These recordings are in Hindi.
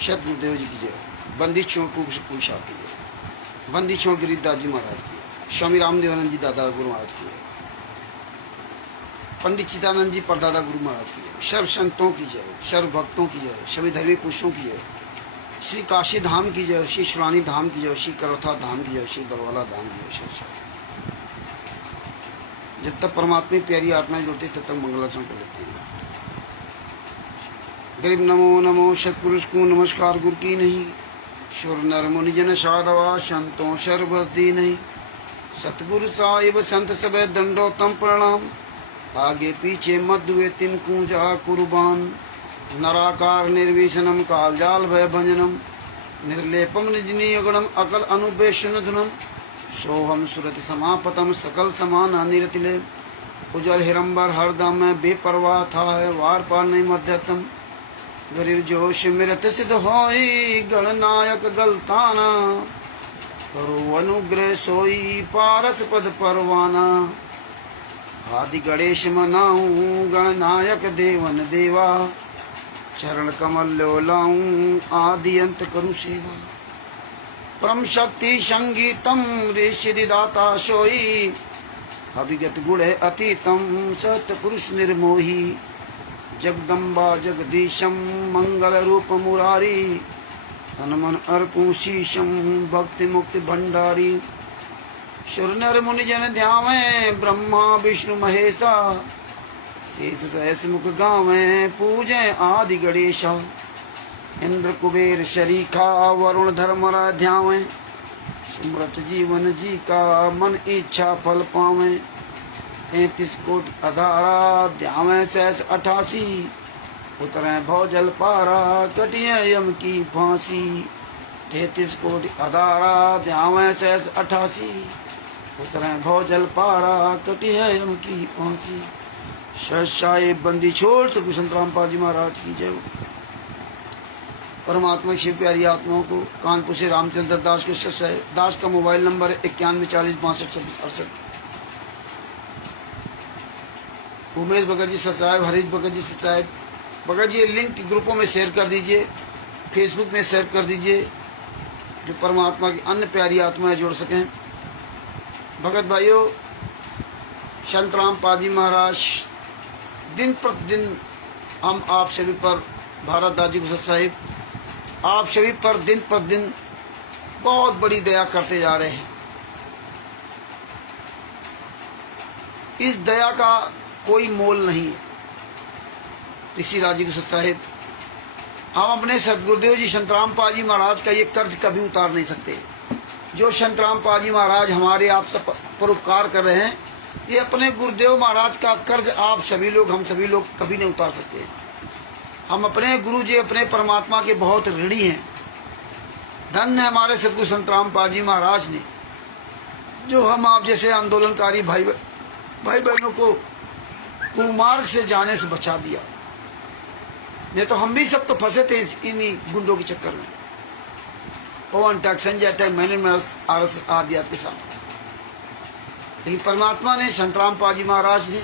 शत गुरुदेव जी की जय। बंदी छोड़ कुल शाह की जय। बंदी छोड़ गिरिदास जी महाराज की जय। स्वामी रामदेवानंद जी दादा गुरु महाराज की जय। पंडित चिदानंद जी परदादा गुरु महाराज की जय। सर्व संतों की जय, सर्व भक्तों की जय, सभी धर्मी पुरुषों की जय। श्री काशी धाम की जय, श्री शिवानी धाम की जय, श्री करौथा धाम की जय, श्री बरवाला धाम की जय। श्री जब तक परमात्मा प्यारी आत्माएं जुड़ती तब तक मंगलाचरण कर लेते हैं। गरीब नमो नमो सतपुरुष को नमस्कार गुरु की नहीं। सुर नर मुनि जन साधवा संतों सर्वस्दी नहीं। सतगुरु साहिब संत सब दंडोतम प्रणाम। आगे पीछे मध्य तिन कूजा कुर्बान। नराकार निर्विशनम कालजाल भय भंजनम। निर्लेपम निजनीयगणम अकल अनुपेशन धुनम। सोहम सुरत समापतम सकल समान निरतिले। उजल हिरंबर हरदम में बेपरवाह था है वार पार नहीं मध्यतम। गरीब जोश मिरत सिद्ध होई गणनायक गलताना। करो अनुग्रह सोई पारस पद परवाना। आदि गणेश मनाऊं गणनायक देवन देवा। चरण कमल लो लाऊं आदि अंत करूं सेवा। परम शक्ति संगीतम ऋषि दाता सोई। अभिगत गुण अतीतम सत पुरुष निर्मोही। जगदम्बा जगदीशम मंगल रूप मुरारी। हनुमन अर्पू शीशम भक्ति मुक्ति भंडारी। सुर नर मुनि जन ध्यावे ब्रह्मा विष्णु महेशा। शेष सहस मुख गावे पूजे आदि गणेशा। इंद्र कुबेर शरीखा वरुण धर्मरा ध्यावे। सुमृत जीवन जी का मन इच्छा फल पावे। 33 कोटि अधारा ध्यावे सहस 88। उतरे भौजल पारा कटिए यम की फांसी। 33 कोटि अधारा ध्यावे सहस 88। उतरे भौजल पारा कटिए यम की फांसी। सचाए बंदी छोड़ सतगुरु संत रामपाल जी महाराज की जय। परमात्मा की प्यारी आत्माओं को कानपुर से रामचंद्र दास के सचाए दास का mobile number 9140625668। Umesh Bhagat ji सचाए, Harish Bhagat ji सचाए। Bhagat ji link ग्रुपों में शेयर कर दीजिए, फेसबुक में शेयर कर दीजिए, जो परमात्मा की अन्य प्यारी आत्माएं जुड़ सकें। भगत भाइयों, संत रामपाल जी महाराज दिन प्रतिदिन हम आप सभी पर, भारत दाजी गुजर साहिब आप सभी पर दिन प्रतिदिन बहुत बड़ी दया करते जा रहे हैं। इस दया का कोई मोल नहीं है। ऋषि राजी गुजर साहिब, हम अपने सदगुरुदेव जी संत रामपाल जी महाराज का ये कर्ज कभी उतार नहीं सकते। जो संत रामपाल जी महाराज हमारे आप सब पर उपकार कर रहे हैं, ये अपने गुरुदेव महाराज का कर्ज आप सभी लोग, हम सभी लोग कभी नहीं उतार सकते। हम अपने गुरु जी, अपने परमात्मा के बहुत ऋणी हैं। धन्य हमारे सदगुरु संत रामपाल जी महाराज ने, जो हम आप जैसे आंदोलनकारी भाई बहनों को कुमार्ग से जाने से बचा दिया। नहीं तो हम भी सब तो फंसे थे इन्हीं गुंडों के चक्कर में। पवन टैक, संजय टैक, मैंने आरएस आदि के सामने। लेकिन परमात्मा ने, संत रामपाल जी महाराज ने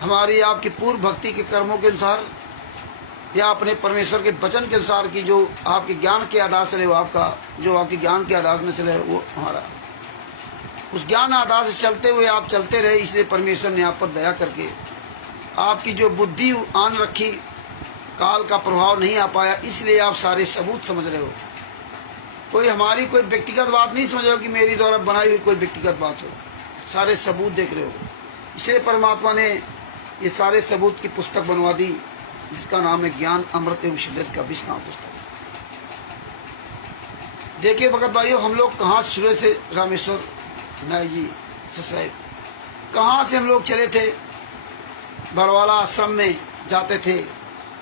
हमारी आपकी पूर्व भक्ति के कर्मों के अनुसार या अपने परमेश्वर के वचन के अनुसार की जो आपके ज्ञान के आधार से वो आपका, जो आपके ज्ञान के आधार से चले, वो हमारा उस ज्ञान आधार से चलते हुए आप चलते रहे। इसलिए परमेश्वर ने आप पर दया करके आपकी जो बुद्धि आन रखी, काल का प्रभाव नहीं आ पाया, इसलिए आप सारे सबूत समझ रहे हो। कोई हमारी कोई व्यक्तिगत बात नहीं समझ रहे हो कि मेरी द्वारा बनाई हुई कोई व्यक्तिगत बात हो, सारे सबूत देख रहे हो। इसलिए परमात्मा ने ये सारे सबूत की पुस्तक बनवा दी, जिसका नाम है ज्ञान अमृत एवं शिद्दत का विश्राम पुस्तक। देखिए भगत भाइयों, हम लोग कहाँ से शुरू थे। रामेश्वर नायक जी साहब, कहाँ से हम लोग चले थे, बरवाला आश्रम में जाते थे,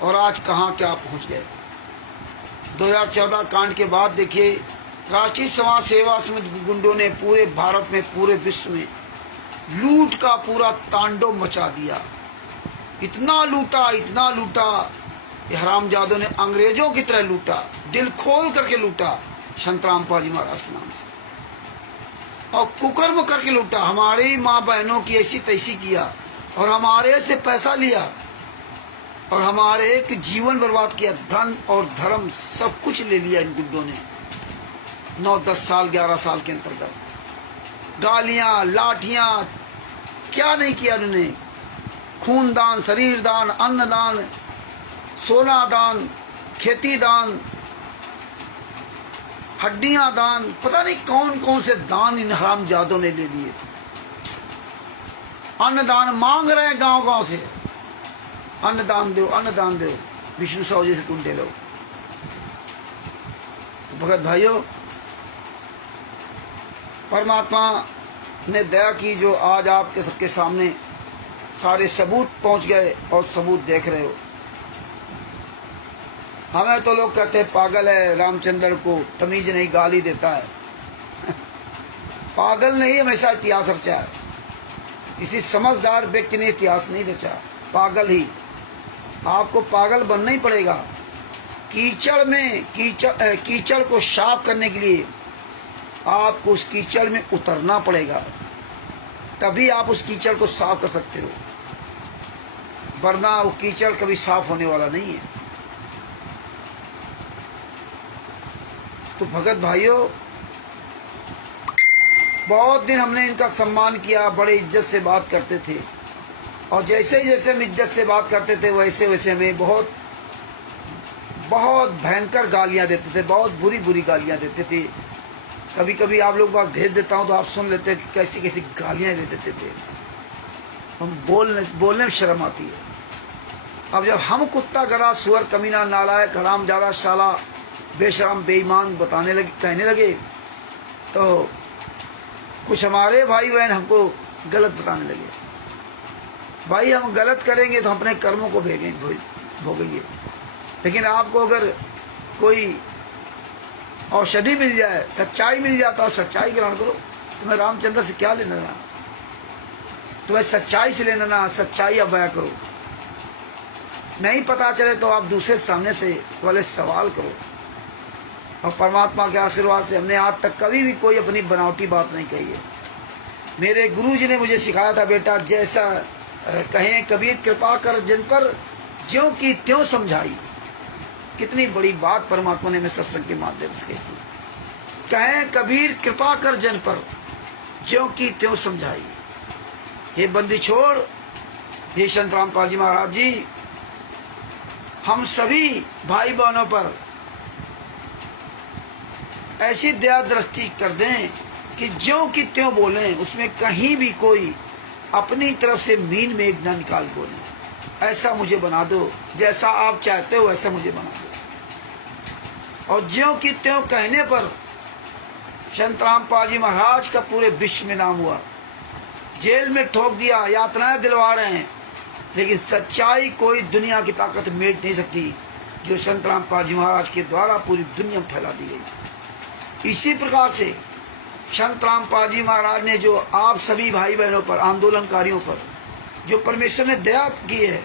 और आज कहाँ क्या पहुँच गए। 2014 कांड के बाद देखिए, राष्ट्रीय समाज सेवा समिति गुंडों ने पूरे भारत में, पूरे विश्व में लूट का पूरा तांडव मचा दिया। इतना लूटा, इतना लूटा, ये हरामजादों ने अंग्रेजों की तरह लूटा, दिल खोल करके लूटा संत रामपाल जी महाराज के नाम से, और कुकर्म करके लूटा। हमारी माँ बहनों की ऐसी तैसी किया और हमारे से पैसा लिया। और हमारे एक जीवन बर्बाद किया, धन और धर्म सब कुछ ले लिया इन गुंडों ने। 9-10 साल 11 साल के अंतर्गत गालियां, लाठियां, क्या नहीं किया उन्होंने। खून दान, शरीर दान, अन्न दान, सोना दान, खेती दान, हड्डियां दान, पता नहीं कौन कौन से दान इन हरामजादों ने ले लिए। अन्नदान मांग रहे हैं गांव गांव से, अन्नदान दो, अन्नदान दो। विष्णु साहु जैसे गुंडे लोग। भगत भाइयों, परमात्मा ने दया की जो आज आपके सबके सामने सारे सबूत पहुंच गए और सबूत देख रहे हो। हमें तो लोग कहते हैं पागल है, रामचंद्र को तमीज नहीं, गाली देता है। पागल नहीं, हमेशा इतिहास रचा है। किसी समझदार व्यक्ति ने इतिहास नहीं रचा, पागल ही। आपको पागल बनना ही पड़ेगा। कीचड़ में कीचड़ को साफ करने के लिए आपको उस कीचड़ में उतरना पड़ेगा, तभी आप उस कीचड़ को साफ कर सकते हो, वरना वो कीचड़ कभी साफ होने वाला नहीं है। तो भगत भाइयों, बहुत दिन हमने इनका सम्मान किया, बड़े इज्जत से बात करते थे, और जैसे जैसे हम इज्जत से बात करते थे वैसे वैसे हमें बहुत बहुत भयंकर गालियां देते थे, बहुत बुरी बुरी गालियां देते थे। कभी कभी आप लोग बात भेज देता हूं तो आप सुन लेते कि कैसी कैसी गालियां दे देते थे। हम बोलने में शर्म आती है। अब जब हम कुत्ता, गधा, सुअर, कमीना, नालायक, हरामजादा, शाला, बेशरम, बेईमान बताने लगे, कहने लगे, तो कुछ हमारे भाई बहन हमको गलत बताने लगे। भाई, हम गलत करेंगे तो हम अपने कर्मों को भोगेंगे, लेकिन आपको अगर कोई औषधि मिल जाए, सच्चाई मिल जाए, तो आप सच्चाई ग्रहण करो। तुम्हें रामचंद्र से क्या लेना ना, तुम्हें सच्चाई से लेना ना, सच्चाई अब बयां करो। नहीं पता चले तो आप दूसरे सामने से वाले सवाल करो। और परमात्मा के आशीर्वाद से हमने आज तक कभी भी कोई अपनी बनावटी बात नहीं कही है। मेरे गुरुजी ने मुझे सिखाया था, बेटा जैसा कहें कबीर कृपा कर जिन पर, ज्यों की त्यों समझाई। कितनी बड़ी बात परमात्मा ने हमें सत्संग के माध्यम से कही। कहें कबीर कृपा कर जन पर, ज्यों की त्यों समझाई। हे बंदी छोड़, हे संत रामपाल जी महाराज जी, हम सभी भाई बहनों पर ऐसी दया दृष्टि कर दें कि ज्यों की त्यों बोलें, उसमें कहीं भी कोई अपनी तरफ से मीन मेघ न निकाल बोले। ऐसा मुझे बना दो, जैसा आप चाहते हो वैसा मुझे बना दो। और ज्यों की त्यों कहने पर संत रामपाल जी महाराज का पूरे विश्व में नाम हुआ। जेल में ठोक दिया, यातनाएं दिलवा रहे हैं, लेकिन सच्चाई कोई दुनिया की ताकत मेट नहीं सकती, जो संत रामपाल जी महाराज के द्वारा पूरी दुनिया में फैला दी गई। इसी प्रकार से संत रामपाल जी महाराज ने जो आप सभी भाई बहनों पर, आंदोलनकारियों पर जो परमेश्वर ने दया की है,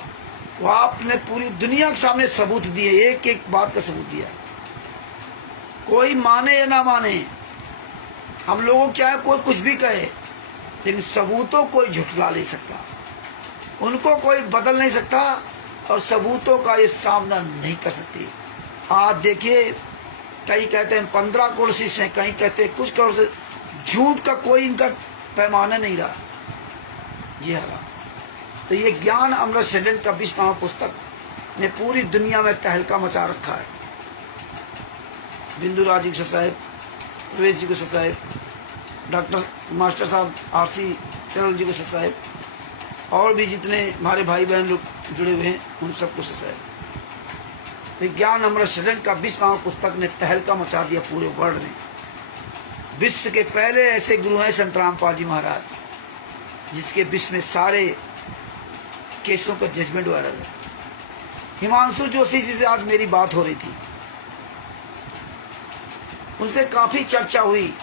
वो आपने पूरी दुनिया के सामने सबूत दिए, एक एक बात का सबूत दिया। कोई माने या ना माने, हम लोगों चाहे कोई कुछ भी कहे, लेकिन सबूतों कोई झुठला नहीं सकता, उनको कोई बदल नहीं सकता, और सबूतों का ये सामना नहीं कर सकती। आज देखिए, कई कहते हैं 15 करोड़ शिष्य हैं, कहीं कहते हैं कुछ करोड़ से। झूठ का कोई इनका पैमाना नहीं रहा। जी हाँ, तो ये ज्ञान अमृत सिंधन का 20वां पुस्तक ने पूरी दुनिया में तहलका मचा रखा है। बिंदुराज जी को साहब, प्रवेश जी को साहब, डॉक्टर मास्टर साहब आरसी सरल जी को साहब, और भी जितने हमारे भाई बहन लोग जुड़े हुए हैं, उन सबको साहब। ज्ञान अमृत सिंधन का 20वां पुस्तक ने तहलका मचा दिया पूरे वर्ल्ड में। विश्व के पहले ऐसे गुरु हैं संत रामपाल जी महाराज, जिसके विश्व में सारे केसों का जजमेंट वायरल है। हिमांशु जोशी जी से आज मेरी बात हो रही थी, उनसे काफी चर्चा हुई।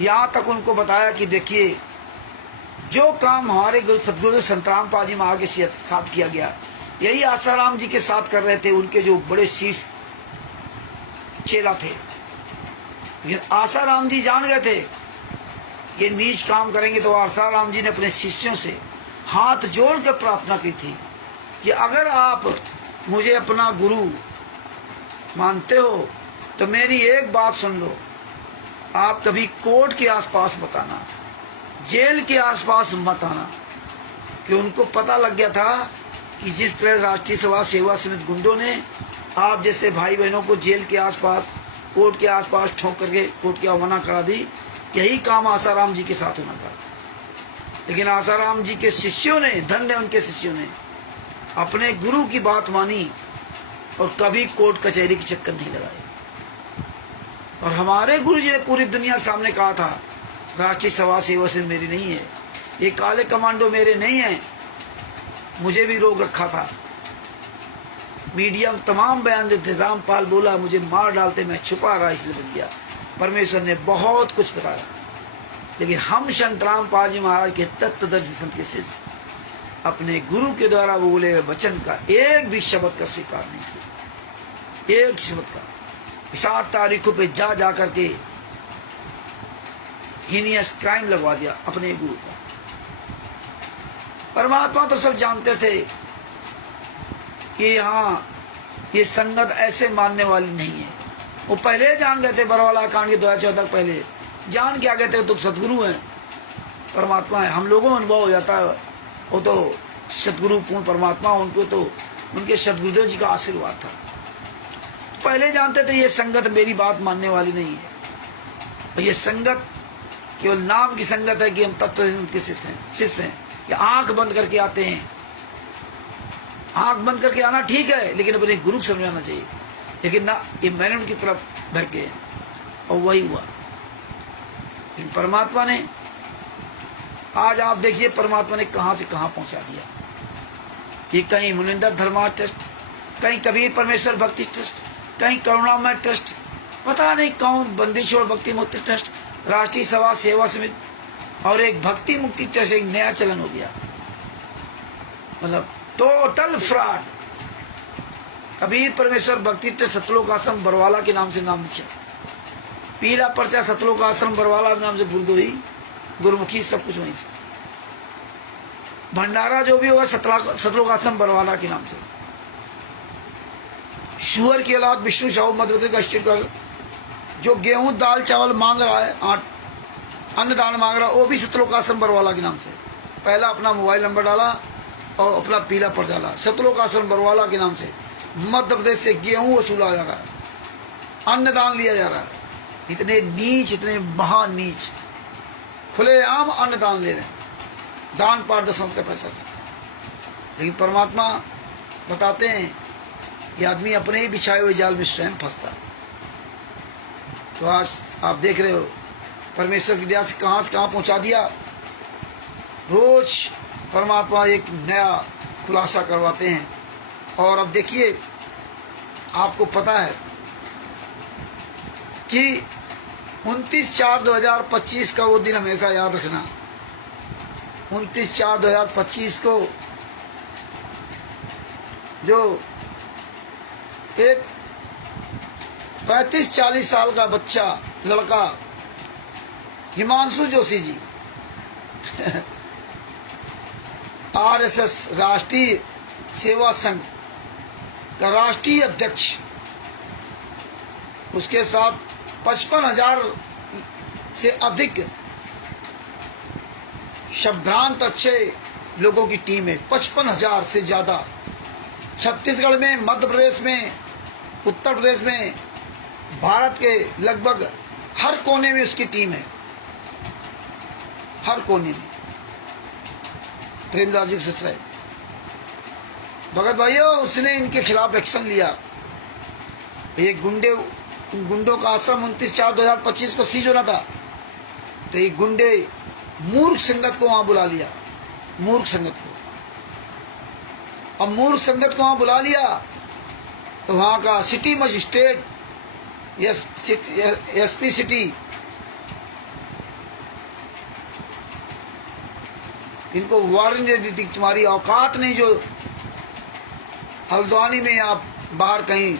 यहां तक उनको बताया कि देखिए, जो काम हमारे सदगुरु संत रामपाल जी महाराज के साथ किया गया, यही आसाराम जी के साथ कर रहे थे, उनके जो बड़े शीर्ष चेला थे। लेकिन आसाराम जी जान गए थे ये नीच काम करेंगे, तो आसाराम जी ने अपने शिष्यों से हाथ जोड़ के प्रार्थना की थी कि अगर आप मुझे अपना गुरु मानते हो तो मेरी एक बात सुन लो, आप कभी कोर्ट के आसपास मत आना, जेल के आसपास मत आना। कि उनको पता लग गया था कि जिस तरह राष्ट्रीय सेवा समिति गुंडों ने आप जैसे भाई बहनों को जेल के आसपास, कोर्ट के आसपास ठोक करके कोर्ट की अवमानना करा दी, यही काम आसाराम जी के साथ होना था। लेकिन आसाराम जी के शिष्यों ने, धन्य उनके शिष्यों ने, अपने गुरु की बात मानी और कभी कोर्ट कचहरी के चक्कर नहीं लगाए। और हमारे गुरु जी ने पूरी दुनिया के सामने कहा था, राष्ट्रीय सेवा समिति मेरी नहीं है, ये काले कमांडो मेरे नहीं है। मुझे भी रोक रखा था, मीडिया में तमाम बयान देते, रामपाल बोला मुझे मार डालते, मैं छुपा रहा इसलिए बच गया। परमेश्वर ने बहुत कुछ बताया, लेकिन हम संत रामपाल जी महाराज के तत्वदर्शी संत के शिष्य अपने गुरु के द्वारा बोले हुए वचन का एक भी शब्द का स्वीकार नहीं किया, एक शब्द का। 7 तारीखों पे जा करके हीनियस क्राइम लगवा दिया अपने गुरु का। परमात्मा तो सब जानते थे कि हाँ ये संगत ऐसे मानने वाली नहीं है। वो पहले जान गए थे, बरवाला कांड के 2014 पहले जान के आ गए थे तो सदगुरु हैं, परमात्मा है। हम लोगों को अनुभव हो जाता है, वो तो सदगुरु पूर्ण परमात्मा, उनको तो उनके सदगुरुदेव जी का आशीर्वाद था। पहले जानते थे ये संगत मेरी बात मानने वाली नहीं है, और ये संगत केवल नाम की संगत है कि हम तत्व के शिष्य हैं। ये आंख बंद करके आते हैं, आंख बंद करके आना ठीक है, लेकिन अपने गुरु को समझाना चाहिए। लेकिन ना, ये मैंने उनकी तरफ भर के, और वही हुआ। लेकिन परमात्मा ने, आज आप देखिए परमात्मा ने कहां से कहां पहुंचा दिया। कि कहीं मुनिंदर धर्मा ट्रस्ट, कहीं कबीर परमेश्वर भक्ति ट्रस्ट, कहीं करुणामय ट्रस्ट, पता नहीं कौन बंदीछोड़ भक्ति मुक्ति ट्रस्ट, राष्ट्रीय सेवा समिति, और एक भक्ति मुक्ति ट्रस्ट, एक नया चलन हो गया। मतलब टोटल फ्रॉड। कबीर परमेश्वर भक्ति ट्रस्ट सतलोक आश्रम बरवाला के नाम से नाम नीचा, पीला पर्चा सतलोक आश्रम बरवाला के नाम से गुरुदोही, गुरुमुखी सब कुछ वहीं से। भंडारा जो भी होगा सतलोक आश्रम बरवाला के नाम से। शुअर की औलाद विष्णु साहू मध्य प्रदेश का स्टेट का जो गेहूं दाल चावल मांग रहा है, अन्नदान मांग रहा है, वो भी सतलोक आश्रम बरवाला के नाम से। पहला अपना मोबाइल नंबर डाला और अपना पीला पर्चा डाला, सतलोक आश्रम बरवाला के नाम से मध्य प्रदेश से गेहूं वसूला जा रहा है, अन्नदान लिया जा रहा है। इतने नीच, इतने महान नीच, खुलेआम अन्नदान ले रहे हैं, दान पारदर्शन का पैसा। लेकिन परमात्मा बताते हैं कि आदमी अपने ही बिछाए हुए जाल में स्वयं फंसता। तो आज आप देख रहे हो परमेश्वर की दया से कहां पहुंचा दिया। रोज परमात्मा एक नया खुलासा करवाते हैं। और अब देखिए, आपको पता है कि 29/4/2025 का वो दिन हमेशा याद रखना। 29/4/2025 को जो एक 35-40 साल का बच्चा, लड़का हिमांशु जोशी जी RSS राष्ट्रीय सेवा संघ का राष्ट्रीय अध्यक्ष, उसके साथ 55,000 से अधिक शब्दांत अच्छे लोगों की टीम है। 55,000 से ज्यादा। छत्तीसगढ़ में, मध्य प्रदेश में, उत्तर प्रदेश में, भारत के लगभग हर कोने में उसकी टीम है, हर कोने में। प्रेमदास जी से है भगत भाइयों, उसने इनके खिलाफ एक्शन लिया। ये गुंडों का आश्रम 29/4/2025 को सीज होना था, तो ये गुंडे मूर्ख संगत को वहां बुला लिया, मूर्ख संगत को। अब मूर्ख संगत को वहां बुला लिया तो वहां का सिटी मजिस्ट्रेट, SP सिटी, इनको वार्निंग दे दी थी, तुम्हारी औकात नहीं जो हल्द्वानी में आप बाहर कहीं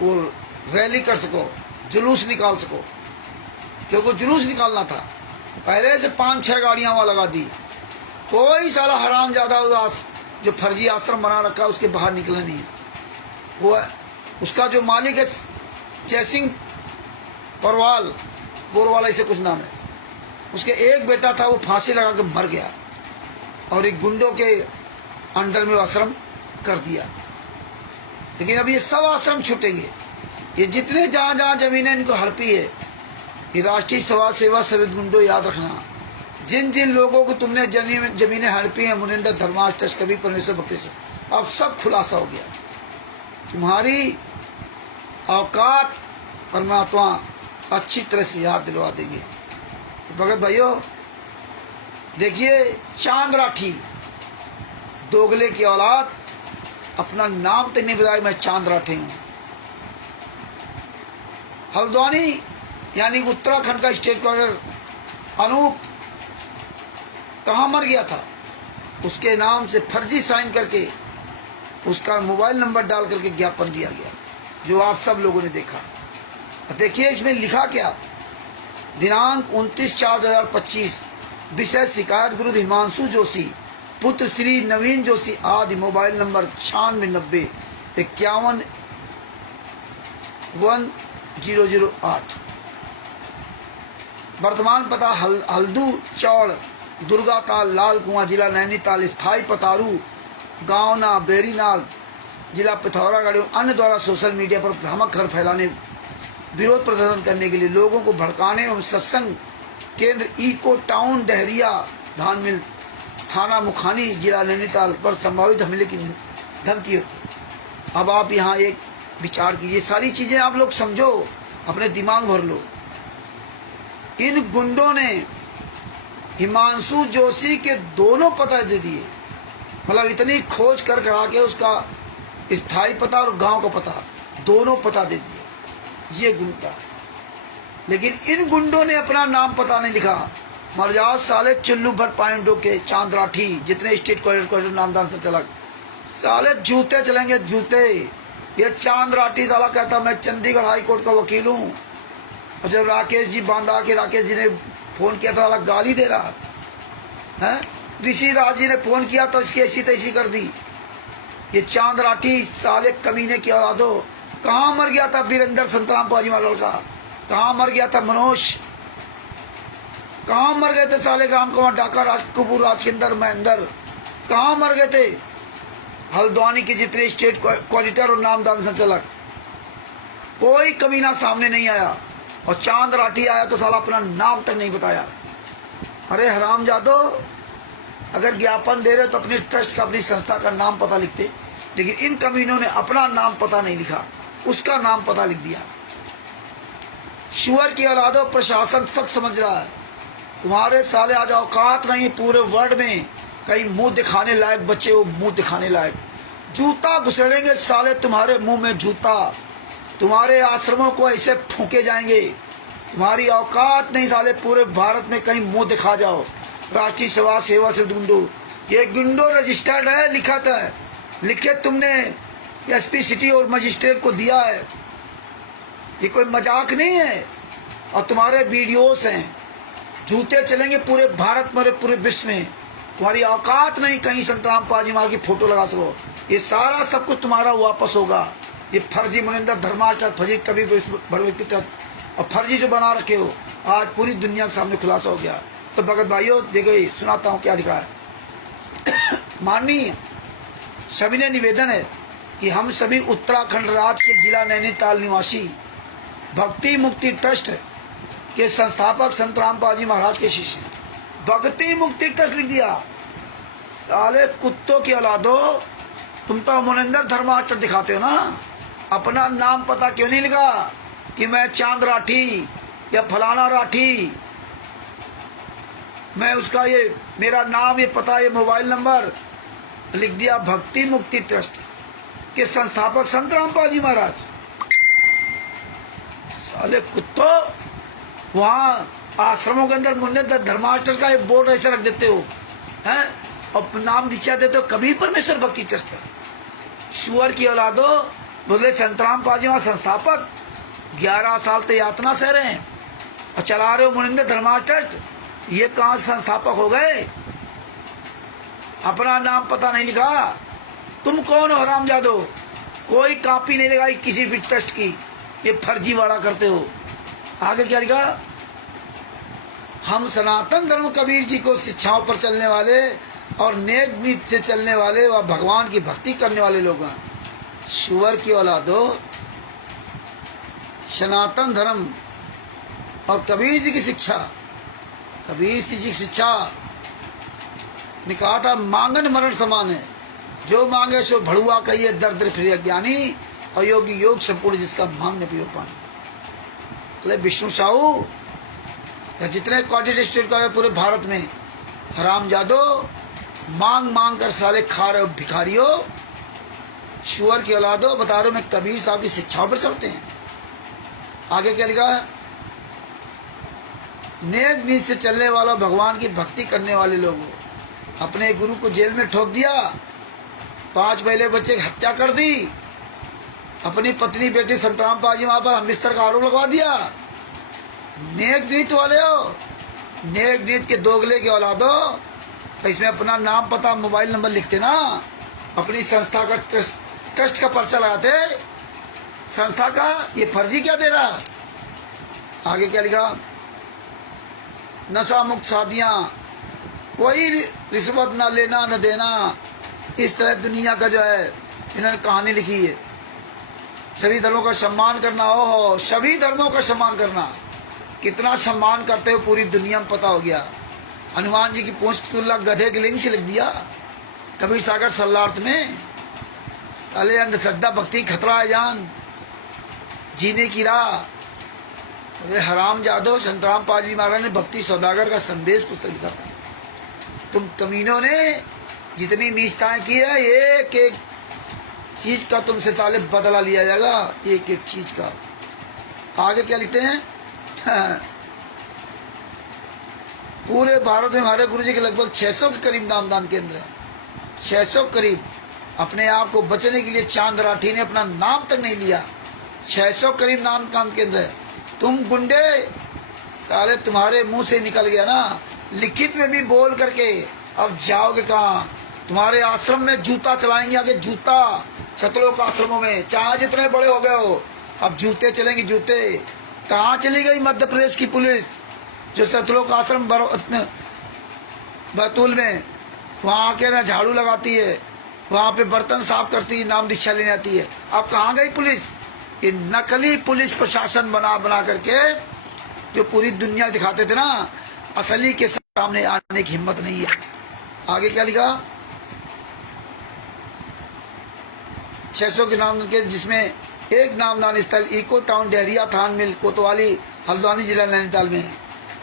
वो रैली कर सको, जुलूस निकाल सको। क्योंकि जुलूस निकालना था, पहले से 5-6 गाड़ियां वहां लगा दी कोई साला हराम ज्यादा उदास जो फर्जी आश्रम बना रखा है उसके बाहर निकला नहीं। वो उसका जो मालिक है जयसिंह परवाल बोरवाल ऐसे कुछ नाम है, उसके एक बेटा था, वो फांसी लगा के मर गया और एक गुंडों के अंडर में आश्रम कर दिया। लेकिन अब ये सब आश्रम छूटेंगे। ये जितने जहां जहां जमीनें इनको हड़पी है, ये राष्ट्रीय समाज सेवा समिति गुंडो याद रखना, जिन जिन लोगों को तुमने जमीनें हड़पी हैं, मुनिंदर धर्माश कवि परमेश्वर भक्ति से, अब सब खुलासा हो गया। तुम्हारी औकात परमात्मा अच्छी तरह से याद दिलवा देंगे। तो भगत भाइयों देखिए, चांद राठी दोगले की औलाद अपना नाम तक नहीं बताया, मैं चांद राठी हूं। हल्द्वानी यानी उत्तराखंड का स्टेट गवर्नर अनूप कहाँ मर गया था, उसके नाम से फर्जी साइन करके उसका मोबाइल नंबर डाल करके ज्ञापन दिया गया, जो आप सब लोगों ने देखा। देखिए इसमें लिखा क्या, दिनांक 29/4/2025, विषय शिकायत विरुद्ध हिमांशु जोशी पुत्र श्री नवीन जोशी आदि, मोबाइल नंबर 9690-511008। वर्तमान पता हल्दू चौड़ दुर्गा ताल लाल कुआं जिला नैनीताल, स्थायी पतारू गांव ना बेरीनाग जिला पिथौरागढ़। अन्य द्वारा सोशल मीडिया पर भ्रामक खबर फैलाने, विरोध प्रदर्शन करने के लिए लोगों को भड़काने एवं सत्संग केंद्र इको टाउन डहरिया धान मिल थाना मुखानी जिला नैनीताल पर संभावित हमले की धमकी होती। अब आप यहाँ एक विचार कीजिए, सारी चीजें आप लोग समझो, अपने दिमाग भर लो। इन गुंडों ने हिमांशु जोशी के दोनों पता दे दिए, मतलब इतनी खोज कर करा के उसका स्थायी पता और गांव का पता दोनों पता दे दिए। ये गुंडा है, लेकिन इन गुंडों ने अपना नाम पता नहीं लिखा। मर जाओ साले चुल्लू भर पाइंडो के चांद राठी, जितने स्टेट क्वालिटर नामदान से चला, साले जूते चलेंगे जूते। ये चांद राठी साला कहता मैं चंडीगढ़ हाई कोर्ट का वकील हूँ, और जब राकेश जी बांधा के राकेश जी ने फोन किया तो साला गाली दे रहा है। ऋषि राज जी ने फोन किया तो इसकी ऐसी तैसी कर दी। ये चांद राठी साले कमीने की औलादो, कहाँ मर गया था वीरेंद्र संतराम पाजी वाला लड़का, कहाँ मर गया था मनोज, कहाँ मर गए थे साले राम कुमार डाका, राज कपूर, राजकिंदर महेंद्र, कहाँ मर गए थे हल्द्वानी के जितने स्टेट क्वालिटर और नामदान संचालक, कोई कमीना सामने नहीं आया। और चांद राठी आया तो साला अपना नाम तक नहीं बताया। अरे हरामजादो, अगर ज्ञापन दे रहे तो अपनी ट्रस्ट का, अपनी संस्था का नाम पता लिखते, लेकिन इन कमीनों ने अपना नाम पता नहीं लिखा, उसका नाम पता लिख दिया। शुअर की औलादो, प्रशासन सब समझ रहा है, तुम्हारे साले आज औकात नहीं पूरे वर्ल्ड में कहीं मुंह दिखाने लायक बच्चे हो, मुंह दिखाने लायक। जूता घुसेड़ेंगे साले तुम्हारे मुंह में जूता, तुम्हारे आश्रमों को ऐसे फूके जाएंगे, तुम्हारी औकात नहीं साले पूरे भारत में कहीं मुंह दिखा जाओ। राष्ट्रीय समाज सेवा से गुंडो, ये गुंडो रजिस्टर्ड है, लिखा था, लिखे तुमने एसपी सिटी और मजिस्ट्रेट को दिया है, ये कोई मजाक नहीं है। और तुम्हारे वीडियोस हैं, जूते चलेंगे पूरे भारत में, पूरे विश्व में, तुम्हारी औकात नहीं कहीं संतराम पाजी माँ की फोटो लगा सको। ये सारा सब कुछ तुम्हारा वापस होगा। ये फर्जी मुनिंदर धर्माचार्य, फर्जी कवि भगवती और फर्जी जो बना रखे हो, आज पूरी दुनिया के सामने खुलासा हो गया। तो भगत भाइयों देखो, सुनाता हूँ क्या लिखा है। माननीय सभी ने निवेदन है कि हम सभी उत्तराखंड राज्य के जिला नैनीताल निवासी भक्ति मुक्ति ट्रस्ट के संस्थापक संत रामपाल जी महाराज के शिष्य हैं। भक्ति मुक्ति ट्रस्ट लिख दिया, साले कुत्तों की औलादो, तुम तो मुनिंदर धर्माचार्य दिखाते हो ना, अपना नाम पता क्यों नहीं लिखा कि मैं चांद राठी या फलाना राठी, मैं उसका ये मेरा नाम, ये पता, ये मोबाइल नंबर लिख दिया। भक्ति मुक्ति ट्रस्ट के संस्थापक संत रामपाल जी महाराज। साले कुत्तों, वहां आश्रमों के अंदर मुनिंदर धर्माचार्य का एक बोर्ड ऐसे रख देते हो हैं, और नाम दीक्षा देते हो कभी परमेश्वर भक्ति ट्रस्ट पर। शुअर की औलादो, बोले संतराम पाजी वहां संस्थापक 11 साल तो यातना सह रहे हैं और चला रहे हो मुनिंदर धर्माचार्य, ये कहां संस्थापक हो गए? अपना नाम पता नहीं लिखा। तुम कौन हो हरामजादो? कोई कॉपी नहीं लगाई किसी भी ट्रस्ट की, ये फर्जीवाड़ा करते हो। आगे क्या लिखा? हम सनातन धर्म कबीर जी को शिक्षाओं पर चलने वाले और नेक नीति से चलने वाले व भगवान की भक्ति करने वाले लोग हैं। शुअर की औलादो, सनातन धर्म और कबीर जी की शिक्षा, कबीर जी की शिक्षा ने कहा था मांगन मरण समान है, जो मांगे सो भड़ुआ कहिए दर्द फिर ज्ञानी, और योगी योग संपूर्ण जिसका मांगने पियो पानी। अरे विष्णु साहू या जितने क्वांटिटी स्टेट का पूरे भारत में, हरामजादो मांग मांग कर साले खा रहे हो भिखारियों, शुअर की औलादो, बता रहे हो मैं कबीर साहब की शिक्षाओं पर चलते हैं। आगे क्या लिखा है? नेक नीति से चलने वाला भगवान की भक्ति करने वाले लोगों, अपने गुरु को जेल में ठोक दिया, 5 पहले बच्चे की हत्या कर दी, अपनी पत्नी बेटी संतराम पाजी वहां पर हमबिस्तर का आरोप लगवा दिया। नेक नीति वाले हो, नेक नीति के दोगले के औलादो, इसमें अपना नाम पता मोबाइल नंबर लिखते ना, अपनी संस्था का ट्रस्ट का पर्चा लगाते, संस्था का ये फर्जी क्या दे रहा। आगे क्या लिखा? नशा मुक्त शादियां, कोई रिश्वत न लेना न देना, इस तरह दुनिया का जो है इन्होंने कहानी लिखी है। सभी धर्मों का सम्मान करना, हो सभी धर्मों का सम्मान करना, कितना सम्मान करते हो पूरी दुनिया में पता हो गया। हनुमान जी की पूंछ तुल्ला गधे के लिंग से लिख दिया कबीर सागर सल्लार्थ में। साले अंधश्रद्धा भक्ति खतरा है जान, जीने की राह। अरे हराम जादो, संतराम पाजी महाराज ने भक्ति सौदागर का संदेश पुस्तक लिखा था। तुम कमीनों ने जितनी नीचताएं की है, एक एक चीज का तुमसे साले बदला लिया जाएगा, एक एक चीज का। आगे क्या लिखते हैं? पूरे भारत में हमारे गुरु जी के लगभग 600 के करीब नामदान केंद्र हैं, 600 करीब। अपने आप को बचने के लिए चांद राठी ने अपना नाम तक नहीं लिया। 600 करीब नामदान केंद्र है। तुम गुंडे साले, तुम्हारे मुंह से निकल गया ना, लिखित में भी बोल करके अब जाओगे कहाँ? तुम्हारे आश्रम में जूता चलाएंगे, आगे जूता सतलोक आश्रमों में, चाहे जितने बड़े हो गए हो, अब जूते चलेंगे जूते। कहाँ चली गई मध्य प्रदेश की पुलिस जो सतलोक आश्रम बैतूल में वहां आके ना झाड़ू लगाती है, वहां पे बर्तन साफ करती है, नाम दीक्षा लेने आती है। अब कहाँ गई पुलिस? ये नकली पुलिस प्रशासन बना बना करके जो पूरी दुनिया दिखाते थे ना, असली के सामने आने की हिम्मत नहीं है। आगे क्या लिखा? 600 के नाम के, जिसमें एक नामदान स्थल इको टाउन डेहरिया थान मिल कोतवाली हल्द्वानी जिला नैनीताल में है।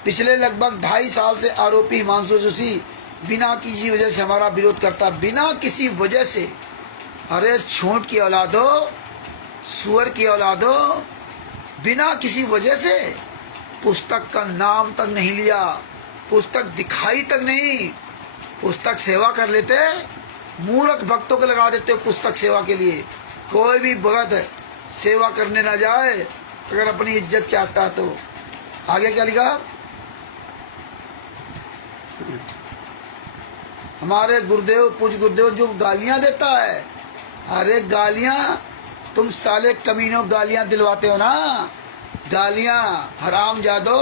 पिछले लगभग 2.5 साल से आरोपी हिमांशु जोशी बिना किसी वजह से हमारा विरोध करता, बिना किसी वजह से। अरे छोट की औलादो, सुअर की औलादो, बिना किसी वजह से पुस्तक का नाम तक नहीं लिया, पुस्तक दिखाई तक नहीं। पुस्तक सेवा कर लेते, मूर्ख भक्तों को लगा देते हो पुस्तक सेवा के लिए। कोई भी भगत सेवा करने ना जाए अगर अपनी इज्जत चाहता तो। आगे क्या लिखा? हमारे गुरुदेव, पूज गुरुदेव जो गालियां देता है, अरे गालियां तुम साले कमीनों गालियां दिलवाते हो ना, गालियां हराम जादो,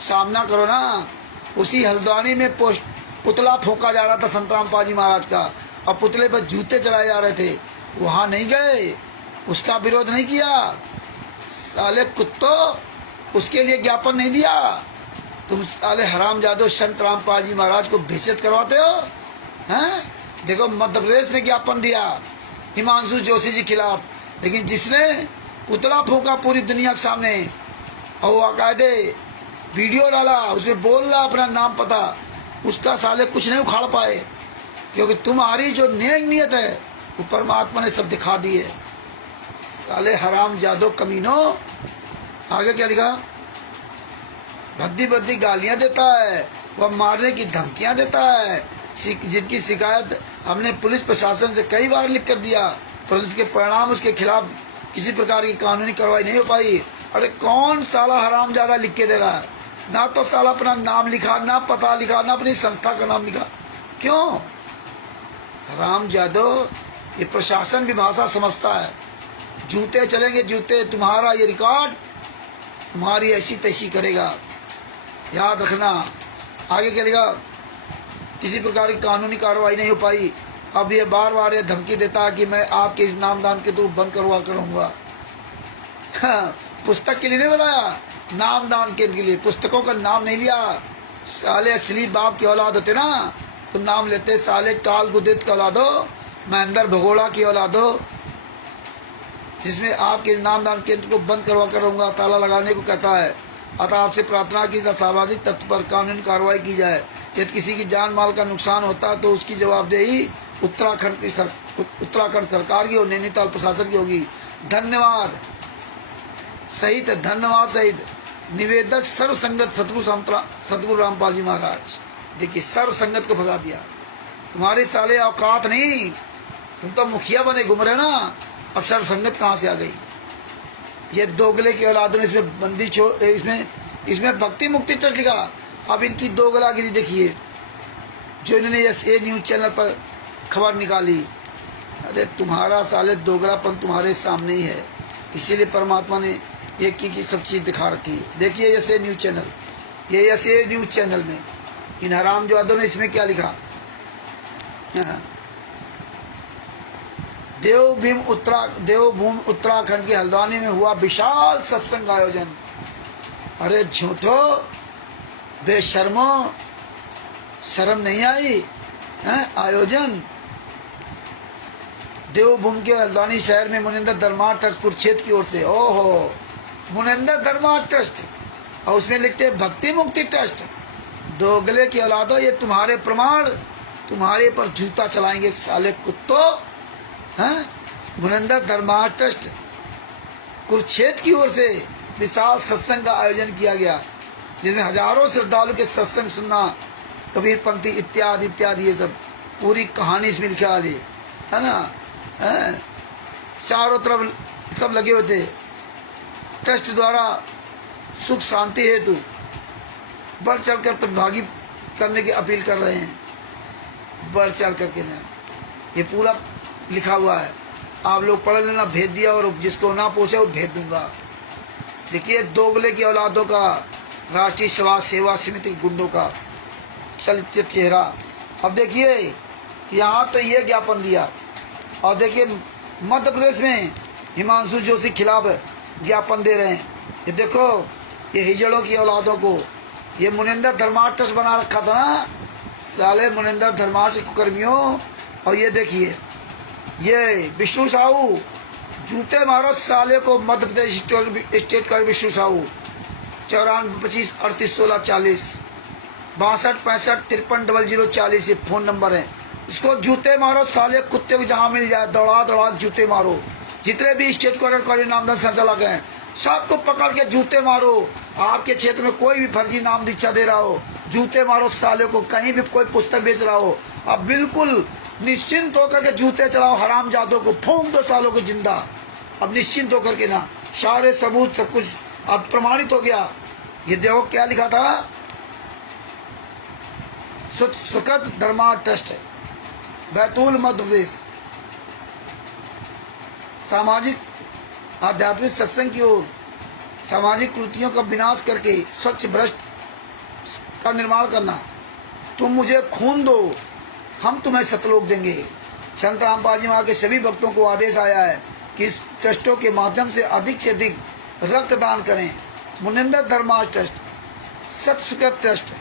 सामना करो ना। उसी हल्द्वानी में पुतला फूंका जा रहा था संतराम पाजी महाराज का, और पुतले पर जूते चलाए जा रहे थे, वहां नहीं गए, उसका विरोध नहीं किया। साले कुत्तों, उसके लिए ज्ञापन नहीं दिया। तुम साले हराम जादो संत रामपाल जी महाराज को बेइज्जत करवाते हो हैं? देखो मध्य प्रदेश में ज्ञापन दिया हिमांशु जोशी जी खिलाफ, लेकिन जिसने पुतला फूंका पूरी दुनिया के सामने और वो बाकायदे वीडियो डाला, उसमें बोल रहा अपना नाम पता, उसका साले कुछ नहीं उखाड़ पाए, क्योंकि तुम्हारी जो नेक नियत है वो परमात्मा ने सब दिखा दी है। साले हराम जादो कमीनों। आगे क्या लिखा? भद्दी भद्दी गालियां देता है, वह मारने की धमकियां देता है, जिनकी शिकायत हमने पुलिस प्रशासन से कई बार लिख कर दिया, परंतु उसके परिणाम उसके खिलाफ किसी प्रकार की कानूनी कार्रवाई नहीं हो पाई। अरे कौन साला हराम ज्यादा लिख के दे रहा है? ना तो साला अपना नाम लिखा, ना पता लिखा, ना अपनी संस्था का नाम लिखा। क्यों? राम जादव, ये प्रशासन भी भाषा समझता है। जूते चलेंगे जूते, तुम्हारा ये रिकॉर्ड तुम्हारी ऐसी तैसी करेगा, याद रखना। आगे करेगा, किसी प्रकार की कानूनी कार्रवाई नहीं हो पाई। अब ये बार बार ये धमकी देता है कि मैं आपके इस नामदान के थ्रू बंद करवा करूंगा। हाँ, पुस्तक के लिए नहीं बताया, नामदान के लिए। पुस्तकों का नाम नहीं लिया। साले असली बाप की औलाद होते ना तो नाम लेते, साले काल गुदित की औलाद हो, महेंद्र भगोड़ा की औलाद हो, जिसमें आपके नामदान केंद्र को बंद करवा कर रहूंगा, ताला लगाने को कहता है। अतः आपसे प्रार्थना की सामाजिक तत्व पर कानूनी कार्रवाई की जाए। यदि किसी की जान माल का नुकसान होता तो उसकी जवाबदेही उत्तराखंड सरकार की और नैनीताल प्रशासन की होगी। धन्यवाद सहित, धन्यवाद सहित निवेदक सर्व संगत सतगुरु रामपाल जी महाराज। देखिए, सर्व संगत को फंसा दिया। तुम्हारे साले औकात नहीं, तुम तो मुखिया बने घूम रहे ना, अब सर्व संगत कहाँ से आ गई? ये दोगले की औलाद ने इसमें बंदी छोड़, इसमें भक्ति मुक्ति ट्रस्ट लिखा। अब इनकी दोगलागिरी देखिए, जो इन्होंने ये न्यूज चैनल पर खबर निकाली। अरे तुम्हारा साले दोगलापन तुम्हारे सामने ही है, इसीलिए परमात्मा ने एक की सब चीज दिखा रखी। देखिए ये न्यूज चैनल, ये न्यूज चैनल में इन हराम जादों ने इसमें क्या लिखा। देवभूमि उत्तराखंड के हल्द्वानी में हुआ विशाल सत्संग आयोजन। अरे झूठो, बेशर्मो, शर्म नहीं आई है? आयोजन देवभूमि के हल्द्वानी शहर में मुनिंदर धर्मा ट्रस्ट कुरुक्षेत्र की ओर से। ओहो, मुनिंदर धर्मा ट्रस्ट, और उसमें लिखते हैं भक्ति मुक्ति ट्रस्ट। दोगले की औलादो, ये तुम्हारे प्रमाण, तुम्हारे पर जूता चलाएंगे साले कुत्तो। हैं? मुनिंदर धर्मा ट्रस्ट कुरुक्षेत्र की ओर से विशाल सत्संग का आयोजन किया गया, जिसमें हजारों श्रद्धालु के सत्संग सुनना, कबीर पंक्ति इत्यादि इत्यादि, ये सब पूरी कहानी इसमें लिखा है ना। चारों तरफ सब लगे हुए थे। ट्रस्ट द्वारा सुख शांति हेतु बढ़ चढ़कर प्रतिभागी करने की अपील कर रहे हैं। बढ़ चढ़ करके ना, ये पूरा लिखा हुआ है, आप लोग पढ़ लेना। भेज दिया, और जिसको ना पूछे वो भेज दूंगा। देखिए, दोगले की औलादों का, राष्ट्रीय समाज सेवा समिति गुंडों का चलित चेहरा। अब देखिए, यहाँ तो ये ज्ञापन दिया, और देखिए मध्य प्रदेश में हिमांशु जोशी खिलाफ ज्ञापन दे रहे हैं। ये देखो, ये हिजड़ों की औलादों को, ये मुनिंदर धर्मार्थ ट्रस्ट बना रखा था ना साले, मुनिंदर धर्मार्थ कर्मियों। और ये देखिए, ये विष्णु साहू, जूते मारो साले को। मध्य प्रदेश स्टेट का विष्णु साहू, 94 25 38 16 40 62 65 53 00 40 ये फोन नंबर है। इसको जूते मारो साले कुत्ते को, जहाँ मिल जाए दौड़ा दौड़ा जूते मारो। जितने भी स्टेट क्वारंटाइन नामदान संचालक हैं, सबको पकड़ के जूते मारो। आपके क्षेत्र में कोई भी फर्जी नाम दीक्षा दे रहा हो, जूते मारो साले को। कहीं भी कोई पुस्तक बेच रहा हो, अब बिल्कुल निश्चिंत होकर के जूते चलाओ। हराम जादों को फूंक दो सालों को जिंदा। अब निश्चिंत होकर के ना, सारे सबूत सब कुछ अब प्रमाणित हो गया। ये देखो क्या लिखा था, सुखद धर्मा ट्रस्ट, बैतूल मध्य प्रदेश। सामाजिक आध्यात्मिक सत्संग की ओर सामाजिक कृतियों का विनाश करके स्वच्छ भ्रष्ट का निर्माण करना। तुम मुझे खून दो, हम तुम्हें सतलोक देंगे। संत रामपाल जी वहाँ के सभी भक्तों को आदेश आया है कि इस ट्रस्टों के माध्यम से अधिक रक्तदान करें। मुनिंदर धर्मा ट्रस्ट, सत्सुखद ट्रस्ट,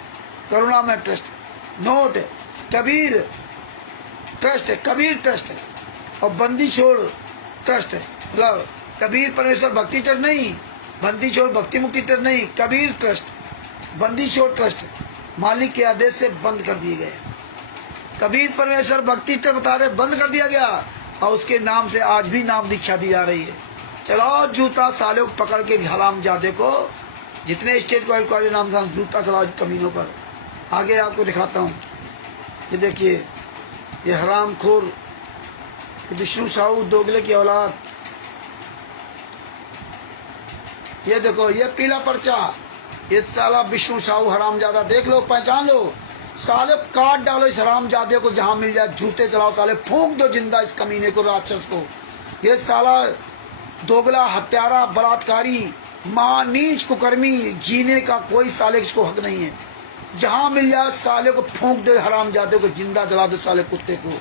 करुणामय ट्रस्ट, नोट कबीर ट्रस्ट और बंदी छोड़ ट्रस्ट। मतलब कबीर परमेश्वर भक्ति ट्रस्ट नहीं, बंदी छोड़ भक्ति मुक्ति ट्रस्ट नहीं, कबीर ट्रस्ट, बंदी छोड़ ट्रस्ट मालिक के आदेश से बंद कर दिए गए। कबीर परमेश्वर भक्ति ट्रस्ट बता रहे बंद कर दिया गया, और उसके नाम से आज भी नाम दीक्षा दी जा रही है। चलाओ जूता साले को पकड़ के, हराम जादे को, जितने स्टेट को नाम से जूता चलाओ कमीनों पर। आगे आपको दिखाता हूँ, ये देखिए, ये हरामखोर विष्णु साहू दोगले की औलाद। ये देखो, ये पीला पर्चा, ये साला विष्णु साहू हरामजादा, देख लो, पहचान लो। साले काट डालो इस हरामजादे को, जहां मिल जाए जूते चलाओ, साले फूंक दो जिंदा इस कमीने को, राक्षस को। ये साला दोगला, हत्यारा, बलात्कारी, मां, नीच, कुकर्मी, जीने का कोई साले इसको हक नहीं है। जहां मिल जाए साले को फूंक दो, हरामजादे को जिंदा जला दो साले कुत्ते को।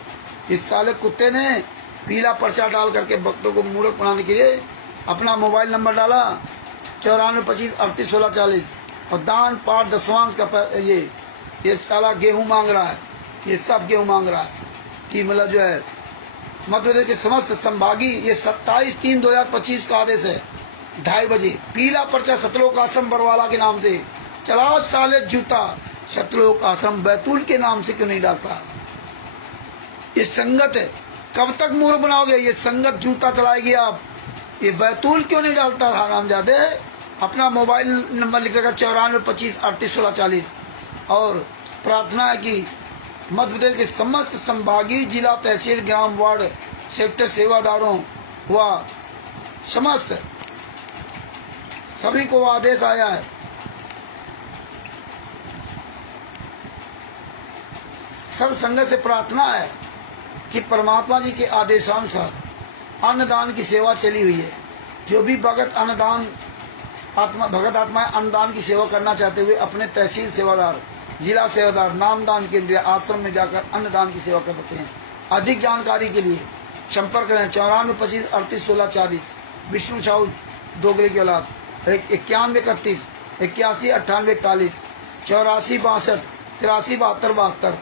इस साले कुत्ते ने पीला पर्चा डाल करके भक्तों को मूर्ख बनाने के लिए अपना मोबाइल नंबर डाला 9425381640 और दान पाठ दशवांश का ये साला गेहूं मांग रहा है, ये सब गेहूं मांग रहा है कि मतलब जो है मध्य प्रदेश के समस्त संभागी, ये 27/3/2025 का आदेश है 2:30 बजे। पीला पर्चा सतलोक आश्रम बरवाला के नाम से चलाओ साले जूता। सतलोक आश्रम बैतूल के नाम से क्यों नहीं डालता? ये संगत है, कब तक मूर्ख बनाओगे? ये संगत जूता चलाएगी आप। ये बैतूल क्यों नहीं डालता हरामजादे? अपना मोबाइल नंबर लिखेगा 9425381640 और प्रार्थना है कि मध्य प्रदेश के समस्त संभागीय, जिला, तहसील, ग्राम, वार्ड, सेक्टर सेवादारों व समस्त सभी को आदेश आया है, सब संगत से प्रार्थना है कि परमात्मा जी के आदेशानुसार अन्नदान की सेवा चली हुई है। जो भी भगत आत्माएं अन्नदान की सेवा करना चाहते हुए अपने तहसील सेवादार, जिला सेवादार, नामदान केंद्र, आश्रम में जाकर अन्नदान की सेवा कर सकते हैं। अधिक जानकारी के लिए संपर्क करें 9425381640। विष्णु साहू दोगले की औलाद 9131 81 98 41 84 62 83 72 72।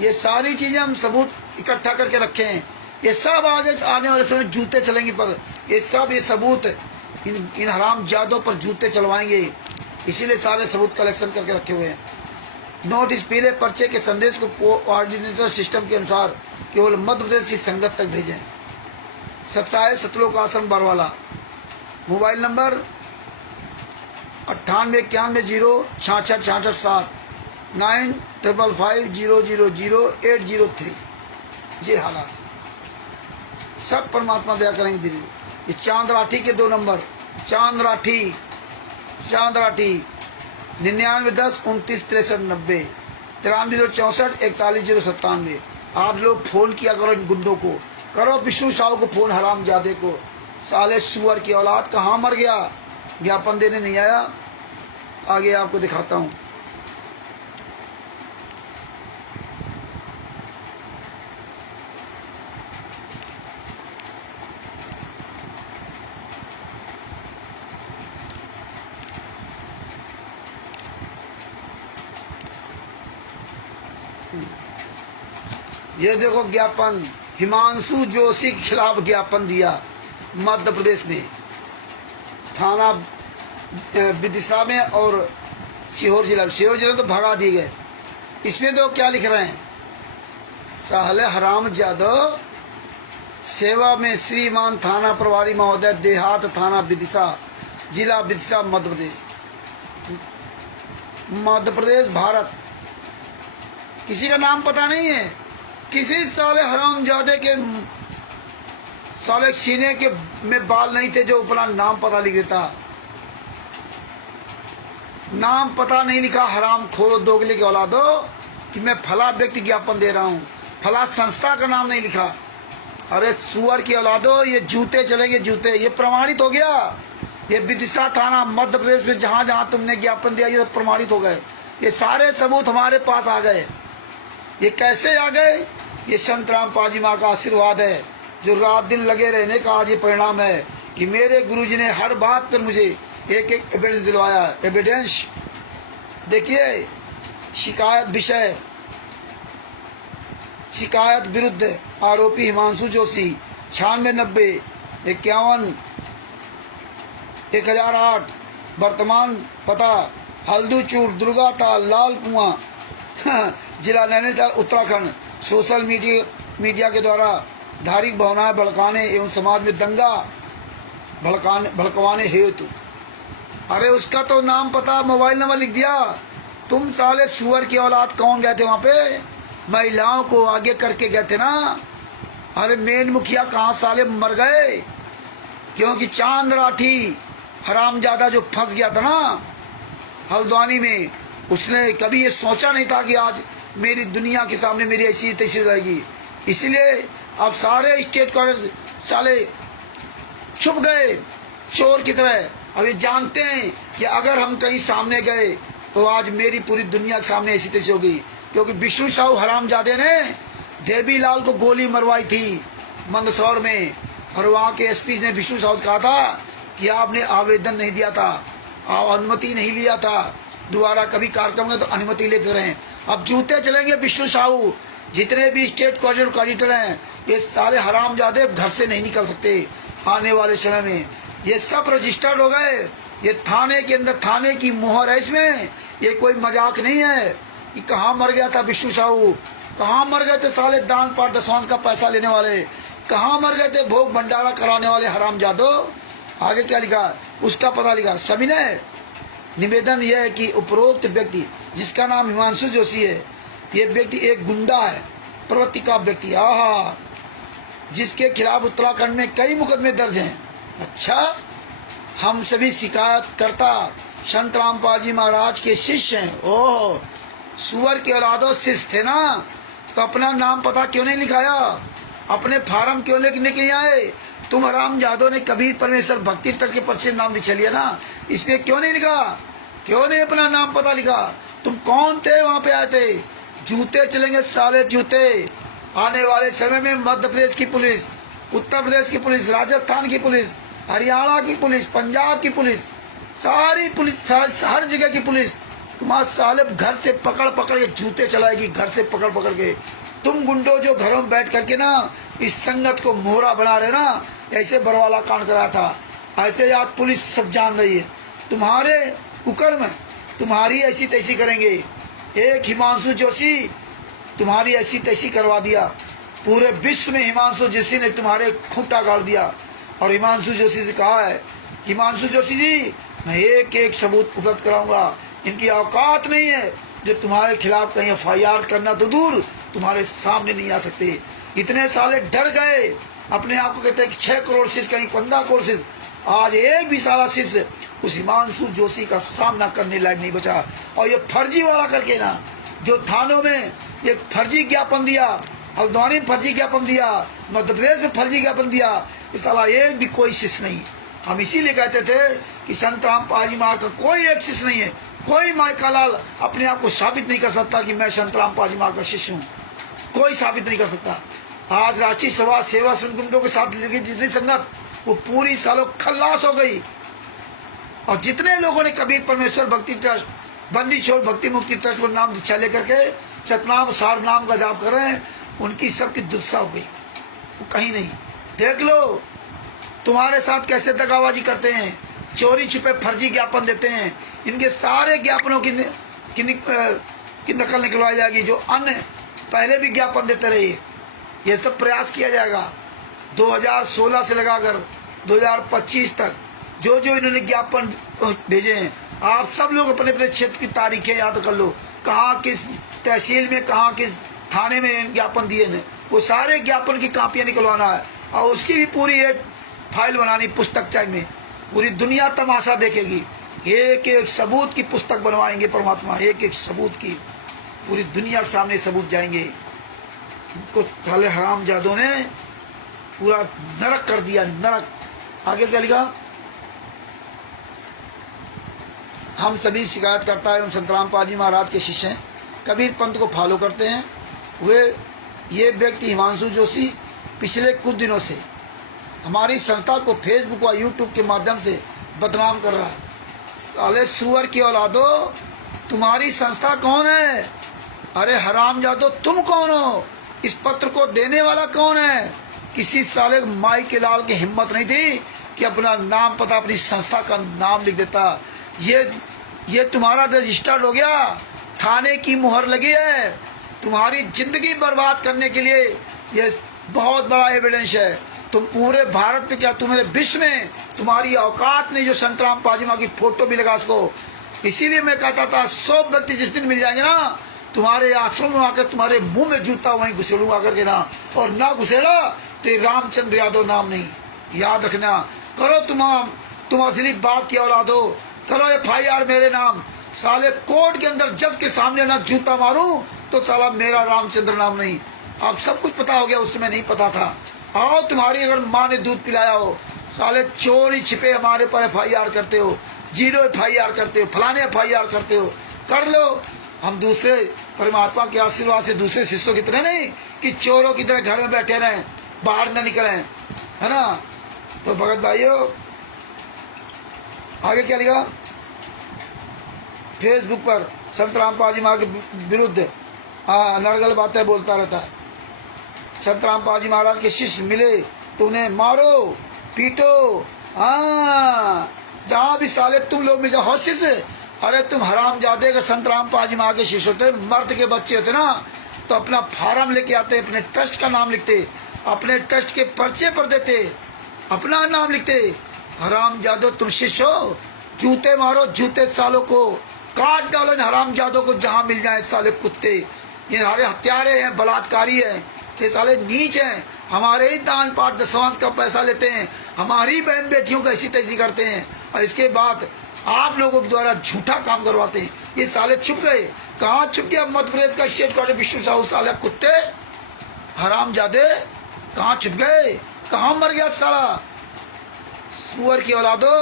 ये सारी चीजें हम सबूत इकट्ठा करके रखे हैं। ये सब आने वाले समय जूते चलेंगे पर ये सब ये सबूत इन हराम जादों पर जूते चलवाएंगे, इसीलिए सारे सबूत कलेक्शन करके रखे हुए हैं। नोट इस पीले पर्चे के संदेश को कोऑर्डिनेटर सिस्टम के अनुसार केवल मध्य प्रदेश की संगत तक भेजें। सतसाहिब सतलोक आश्रम बरवाला, मोबाइल नंबर 9891066667 9555000803। ये हालात सब परमात्मा दया करेंगे दिल्ली। ये चांद राठी के 2 नंबर, चांद राठी 9910 29 63 90 9364 41097। आप लोग फोन किया करो, इन गुंडों को करो, विष्णु साहू को फोन, हरामजादे को, साले सुअर की औलाद। कहाँ मर गया? ज्ञापन देने नहीं आया। आगे आपको दिखाता हूँ। ये देखो ज्ञापन, हिमांशु जोशी के खिलाफ ज्ञापन दिया मध्य प्रदेश में, थाना विदिशा में और सीहोर जिला तो भगा दिए गए। इसमें तो क्या लिख रहे हैं? साले हराम जादव, सेवा में श्रीमान थाना प्रभारी महोदय, देहात थाना विदिशा, जिला विदिशा, मध्य प्रदेश भारत। किसी का नाम पता नहीं है, किसी साले हरामजादे के साले सीने के में बाल नहीं थे जो अपना नाम पता लिख देता। नाम पता नहीं लिखा, हराम खोर दोगले के औलादो, कि मैं फला व्यक्ति ज्ञापन दे रहा हूँ, फला संस्था का नाम नहीं लिखा। अरे सुअर की औलादो, ये जूते चलेंगे जूते। ये प्रमाणित हो गया। ये विदिशा थाना मध्य प्रदेश में जहां जहां तुमने ज्ञापन दिया, ये प्रमाणित हो गए। ये सारे सबूत हमारे पास आ गए। ये कैसे आ गए? ये संत राम पाजी माँ का आशीर्वाद है, जो रात दिन लगे रहने का आज ये परिणाम है कि मेरे गुरुजी ने हर बात पर मुझे एक एविडेंस दिलवाया। एविडेंस देखिए, शिकायत विषय, शिकायत विरुद्ध आरोपी हिमांशु जोशी 9690 51 1008, वर्तमान पता हल्दूचूर, दुर्गाताल, लाल कुआं, जिला नैनीताल, उत्तराखंड। सोशल मीडिया के द्वारा धार्मिक भावनाएं भड़काने एवं समाज में दंगा भड़कवाने हेतु। अरे उसका तो नाम पता, मोबाइल नंबर लिख दिया। तुम साले सुअर की औलाद कौन गए थे वहां पे? महिलाओं को आगे करके गए थे ना। अरे मेन मुखिया कहाँ साले मर गए? क्योंकि चांद राठी हरामजादा जो फंस गया था ना हल्द्वानी में, उसने कभी ये सोचा नहीं था कि आज मेरी दुनिया के सामने मेरी ऐसी तैसी हो जाएगी। इसलिए अब सारे स्टेट कांग्रेस साले छुप गए चोर की तरह। अब ये जानते हैं कि अगर हम कहीं सामने गए तो आज मेरी पूरी दुनिया के सामने ऐसी तैसी होगी। क्योंकि विष्णु साहू हरामजादे ने देवीलाल को गोली मरवाई थी मंदसौर में, और वहाँ के एसपी ने विष्णु साहू से कहा था कि आपने आवेदन नहीं दिया था, अनुमति नहीं लिया था, दोबारा कभी कार्यक्रम में तो अनुमति लेकर हैं। अब जूते चलेंगे विष्णु साहू। जितने भी स्टेट कोऑर्डिनेटर हैं ये सारे हरामजादे घर से नहीं निकल सकते आने वाले समय में। ये सब रजिस्टर्ड हो गए, ये थाने के अंदर थाने की मोहर है इसमें। ये कोई मजाक नहीं है कि कहाँ मर गया था विष्णु साहू, कहाँ मर गए थे साले दान पाठ दसवांश का पैसा लेने वाले, कहाँ मर गए थे भोग भंडारा कराने वाले हरामजादो। आगे क्या लिखा उसका पता लिखा। सभी ने निवेदन यह है कि उपरोक्त व्यक्ति जिसका नाम हिमांशु जोशी है, ये व्यक्ति एक गुंडा है, प्रवृत्ति का व्यक्ति, आहा, जिसके खिलाफ उत्तराखंड में कई मुकदमे दर्ज हैं। अच्छा, हम सभी शिकायतकर्ता संत रामपाल जी महाराज के शिष्य हैं। ओह, सुअर के औलादों शिष्य थे ना, तो अपना नाम पता क्यों नहीं लिखाया, अपने फार्म क्यों लेके नहीं आए? तुम हरामजादों ने कबीर परमेश्वर भक्ति तट के पर्चे नाम लिखा लिया ना, इसमें क्यों नहीं लिखा, क्यों नहीं अपना नाम पता लिखा? तुम कौन थे वहां पे आए थे? जूते चलेंगे साले जूते। आने वाले समय में मध्य प्रदेश की पुलिस, उत्तर प्रदेश की पुलिस, राजस्थान की पुलिस, हरियाणा की पुलिस, पंजाब की पुलिस, सारी पुलिस, हर जगह की पुलिस तुम्हारे साले घर से पकड़ पकड़ के जूते चलाएगी, घर से पकड़ पकड़ के। तुम गुंडो जो घरों में बैठ करके ना इस संगत को मोहरा बना रहे ना, ऐसे बरवाला कांड करा था, ऐसे आज पुलिस सब जान रही है। तुम्हारे कुकर्म तुम्हारी ऐसी तैसी करेंगे। एक हिमांशु जोशी तुम्हारी ऐसी तैसी करवा दिया, पूरे विश्व में हिमांशु जोशी ने तुम्हारे खूंटा गाड़ दिया। और हिमांशु जोशी से कहा है, हिमांशु जोशी जी मैं एक एक सबूत उपलब्ध कराऊंगा, इनकी औकात नहीं है जो तुम्हारे खिलाफ कहीं FIR करना तो दूर तुम्हारे सामने नहीं आ सकते। इतने साले डर गए, अपने आप को कहते हैं कि 6 करोड़ शिष्य कहीं 15 करोड़ शिष्य, आज एक भी साला शिष्य उस हिमांशु जोशी का सामना करने लायक नहीं बचा। और ये फर्जी वाला करके ना, जो थानों में ये फर्जी ज्ञापन दिया, हल्द्वानी में फर्जी ज्ञापन दिया, मध्य प्रदेश में फर्जी ज्ञापन दिया, इस साला एक भी कोई शिष्य नहीं। हम इसीलिए कहते थे कि संत रामपाल जी महाराज का कोई एक शिष्य नहीं है। कोई माइकालाल अपने आप को साबित नहीं कर सकता कि मैं संत रामपाल जी महाराज का शिष्य हूँ, कोई साबित नहीं कर सकता। आज राष्ट्रीय सभा सेवा संगठनों के साथ जितनी संगत वो पूरी सालों खल्लास हो गई। और जितने लोगों ने कबीर परमेश्वर भक्ति ट्रस्ट, बंदी छोड़ भक्ति मुक्ति ट्रस्ट पर नाम दीक्षा लेकर के सतनाम सार नाम का जाप कर रहे हैं, उनकी सबकी दुर्दशा हो गई, वो कहीं नहीं। देख लो तुम्हारे साथ कैसे दगाबाजी करते हैं, चोरी छुपे फर्जी ज्ञापन देते हैं। इनके सारे ज्ञापनों की नकल निकलवाई जाएगी, जो अन्य पहले भी ज्ञापन देते रहे। ये सब प्रयास किया जाएगा 2016 से लगाकर 2025 तक, जो जो इन्होंने ज्ञापन भेजे हैं। आप सब लोग अपने अपने क्षेत्र की तारीखें याद कर लो, कहाँ किस तहसील में कहाँ किस थाने में ज्ञापन दिए हैं, वो सारे ज्ञापन की कापियां निकलवाना है और उसकी भी पूरी एक फाइल बनानी पुस्तक टाइप में। पूरी दुनिया तमाशा देखेगी, एक एक सबूत की पुस्तक बनवाएंगे परमात्मा, एक एक सबूत की पूरी दुनिया के सामने सबूत जाएंगे। कुछ साले हरामजादों ने पूरा नरक कर दिया, नरक। आगे क्या लिखा, हम सभी शिकायतकर्ता एवं संत रामपाल जी महाराज के शिष्य हैं, कबीर पंथ को फॉलो करते हैं। ये व्यक्ति हिमांशु जोशी पिछले कुछ दिनों से हमारी संस्था को फेसबुक व यूट्यूब के माध्यम से बदनाम कर रहा है। साले सुअर की औलादो, तुम्हारी संस्था कौन है? अरे हरामजादो तुम कौन हो? इस पत्र को देने वाला कौन है? किसी साले माई के लाल की हिम्मत नहीं थी कि अपना नाम पता अपनी संस्था का नाम लिख देता। ये तुम्हारा रजिस्टर्ड हो गया, थाने की मुहर लगी है, तुम्हारी जिंदगी बर्बाद करने के लिए ये बहुत बड़ा एविडेंस है। तुम पूरे भारत में क्या तुम्हारे विश्व में तुम्हारी औकात नहीं जो संत रामपाल जी की फोटो भी लगा सको। इसीलिए मैं कहता था 100 व्यक्ति जिस दिन मिल जाएंगे ना, तुम्हारे आश्रम में आकर तुम्हारे मुंह में जूता वहीं घुसेड़ूंगा करके ना, और ना घुसेड़ा तो ये रामचंद्र यादव नाम नहीं, याद रखना। करो तुम असली बाप की औलाद हो, करो FIR मेरे नाम। साले कोर्ट के अंदर जज के सामने ना जूता मारूं तो साला मेरा रामचंद्र नाम नहीं। अब सब कुछ पता हो गया, उसमें नहीं पता था। और तुम्हारी अगर माँ ने दूध पिलाया हो, साले चोरी छिपे हमारे पर FIR करते हो, 0 FIR करते हो, फलाने FIR करते हो। कर लो, हम दूसरे परमात्मा के आशीर्वाद से दूसरे शिष्यों की तरह नहीं कि चोरों की तरह घर में बैठे रहें, बाहर न निकले, है ना। तो भगत भाइयों, आगे क्या लिखा फेसबुक पर, संत रामपाल जी महाराज के विरुद्ध नरगल बातें बोलता रहता है। संत रामपाल जी महाराज के शिष्य मिले तो उन्हें मारो पीटो, जहां भी साले तुम लोग मिल जाओ। हो शिष्य, अरे तुम हराम जादे का संत रामपाल जी महाराज के शिष्य होते, मर्द के बच्चे होते ना, तो अपना फार्म लेके आते, अपने ट्रस्ट का नाम लिखते, अपने ट्रस्ट के पर्चे पर देते, अपना नाम लिखते। हराम जादो तुम शिष्य हो, जूते मारो, जूते सालों को काट डालो, हराम जादो को जहां मिल जाए साले कुत्ते। ये हमारे हत्यारे हैं, बलात्कारी हैं, ये साले नीच हैं, हमारे ही दान पाठ दशवांश का पैसा लेते हैं, हमारी बहन बेटियों को ऐसी तैसी करते हैं, और इसके बाद आप लोगों के द्वारा झूठा काम करवाते हैं। ये साले छुप गए। कहाँ छुप गया? मध्य प्रदेश का स्टेट कॉलेज विष्णु साहू साले कुत्ते हराम जादे, कहाँ छुप गए? कहाँ मर गया साला? सुअर की औलादो,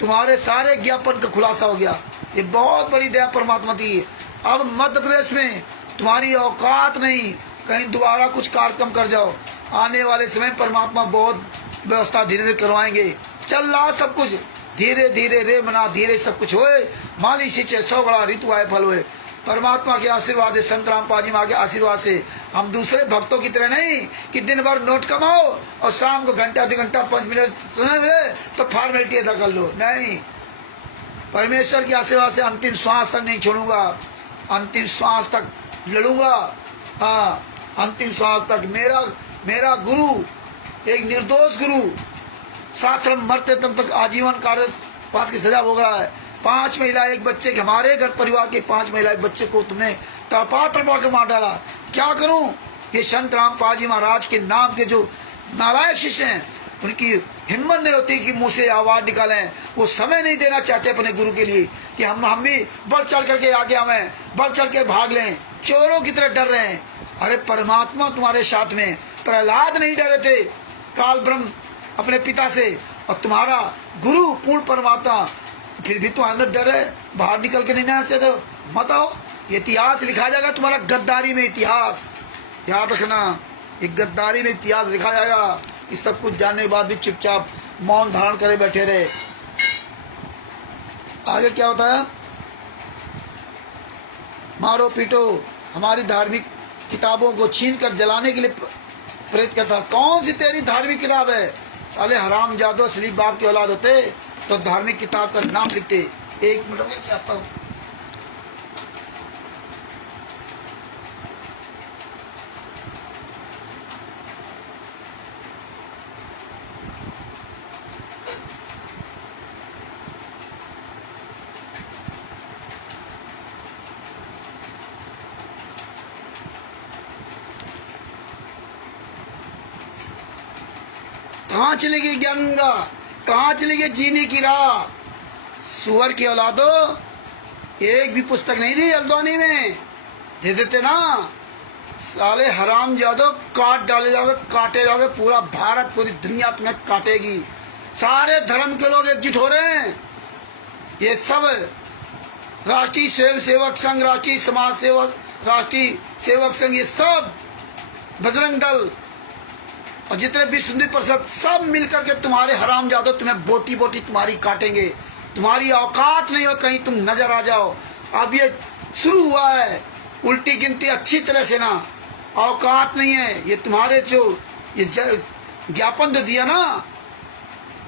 तुम्हारे सारे ज्ञापन का खुलासा हो गया। ये बहुत बड़ी दया परमात्मा दी। अब मध्य प्रदेश में तुम्हारी औकात नहीं, कहीं दोबारा कुछ कार्यक्रम कर जाओ। आने वाले समय परमात्मा बहुत व्यवस्था धीरे धीरे करवाएंगे। चल रहा सब कुछ धीरे धीरे, रे मना धीरे सब कुछ होए। माली सिंचे 100 बड़ा ऋतु आए फल हुए। परमात्मा के आशीर्वाद है, संत रामपाल जी माँ के आशीर्वाद से हम दूसरे भक्तों की तरह नहीं कि दिन भर नोट कमाओ और शाम को घंटा 2 घंटा 5 मिनट सुने मिले तो फॉर्मेलिटी अदा कर लो। नहीं, परमेश्वर के आशीर्वाद से अंतिम श्वास तक नहीं छोड़ूंगा, अंतिम श्वास तक लड़ूंगा। हाँ, अंतिम श्वास तक। मेरा गुरु एक निर्दोष गुरु, शास्त्र मरते तब तक आजीवन कारावास की सजा भोग रहा है। 5 महिला एक बच्चे के, हमारे घर परिवार के 5 महिला एक बच्चे को तुमने तड़पा कर मार डाला। क्या करूं? ये संत रामपाल जी महाराज के नाम के जो नालायक शिष्य हैं, उनकी हिम्मत नहीं होती कि मुंह से आवाज निकालें। वो समय नहीं देना चाहते अपने गुरु के लिए कि हम भी बढ़ चढ़ करके आगे आवें, बढ़ चढ़ के भाग लें। चोरों की तरह डर रहे हैं। अरे परमात्मा तुम्हारे साथ में। प्रहलाद नहीं डरे थे काल ब्रह्म अपने पिता से, और तुम्हारा गुरु पूर्ण परमात्मा, फिर भी तो अंदर डर है, बाहर निकल के नहीं आना चाहते। मत आओ, इतिहास लिखा जाएगा तुम्हारा गद्दारी में। इतिहास याद रखना, एक गद्दारी में इतिहास लिखा जाएगा। इस सब कुछ जानने के बाद भी चुपचाप मौन धारण करे बैठे रहे। आगे क्या होता है? मारो पीटो, हमारी धार्मिक किताबों को छीन कर जलाने के लिए प्रेरित करता। कौन सी तेरी धार्मिक किताब है? साले हराम जादो शरीफ बाप की औलाद होते तो धार्मिक किताब का नाम लिखते। 1 मिनट में चाहता हूँ। कहाँ चली गई गंगा? कहाँ चली गई जीने की राह? सुअर की औलादो, एक भी पुस्तक नहीं दी हल्द्वानी में। दे देते ना, साले हराम जादो काट डाले जाओगे, काटे जाओगे। पूरा भारत, पूरी दुनिया तुम्हें काटेगी। सारे धर्म के लोग एकजुट हो रहे हैं। ये सब राष्ट्रीय स्वयं सेवक संघ, राष्ट्रीय समाज सेवक, राष्ट्रीय सेवक संघ, ये सब बजरंग दल और जितने भी सुंदर परिषद, सब मिलकर के तुम्हारे हराम जादो तुम्हें बोटी बोटी तुम्हारी काटेंगे। तुम्हारी औकात नहीं हो कहीं तुम नजर आ जाओ। अब ये शुरू हुआ है उल्टी गिनती, अच्छी तरह से ना। औकात नहीं है। ये तुम्हारे जो ये ज्ञापन जो दिया ना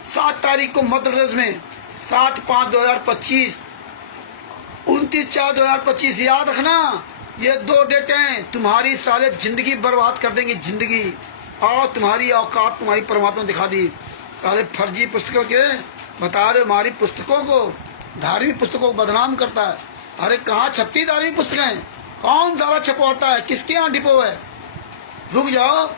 7 तारीख को मध्य प्रदेश में, 7/5/2025, 29/4/2025, याद रखना। ये 2 डेटें हैं, तुम्हारी साले जिंदगी बर्बाद कर देंगी, जिंदगी। और तुम्हारी औकात तुम्हारी परमात्मा दिखा दी। साले फर्जी पुस्तकों के बता रहे, हमारी पुस्तकों को, धार्मिक पुस्तकों को बदनाम करता है। अरे कहाँ छपती धार्मिक पुस्तकें? कौन साला छपवाता है? किसके यहाँ डिपो है? रुक जाओ।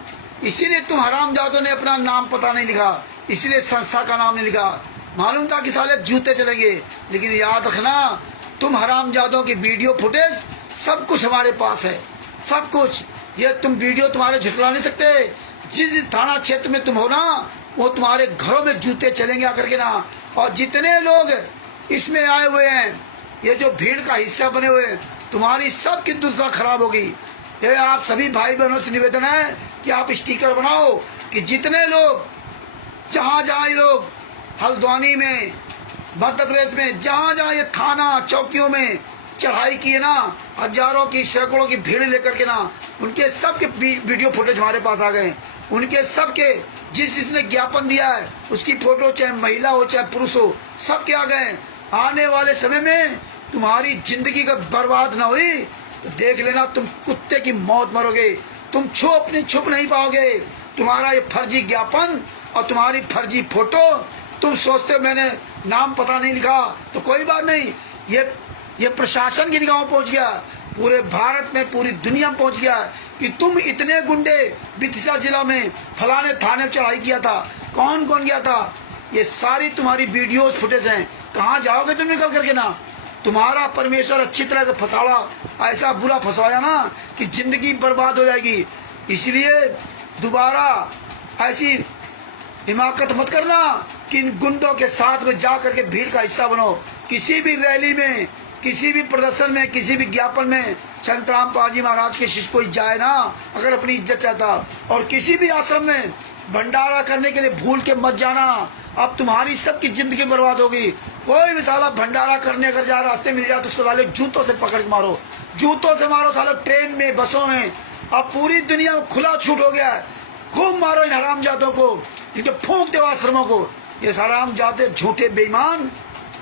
इसीलिए तुम हराम जादों ने अपना नाम पता नहीं लिखा, इसीलिए संस्था का नाम नहीं लिखा। मालूम था कि साले जूते चलेंगे। लेकिन याद रखना, तुम हराम जादों की वीडियो फुटेज सब कुछ हमारे पास है। सब कुछ। ये तुम वीडियो तुम्हारे झुठला नहीं सकते। जिस थाना क्षेत्र में तुम हो ना, वो तुम्हारे घरों में जूते चलेंगे आकर के ना। और जितने लोग इसमें आए हुए हैं, ये जो भीड़ का हिस्सा बने हुए हैं, तुम्हारी सबकी दुर्दशा खराब होगी। ये आप सभी भाई बहनों से निवेदन है कि आप स्टिकर बनाओ कि जितने लोग जहां जहां ये लोग हल्द्वानी में, मध्य प्रदेश में, जहां जहां ये थाना चौकियों में चढ़ाई की है ना, हजारों की सैकड़ों की भीड़ लेकर के ना, उनके सबके वीडियो फुटेज हमारे पास आ गए। उनके सबके जिसने ज्ञापन दिया है उसकी फोटो, चाहे महिला हो चाहे पुरुष हो, सबके आ गए। आने वाले समय में तुम्हारी जिंदगी का बर्बाद ना हुई तो देख लेना, तुम कुत्ते की मौत मरोगे। तुम छुप नहीं पाओगे। तुम्हारा ये फर्जी ज्ञापन और तुम्हारी फर्जी फोटो, तुम सोचते हो मैंने नाम पता नहीं लिखा, तो कोई बात नहीं। ये प्रशासन की निगाहों पहुंच गया, पूरे भारत में, पूरी दुनिया में पहुंच गया कि तुम इतने गुंडे विदिशा जिला में फलाने थाने चढ़ाई किया था। कौन कौन गया था? ये सारी तुम्हारी वीडियोस फुटेज हैं। कहाँ जाओगे तुम निकल करके ना? तुम्हारा परमेश्वर अच्छी तरह से फंसाड़ा, ऐसा बुरा फंसाया ना कि जिंदगी बर्बाद हो जाएगी। इसलिए दोबारा ऐसी हिमाकत मत करना कि इन गुंडों के साथ में जा करके भीड़ का हिस्सा बनो। किसी भी रैली में, किसी भी प्रदर्शन में, किसी भी ज्ञापन में संत रामपाल जी महाराज के शिष्य कोई जाए ना, अगर अपनी इज्जत चाहता, और किसी भी आश्रम में भंडारा करने के लिए भूल के मत जाना। अब तुम्हारी सबकी जिंदगी बर्बाद होगी। कोई भी साला भंडारा करने अगर जा रास्ते मिल जाए तो उसको साले जूतों से पकड़ के मारो, जूतों से मारो साले, ट्रेन में, बसों में। अब पूरी दुनिया में खुला छूट हो गया है। खूब मारो इन हरामजादों को, इनके फूंक दो आश्रमों को। ये हरामजादे झूठे बेईमान,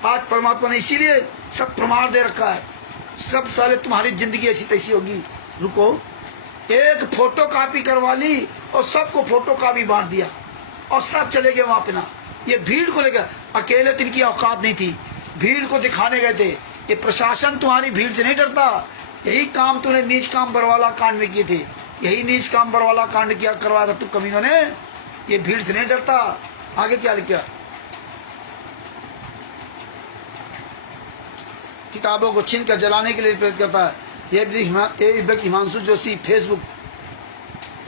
आज परमात्मा ने इसीलिए सब प्रमाण दे रखा है। सब साले तुम्हारी जिंदगी ऐसी तैसी होगी। रुको, एक फोटो कॉपी करवा ली और सबको फोटो कॉपी बांट दिया और सब चले गए वहां पे ना। ये भीड़ को लेकर अकेले तो इनकी औकात नहीं थी, भीड़ को दिखाने गए थे। ये प्रशासन तुम्हारी भीड़ से नहीं डरता। यही काम तूने नीच काम बरवाला कांड में किए थे, यही नीच काम बरवाला कांड किया करवाया था तुम कमीनों ने। ये भीड़ से नहीं डरता। आगे क्या लिखा? किताबों को छीन कर जलाने के लिए प्रेरित करता है। ये व्यक्ति हिमांशु जोशी फेसबुक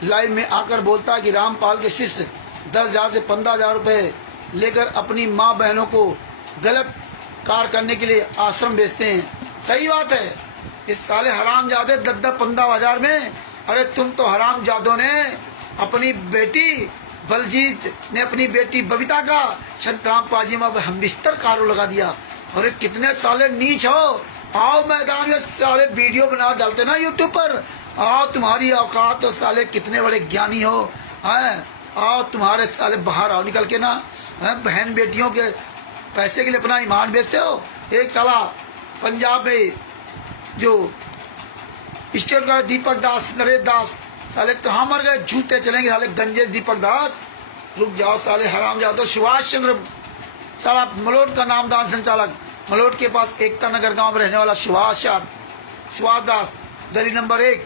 लाइव में आकर बोलता है कि रामपाल के शिष्य 10,000 से 15,000 रुपए लेकर अपनी माँ बहनों को गलत कार्य करने के लिए आश्रम भेजते हैं। सही बात है। इस साले हरामजादे 10-15 में, अरे तुम तो हरामजादों ने अपनी बेटी बलजीत ने अपनी बेटी बबीता का संत रामपाल जी में हम बिस्तर कारो लगा दिया। अरे कितने साले नीच हो। आओ मैदान में साले, वीडियो बना डालते ना यूट्यूब पर। आओ, तुम्हारी औकात तो साले कितने बड़े ज्ञानी हो। हैं, आओ तुम्हारे साले बाहर आओ निकल के ना। बहन बेटियों के पैसे के लिए अपना ईमान बेचते हो। एक साला पंजाब में जो स्टेट का दीपक दास, नरेश दास, साले कहाँ मर गए? जूते चलेंगे साले गंजे दीपक दास। रुक जाओ साले हराम जाओ। तो सुभाष चंद्र साला मलोट का नामदान संचालक, मलोट के पास एकता नगर गांव में रहने वाला सुभाष दास, गली नंबर 1,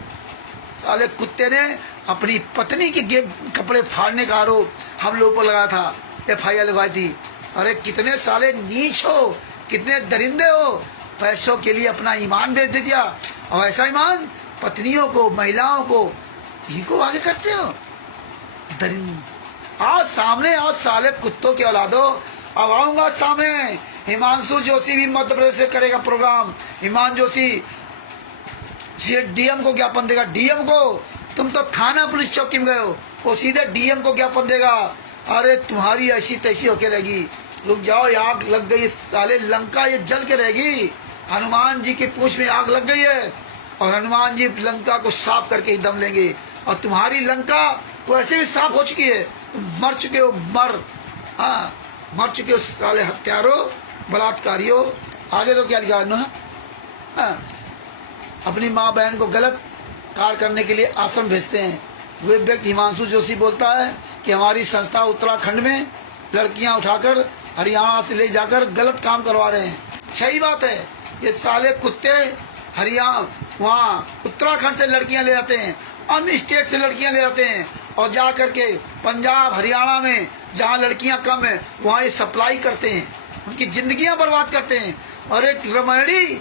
साले कुत्ते ने अपनी पत्नी के कपड़े फाड़ने का आरोप हम लोगों पर लगाया था, FIR लगवाई थी। अरे कितने साले नीच हो, कितने दरिंदे हो। पैसों के लिए अपना ईमान बेच दे दिया, और ऐसा ईमान पत्नियों को, महिलाओं को, इनको आगे करते हो। दरिंद, आओ सामने आओ साले कुत्तों के औलादो। अब आऊंगा सामने। हिमांशु जोशी भी मध्य प्रदेश से करेगा प्रोग्राम। हिमांशु जोशी DM को ज्ञापन देगा। DM को, तुम तो थाना पुलिस चौकी में गए हो, वो सीधे DM को ज्ञापन देगा। अरे तुम्हारी ऐसी तैसी होके रहेगी। रुक जाओ, आग लग गई साले, लंका ये जल के रहेगी। हनुमान जी की पूंछ में आग लग गई है और हनुमान जी लंका को साफ करके ही दम लेंगे। और तुम्हारी लंका तो ऐसे भी साफ हो चुकी है। तुम मर चुके हो, मर चुके हो साले हत्यारों, बलात्कारियों। आगे तो क्या लिखा उन्होंने? अपनी माँ बहन को गलत कार्य करने के लिए आश्रम भेजते हैं। वे व्यक्ति हिमांशु जोशी बोलता है कि हमारी संस्था उत्तराखंड में लड़कियां उठाकर हरियाणा से ले जाकर गलत काम करवा रहे हैं। सही बात है। ये साले कुत्ते हरियाणा, वहाँ उत्तराखंड से लड़कियां ले जाते हैं, अन्य स्टेट से लड़कियां ले जाते हैं, और जा करके पंजाब, हरियाणा में जहाँ लड़कियां कम है वहाँ ये सप्लाई करते हैं, उनकी जिंदगियां बर्बाद करते हैं। और एक रमैड़ी,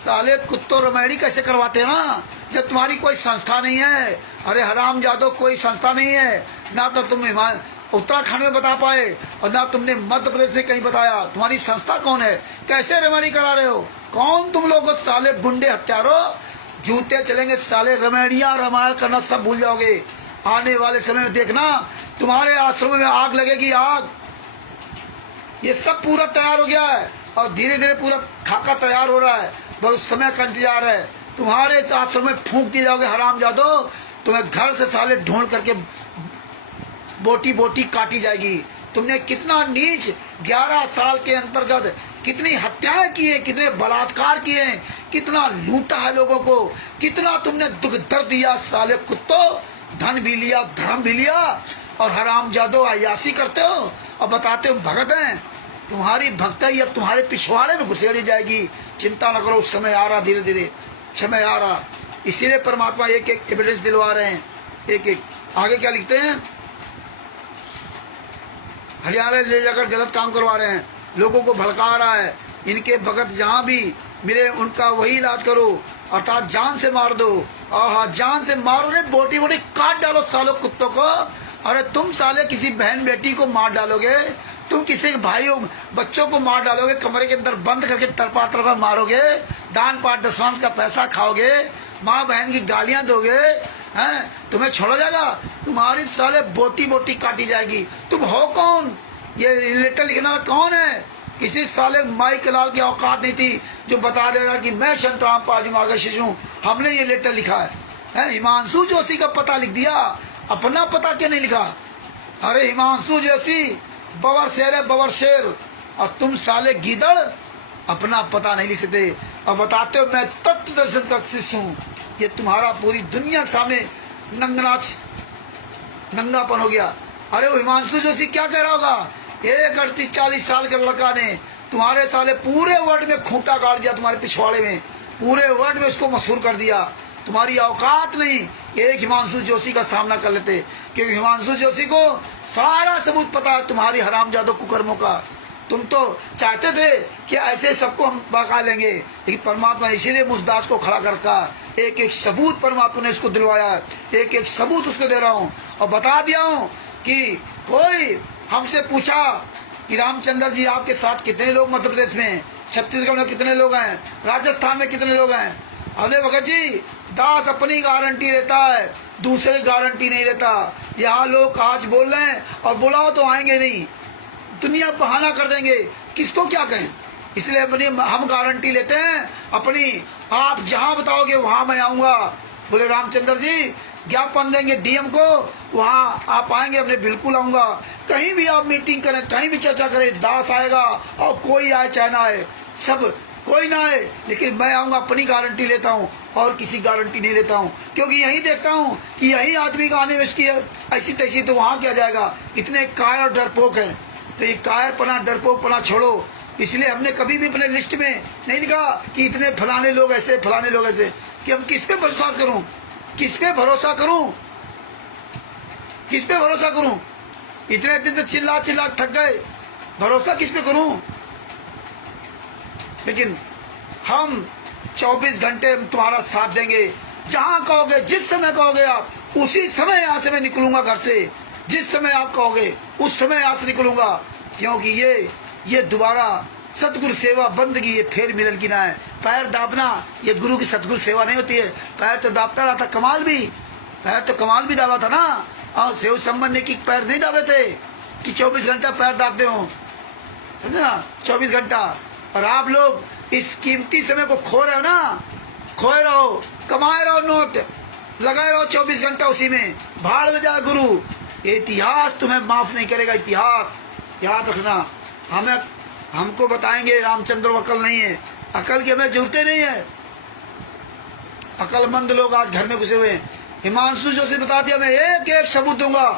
साले कुत्तों रमैड़ी कैसे करवाते हैं ना, जब तुम्हारी कोई संस्था नहीं है। अरे हराम जादो, कोई संस्था नहीं है, ना तो तुम उत्तराखंड में बता पाए और ना तुमने मध्य प्रदेश में कहीं बताया। तुम्हारी संस्था कौन है? कैसे रमणी करा रहे हो? कौन तुम लोग? साले गुंडे हत्यारो, जूते चलेंगे साले। रमणिया रामायण करना सब भूल जाओगे। आने वाले समय में देखना तुम्हारे आश्रम में आग लगेगी, आग। ये सब पूरा तैयार हो गया है और धीरे धीरे पूरा खाका तैयार हो रहा है। बस समय का इंतजार है। तुम्हारे आश्रम में फूंक दिए जाओगे हराम जादो। तुम्हें घर से साले ढूंढ करके बोटी बोटी काटी जाएगी। तुमने कितना नीच 11 साल के अंतर्गत कितनी हत्याएं की है, कितने बलात्कार किए हैं, कितना लूटा है लोगों को, कितना तुमने दुख दर्द दिया साले कुत्तों। धन भी लिया, धर्म भी लिया और हराम जादो अयासी करते हो और बताते हो भगत हैं। तुम्हारी भक्ति अब तुम्हारे पिछवाड़े में घुसेड़ी जाएगी। चिंता न करो, समय आ रहा, धीरे धीरे समय आ रहा। इसीलिए परमात्मा एक एक एविडेंस दिलवा रहे हैं, एक एक। आगे क्या लिखते हैं? हरियाणा ले जाकर गलत काम करवा रहे हैं, लोगों को भड़का रहा है। इनके भगत जहाँ भी मिले उनका वही इलाज करो, अर्थात जान से मार दो। आहा, जान से मारो रे, बोटी बोटी काट डालो सालों कुत्तों को। अरे तुम साले किसी बहन बेटी को मार डालोगे, तुम किसी भाइयों बच्चों को मार डालोगे, कमरे के अंदर बंद करके टरपा टरपा मारोगे, दान पाठ दशवांश का पैसा खाओगे, माँ बहन की गालियां दोगे, हैं? तुम्हें छोड़ा जाएगा? तुम्हारी साले बोटी बोटी काटी जाएगी। तुम हो कौन? ये लेटर लिखना कौन है? किसी साले माई के लाल की औकात नहीं थी जो बता देगा कि मैं संतराम पाजी मार्गशीर्ष हूँ। हमने ये लेटर लिखा है। हिमांशु जोशी का पता लिख दिया, अपना पता क्यों नहीं लिखा? अरे हिमांशु जोशी बवर शेर है, बवर शेर। और तुम साले गीदड़ अपना पता नहीं लिख सकते और बताते हो मैं तत्व दर्शन का शिष्य हूँ। ये तुम्हारा पूरी दुनिया के सामने नंगापन हो गया। अरे वो हिमांशु जोशी क्या कह रहा होगा? 38-40 साल के लड़का ने तुम्हारे साले पूरे वर्ल्ड में खूंटा गाड़ दिया, तुम्हारे पिछवाड़े में पूरे वर्ल्ड में उसको मशहूर कर दिया। तुम्हारी औकात नहीं एक हिमांशु जोशी का सामना कर लेते, क्योंकि हिमांशु जोशी को सारा सबूत पता है तुम्हारी हरामजादों कुकर्मों का। तुम तो चाहते थे कि ऐसे सबको हम बका लेंगे, लेकिन परमात्मा ने इसीलिए मुझदास को खड़ा कर रखा। एक एक सबूत परमात्मा ने इसको दिलवाया, एक एक सबूत उसको दे रहा हूँ और बता दिया हूँ कि कोई हमसे पूछा कि रामचंद्र जी आपके साथ कितने लोग मध्य प्रदेश में, छत्तीसगढ़ में कितने लोग हैं, राजस्थान में कितने लोग हैं? अरे भगत जी, दास अपनी गारंटी लेता है, दूसरे गारंटी नहीं लेता। यहाँ लोग आज बोल रहे हैं और बुलाओ तो आएंगे नहीं, दुनिया बहाना कर देंगे, किसको क्या कहें। इसलिए अपनी हम गारंटी लेते हैं अपनी, आप जहाँ बताओगे वहाँ मैं आऊँगा। बोले रामचंद्र जी ज्ञापन देंगे डीएम को, वहाँ आप आएंगे, अपने बिल्कुल आऊँगा। कहीं भी आप मीटिंग करें, कहीं भी चर्चा करें, दास आएगा और कोई आए चाहे ना आए, सब कोई ना आए, लेकिन मैं आऊँगा। अपनी गारंटी लेता हूँ और किसी गारंटी नहीं लेता हूँ, क्योंकि यही देखता हूँ कि यही आदमी का आने में इसकी ऐसी तैसी, तो वहाँ क्या जाएगा। इतने कायर और डरपोक है, तो ये कायरपना डरपोकपना छोड़ो। इसलिए हमने कभी भी अपने लिस्ट में नहीं लिखा कि इतने फलाने लोग ऐसे, फलाने लोग ऐसे, कि हम किस पे विश्वास करूं, किस पे भरोसा करूं, किस पे भरोसा करूं। इतने दिन से चिल्ला चिल्ला थक गए, भरोसा किस पे करूं। लेकिन हम 24 घंटे तुम्हारा साथ देंगे, जहां कहोगे, जिस समय कहोगे आप, उसी समय यहाँ से मैं निकलूंगा घर से। जिस समय आप कहोगे उस समय यहाँ से निकलूंगा, क्योंकि ये दोबारा सतगुरु सेवा बंदगी, ये फेर मिलन की ना है। पैर दाबना ये गुरु की सतगुरु सेवा नहीं होती है। पैर तो दाबता रहा था, कमाल भी, पैर तो कमाल भी दावा था ना। और सेव संबंध ने की पैर नहीं दाबे थे कि 24 घंटा पैर दाबते हो, समझे ना, 24 घंटा। और आप लोग इस कीमती समय को खो रहे हो ना, खोए रहो, कमाए रहो, नोट लगाए रहो 24 घंटा उसी में, भाड़ में जाए गुरु। ये इतिहास तुम्हें माफ नहीं करेगा, इतिहास याद रखना। हमको बताएंगे रामचंद्र अकल नहीं है, अकल की हमें जरूरत नहीं है। अकलमंद लोग आज घर में घुसे हुए हैं। हिमांशु जोशी बता दिया, मैं एक एक सबूत दूंगा,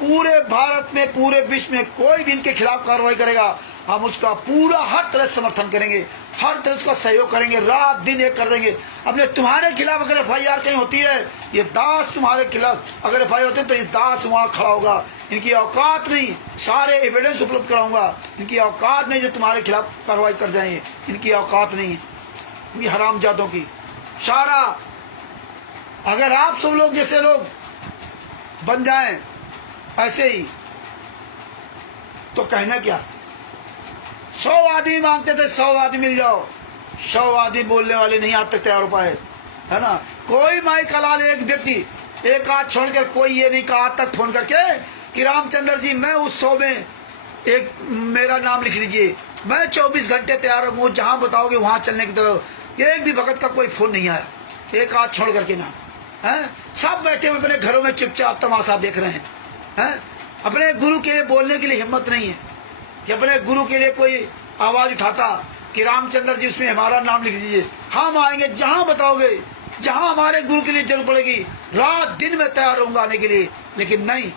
पूरे भारत में, पूरे विश्व में कोई भी इनके खिलाफ कार्रवाई करेगा, हम उसका पूरा हर तरह समर्थन करेंगे, हर तरह उसका सहयोग करेंगे, रात दिन एक कर देंगे। अपने तुम्हारे खिलाफ अगर FIR कहीं होती है, ये दास तुम्हारे खिलाफ अगर FIR होती है तो ये दास वहाँ खड़ा होगा। इनकी औकात नहीं, सारे एविडेंस उपलब्ध कराऊंगा, इनकी औकात नहीं जो तुम्हारे खिलाफ कार्रवाई कर जाएंगे, इनकी औकात नहीं, इनकी हरामजादों की। सारा अगर आप सब लोग जैसे लोग बन जाएं ऐसे ही तो कहना क्या। 100 आदमी मांगते थे 100 आदमी मिल जाओ, 100 आदमी बोलने वाले नहीं आज तक तैयार हो पाए, है ना। कोई माई कलाल एक व्यक्ति एक आध छोड़कर कोई ये नहीं कहा आज तक फोन करके कि रामचंद्र जी मैं उस 100 में एक मेरा नाम लिख लीजिए, मैं 24 घंटे तैयार हूँ, जहां बताओगे वहां चलने की तरफ। एक भी भगत का कोई फोन नहीं आया, एक आध छोड़ करके ना, है। सब बैठे हुए अपने घरों में चुपचाप तमाशा देख रहे हैं। अपने गुरु के लिए बोलने के लिए हिम्मत नहीं है कि अपने गुरु के लिए कोई आवाज उठाता कि रामचंद्र जी उसमें हमारा नाम लिख दीजिए, हम आएंगे जहां बताओगे, जहां हमारे गुरु के लिए जरूरत पड़ेगी रात दिन में तैयार होऊंगा आने के लिए। लेकिन नहीं,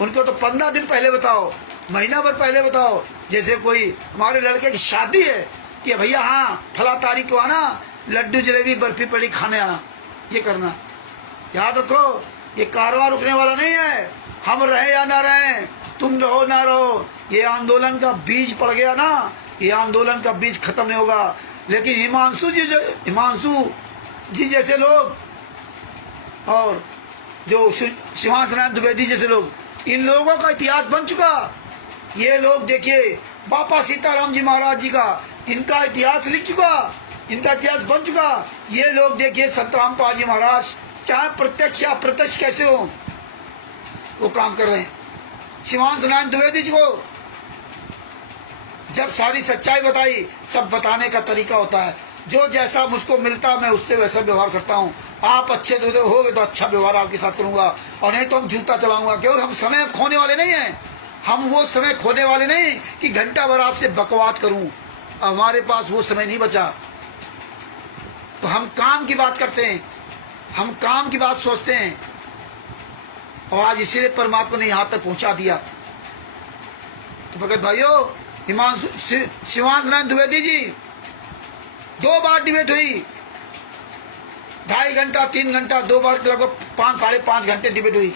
उनको तो 15 दिन पहले बताओ, महीना भर पहले बताओ। जैसे कोई हमारे लड़के की शादी है कि भैया हाँ फला तारीख को आना, लड्डू जलेबी बर्फी पड़ी खाने आना, ये करना। याद रखो ये कारवां रुकने वाला नहीं है, हम रहे या ना रहे, तुम रहो ना रहो, ये आंदोलन का बीज पड़ गया ना, ये आंदोलन का बीज खत्म नहीं होगा। लेकिन हिमांशु जी जैसे लोग और जो शिवांश नारायण द्विवेदी जैसे लोग, इन लोगों का इतिहास बन चुका। ये लोग देखिए बाबा सीताराम जी महाराज जी का इनका इतिहास लिख चुका, इनका इतिहास बन चुका। ये लोग देखिए संत रामपाल जी महाराज चाहे प्रत्यक्ष या अप्रत्यक्ष कैसे हो वो काम कर रहे हैं। शिवांश नारायण द्विवेदी जी को जब सारी सच्चाई बताई, सब बताने का तरीका होता है, जो जैसा मुझको मिलता मैं उससे वैसा व्यवहार करता हूँ। आप अच्छे हो तो अच्छा व्यवहार आपके साथ करूंगा, और नहीं तो हम जूता चलाऊंगा। क्यों, हम समय खोने वाले नहीं हैं, हम वो समय खोने वाले नहीं कि घंटा भर आपसे बकवाद करूं। हमारे पास वो समय नहीं बचा, तो हम काम की बात करते हैं, हम काम की बात सोचते हैं, और आज इसीलिए परमात्मा ने यहां तक पहुंचा दिया। तो भगत भाइयों, हिमांशु शिवांश नारायण द्विवेदी जी 2 बार डिबेट हुई, 2.5 घंटा 3 घंटा, 2 बार लगभग 5 साढ़े 5 घंटे डिबेट हुई।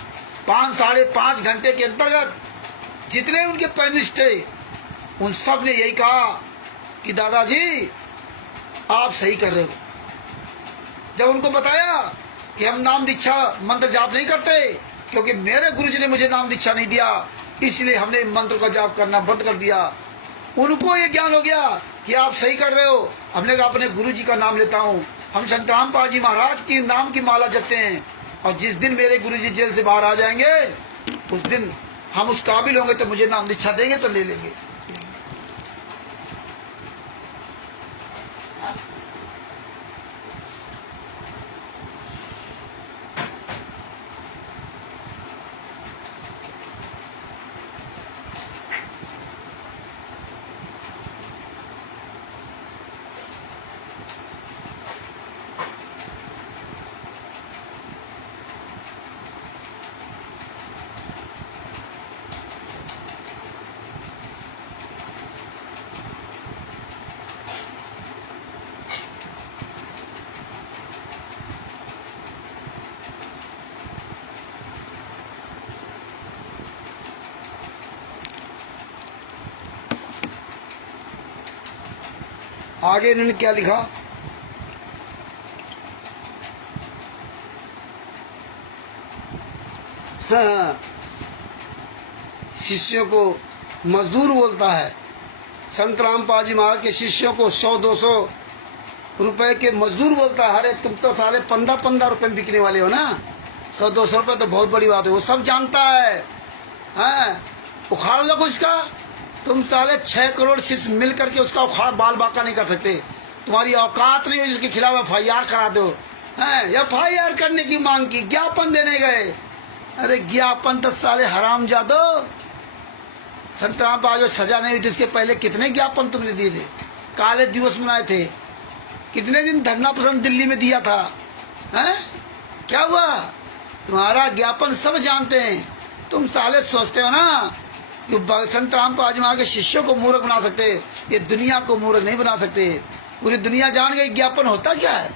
5 साढ़े 5 घंटे के अंतर्गत जितने उनके पैनलिस्ट थे उन सब ने यही कहा कि दादाजी आप सही कर रहे हो। जब उनको बताया कि हम नाम दीक्षा मंत्र जाप नहीं करते क्योंकि मेरे गुरुजी ने मुझे नाम दीक्षा नहीं दिया, इसलिए हमने मंत्र का जाप करना बंद कर दिया। उनको ये ज्ञान हो गया कि आप सही कर रहे हो। हमने कहा अपने गुरुजी का नाम लेता हूँ, हम संत रामपाल जी महाराज की नाम की माला जपते हैं, और जिस दिन मेरे गुरुजी जेल से बाहर आ जाएंगे उस दिन हम उस काबिल होंगे तो मुझे नाम दीक्षा देंगे तो ले लेंगे। आगे इन्होंने क्या लिखा, हाँ, शिष्यों को मजदूर बोलता है। संत रामपाल जी महाराज के शिष्यों को 100-200 रुपए के मजदूर बोलता है। अरे तुम तो साले 15-15 रुपए में बिकने वाले हो ना, 100-200 रुपए तो बहुत बड़ी बात है, वो सब जानता है। हाँ, उखाड़ लो उसका, तुम साले 6 करोड़ शिष्य मिल करके उसका उखाड़ बाल बाका नहीं कर सकते। तुम्हारी औकात नहीं है उसके खिलाफ FIR करा दो। FIR करने की मांग की, ज्ञापन देने गए। अरे ज्ञापन तो साले हराम जादो, संत रामपाल जो सजा नहीं हुई थी उसके पहले कितने ज्ञापन तुमने दिए थे, काले दिवस मनाए थे, कितने दिन धरना प्रदर्शन दिल्ली में दिया था। हैं, क्या हुआ, तुम्हारा ज्ञापन सब जानते हैं। तुम साले सोचते हो ना कि संत रामपाल जी महाराज के शिष्यों को मूर्ख बना सकते, ये दुनिया को मूर्ख नहीं बना सकते। पूरी दुनिया जान गई ज्ञापन होता क्या है।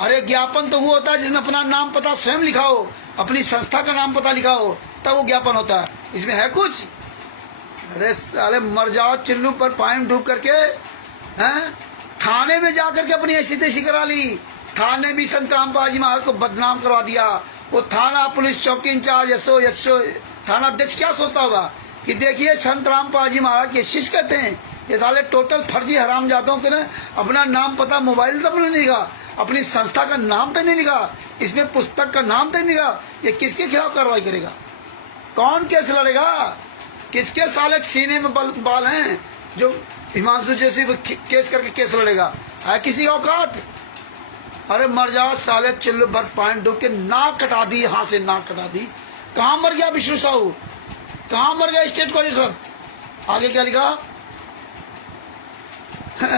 अरे ज्ञापन तो वो होता है जिसमें अपना नाम पता स्वयं लिखा हो, अपनी संस्था का नाम पता लिखा हो, तब वो ज्ञापन होता है। इसमें है कुछ, अरे साले मर जाओ चिल्लू पर पानी डूब करके, हैं, थाने में जाकर के अपनी ऐसी तैसी करा ली थाने भी संत रामपाल जी महाराज को बदनाम करवा दिया। वो थाना पुलिस चौकी इंचार्ज यशो थाना अध्यक्ष क्या सोचता होगा कि देखिए संत रामपाल जी महाराज के शिष्य कहते हैं, ये साले टोटल फर्जी हराम जातों के ना अपना नाम पता मोबाइल तक नहीं लिखा, अपनी संस्था का नाम तक नहीं लिखा, इसमें पुस्तक का नाम तक नहीं लिखा। ये किसके खिलाफ कार्रवाई करेगा? कौन केस लड़ेगा? किसके साले सीने में बाल हैं जो हिमांशु जैसी केस करके केस लड़ेगा? है किसी औकात? अरे मर जाओ साले, चिल्लू भर पानी डूब के नाक कटा दी, हाथ से नाक कटा दी। कहाँ मर गया विष्णु साहू? कहाँ मर गया स्टेट कोऑर्डिनेटर? आगे क्या लिखा?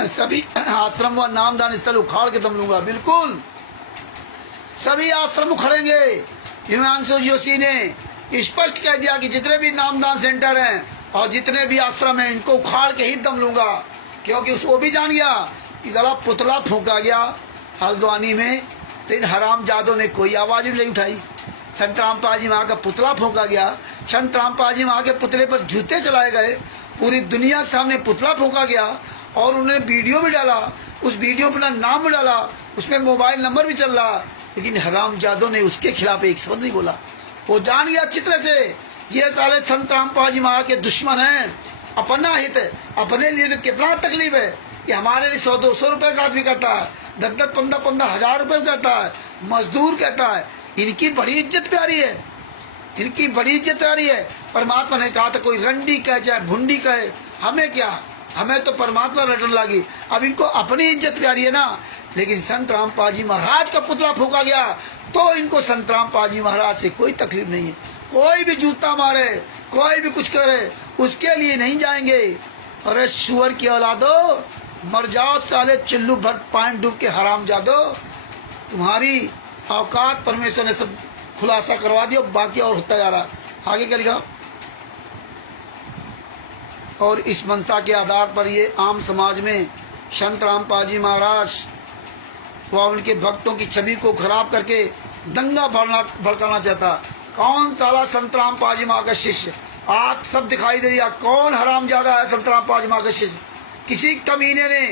सभी आश्रम व नामदान स्थल उखाड़ के दम लूंगा। बिल्कुल सभी आश्रम उखड़ेंगे। हिमांशु जोशी ने स्पष्ट कह दिया कि जितने भी नामदान सेंटर हैं और जितने भी आश्रम हैं इनको उखाड़ के ही दम लूंगा, क्योंकि उसको भी जान गया कि साला पुतला फूंका गया हल्द्वानी में, तो इन हरामजादों ने कोई आवाज नहीं उठाई। संत रामपाल जी वहां का पुतला फूंका गया, संत रामपाल जी वहां के पुतले पर जूते चलाए गए, पूरी दुनिया के सामने पुतला फूंका गया और उन्होंने वीडियो भी डाला, उस वीडियो पर नाम भी डाला, उसमें मोबाइल नंबर भी चल रहा, लेकिन हरामजादों ने उसके खिलाफ एक शब्द नहीं बोला। वो जान गया अच्छी तरह से ये साले संत रामपाल जी महाराज के दुश्मन हैं, अपना हित है, अपने लिए तो कितना तकलीफ है कि हमारे लिए 100-200 रुपए का आदमी कहता है, 10-10, 15-15 हजार रुपए कहता है, मजदूर कहता है। इनकी बड़ी इज्जत प्यारी है, इनकी बड़ी इज्जत प्यारी है। परमात्मा ने कहा था कोई रंडी कहे चाहे भुंडी कहे, हमें क्या, हमें तो परमात्मा रटन लगी। अब इनको अपनी इज्जत प्यारी है ना, लेकिन संत रामपाल जी महाराज का पुतला फूंका गया तो इनको संत रामपाल जी महाराज से कोई तकलीफ नहीं है। कोई भी जूता मारे, कोई भी कुछ करे, उसके लिए नहीं जाएंगे। अरे सुअर की औलादो, मर जाओ साले, चिल्लू भर पानी डूब के हराम जादो। तुम्हारी औकात परमेश्वर ने सब खुलासा करवा दिया, बाकी और होता जा रहा। आगे क्या लिखा? और इस मंशा के आधार पर ये आम समाज में संत रामपाल जी महाराज व उनके भक्तों की छवि को खराब करके दंगा भड़काना चाहता। कौन साला संत रामपाल जी महाराज का शिष्य? आप सब दिखाई दे दिया कौन हरामजादा है संत रामपाल जी महाराज का शिष्य। किसी कमीने ने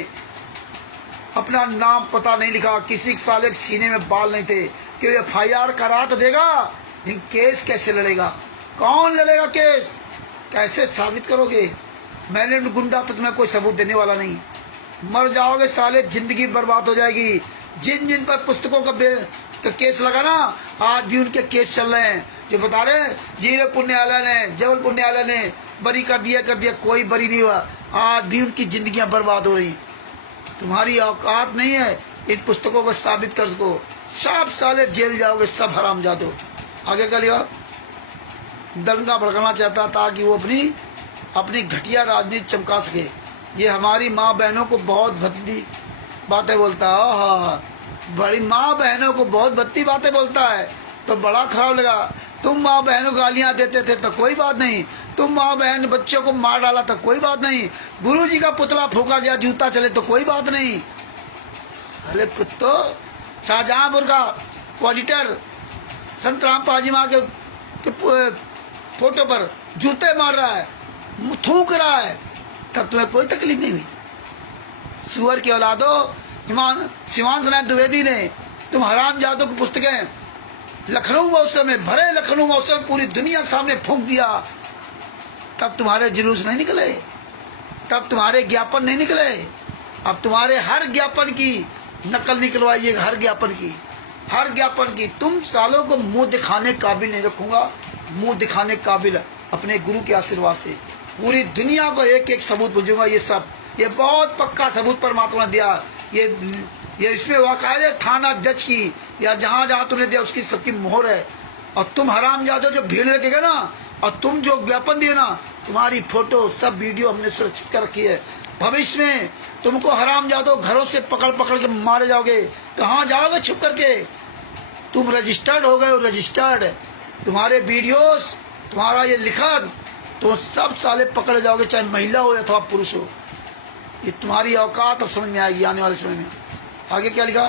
अपना नाम पता नहीं लिखा, किसी साले के सीने में बाल नहीं थे कि FIR करा तो देगा, लेकिन केस कैसे लड़ेगा? कौन लड़ेगा केस? कैसे साबित करोगे? मैंने गुंडा तो तुम्हें कोई सबूत देने वाला नहीं। मर जाओगे साले, जिंदगी बर्बाद हो जाएगी। जिन जिन पर पुस्तकों का केस लगा ना, आज भी उनके केस चल रहे हैं, जो बता रहे जीरकपुर न्यायालय ने, जबलपुर न्यायालय ने बरी कर दिया, कोई बरी नहीं हुआ। आज भी उनकी जिंदगियां बर्बाद हो रही। तुम्हारी औकात नहीं है इन पुस्तकों को साबित कर सको। सब साले जेल जाओगे, सब हरामजादो। आगे क्या लिखा? दंगा भड़काना चाहता ताकि वो अपनी घटिया राजनीति चमका सके। ये हमारी माँ बहनों को बहुत भद्दी बातें बोलता है। हाँ, बड़ी माँ बहनों को बहुत भद्दी बातें बोलता है तो बड़ा खराब लगा। तुम माँ बहनों को गालियां देते थे तो कोई बात नहीं, तुम माँ बहन बच्चों को मार डाला तो कोई बात नहीं, गुरु जी का पुतला फूका गया, जूता चले तो कोई बात नहीं। अरे कुत्तो, शाहजहांपुर का ऑडिटर संत रामपाल जी माँ के फोटो पर जूते मार रहा है, थूक रहा है, तब तुम्हें कोई तकलीफ नहीं हुई। सुअर की औलादो, शिवांश नारायण द्विवेदी ने तुम हरामजादों की पुस्तकें लखनऊ महोत्सव में, भरे लखनऊ महोत्सव में पूरी दुनिया के सामने फूंक दिया, तब तुम्हारे जुलूस नहीं निकले, तब तुम्हारे ज्ञापन नहीं निकले। अब तुम्हारे हर ज्ञापन की नकल निकलवाइएगा, हर ज्ञापन की। तुम सालों को मुंह दिखाने काबिल नहीं रखूंगा, मुंह दिखाने काबिल अपने गुरु के आशीर्वाद से पूरी दुनिया को एक एक सबूत भेजूंगा। ये बहुत पक्का सबूत परमात्मा ने दिया। ये इसमें वाकायदे थाना अध्यक्ष की या जहां जहां तुमने दिया उसकी सबकी मोहर है। और तुम हरामजादो जो भीड़ लगेगा ना, और तुम जो ज्ञापन दिए ना, तुम्हारी फोटो सब वीडियो हमने सुरक्षित कर रखी है। भविष्य में तुमको हरामजादो घरों से पकड़ के मारे जाओगे। कहाँ जाओगे छुप करके? तुम रजिस्टर्ड हो गए हो, रजिस्टर्ड। तुम्हारे वीडियोस, तुम्हारा ये लिखन, तो सब साले पकड़े जाओगे, चाहे महिला हो अथवा पुरुष हो। ये तुम्हारी औकात अब समझ में आएगी आने वाले समय में। आगे क्या लिखा?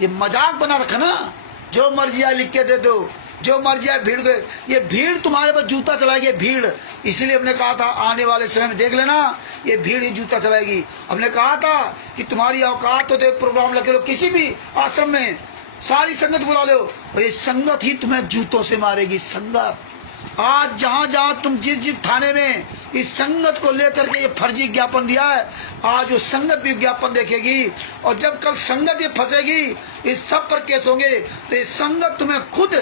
ये मजाक बना रखा ना, जो मर्जी आए लिख के दे दो, जो मर्जी आए भीड़ गए। ये भीड़ तुम्हारे पर जूता चलाएगी, भीड़। इसलिए हमने कहा था आने वाले समय में देख लेना, ये भीड़ ही जूता चलाएगी। हमने कहा था कि तुम्हारी औकात हो तो एक प्रोग्राम लगे लो किसी भी आश्रम में, सारी संगत बुला लो, और ये संगत ही तुम्हें जूतों से मारेगी। संगत आज जहां जहां तुम जिस थाने में इस संगत को लेकर के ये फर्जी ज्ञापन दिया है, आज वो संगत भी ज्ञापन देखेगी, और जब कल संगत ये फंसेगी, इस सब पर केस होंगे, तो ये संगत तुम्हें खुद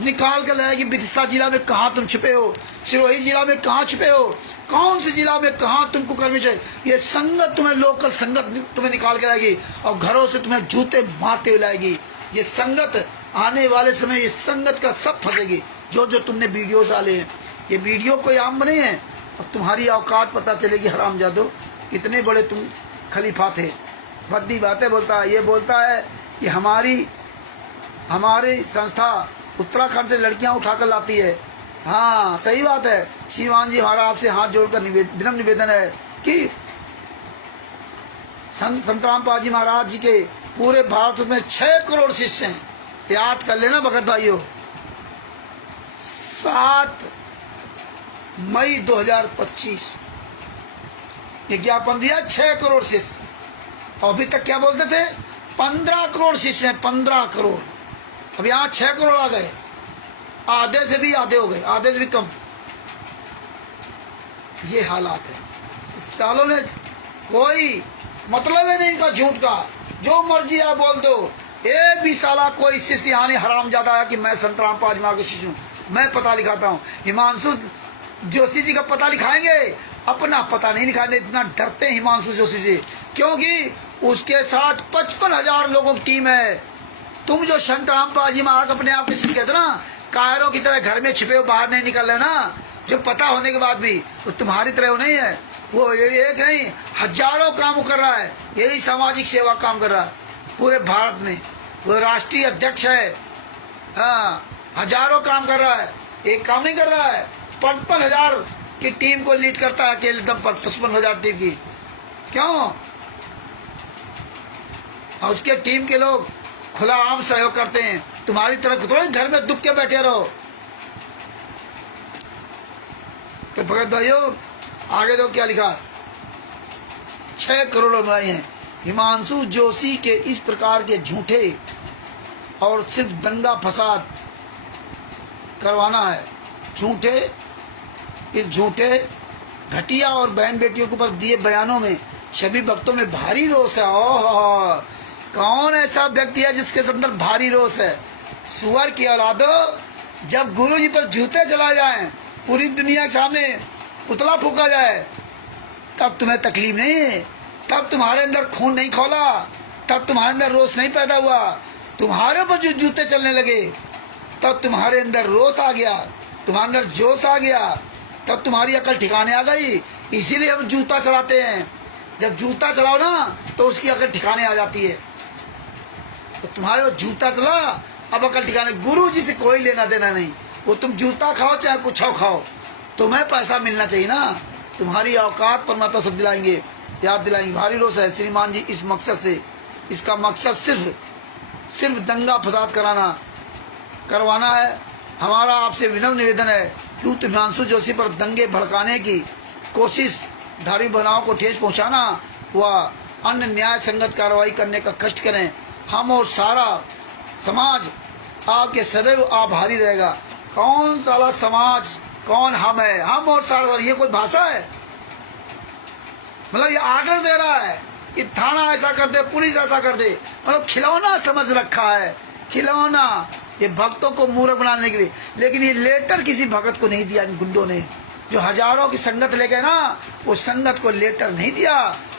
निकाल कर लाएगी। बिरसा जिला में कहाँ तुम छुपे हो, सिरोही जिला में कहाँ छुपे हो, कौन सी जिला में कहाँ तुमको करनी चाहिए, ये संगत तुम्हें, लोकल संगत तुम्हें निकाल के लाएगी और घरों से तुम्हें जूते मारते हुए लाएगी। ये संगत आने वाले समय, ये संगत का सब फंसेगी। जो जो तुमने वीडियो डाले हैं, ये वीडियो कोई आम नहीं है, अब तुम्हारी औकात पता चलेगी। हरामजादो, इतने बड़े तुम खलीफा थे, भद्दी बातें बोलता है। ये बोलता है कि हमारी संस्था उत्तराखंड से लड़कियां उठाकर लाती है। हाँ सही बात है। श्रीमान जी, हमारा आपसे हाथ जोड़कर विनम्र निवेदन है कि संत रामपाल जी महाराज जी के पूरे भारत में 6 करोड़ शिष्य हैं। याद कर लेना भगत भाइयों। 7 मई 2025 ये ज्ञापन दिया, 6 करोड़ शिष्य, और अभी तक क्या बोलते थे, 15 करोड़ शिष्य हैं, 15 करोड़। अब यहाँ 6 करोड़ आ गए, आधे से भी आधे हो गए, आधे से भी कम। ये हालात है। इस सालों ने कोई मतलब है नहीं इनका झूठ का, जो मर्जी आप बोल दो। एक भी साला कोई शिष्य यहाँ नहीं हरामजादा आया कि मैं संत रामपाल जी महाराज का शिष्य हूँ, मैं पता लिखाता हूँ। हिमांशु जोशी जी का पता लिखाएंगे, अपना पता नहीं लिखाएंगे। इतना डरते हैं हिमांशु जोशी से, क्योंकि उसके साथ 55,000 लोगों की टीम है। तुम जो संत रामपाल जी महाराज अपने आप में कहते ना, कायरों की तरह घर में छिपे हो, बाहर नहीं निकल रहे ना, जो पता होने के बाद भी तो तुम्हारी तरह वो नहीं है। वो एक नहीं, हजारों काम कर रहा है, यही सामाजिक सेवा काम कर रहा है पूरे भारत में। वो राष्ट्रीय अध्यक्ष है, हाँ, हजारों काम कर रहा है, एक काम नहीं कर रहा है। 55,000 की टीम को लीड करता है अकेले दम पर, 55,000 टीम की। क्यों? और उसके टीम के लोग खुला आम सहयोग करते हैं। तुम्हारी तरह थोड़े घर में दुख के बैठे रहो। तो भगत भाइयों आगे दो क्या लिखा, 6 करोड़ अनुयायी हैं। हिमांशु जोशी के इस प्रकार के झूठे और सिर्फ दंगा फसाद करवाना है, इस झूठे घटिया और बहन बेटियों के ऊपर दिए बयानों में सभी भक्तों में भारी रोष है। ओह, कौन ऐसा व्यक्ति है जिसके अंदर भारी रोष है? सुअर की औलादो, जब गुरु जी पर जूते चला जाए, पूरी दुनिया के सामने पुतला फूका जाए, तब तुम्हें तकलीफ नहीं है, तब तुम्हारे अंदर खून नहीं खौला, तब तुम्हारे अंदर रोष नहीं पैदा हुआ। तुम्हारे ऊपर जो जूते चलने लगे, तब तुम्हारे अंदर रोष आ गया, तुम्हारे अंदर जोश आ गया, तब तुम्हारी अकल ठिकाने आ गई। इसीलिए हम जूता चलाते हैं। जब जूता चलाओ ना, तो उसकी अकल ठिकाने आ जाती है। तो तुम्हारे वो जूता चला, अब अकल ठिकाने। गुरु जी से कोई लेना देना नहीं, वो तुम जूता खाओ चाहे कुछ खाओ, तुम्हें पैसा मिलना चाहिए ना। तुम्हारी औकात पर माता सब दिलाएंगे, याद दिलाएंगे। भारी रोष है श्रीमान जी इस मकसद से। इसका मकसद सिर्फ दंगा फसाद करवाना है। हमारा आपसे विनम्र निवेदन है कि हिमांशु जोशी पर दंगे भड़काने की कोशिश, धार्मिक भावनाओं को ठेस पहुंचाना व अन्य न्याय संगत कार्रवाई करने का कष्ट करें। हम और सारा समाज आपके सदैव आभारी रहेगा। कौन साला समाज, कौन हम है? हम और सारा, ये कोई भाषा है? मतलब ये आर्डर दे रहा है कि थाना ऐसा कर दे, पुलिस ऐसा कर दे, मतलब खिलौना समझ रखा है, खिलौना, ये भक्तों को मूर्ख बनाने के लिए। लेकिन ये लेटर किसी भगत को नहीं दिया इन गुंडों ने, जो हजारों की संगत ले गए ना, वो संगत को लेटर नहीं दिया।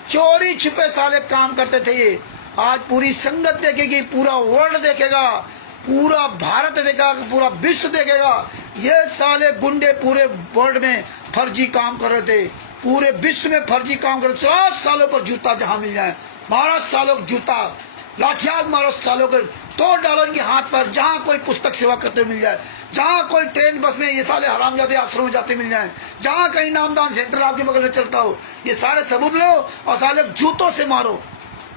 चोरी छुपे साले काम करते थे ये। आज पूरी संगत देखेगी, पूरा वर्ल्ड देखेगा, पूरा भारत देखेगा, पूरा विश्व देखेगा। ये साले गुंडे पूरे वर्ल्ड में फर्जी काम कर रहे थे, पूरे विश्व में फर्जी काम कर रहे थे। 7 सालों पर जूता जहां मिल जाए, 12 सालों का जूता, लाठियां मारो सालों के, तोड़ डालो इनके हाथ पर। जहां कोई पुस्तक सेवा करते मिल जाए, जहां कोई ट्रेन बस में ये साले हरामजादे आश्रम में जाते मिल जाए, जहां कहीं नामदान सेंटर आपके बगल में चलता हो, ये सारे सबूत लो और साले जूतों से मारो,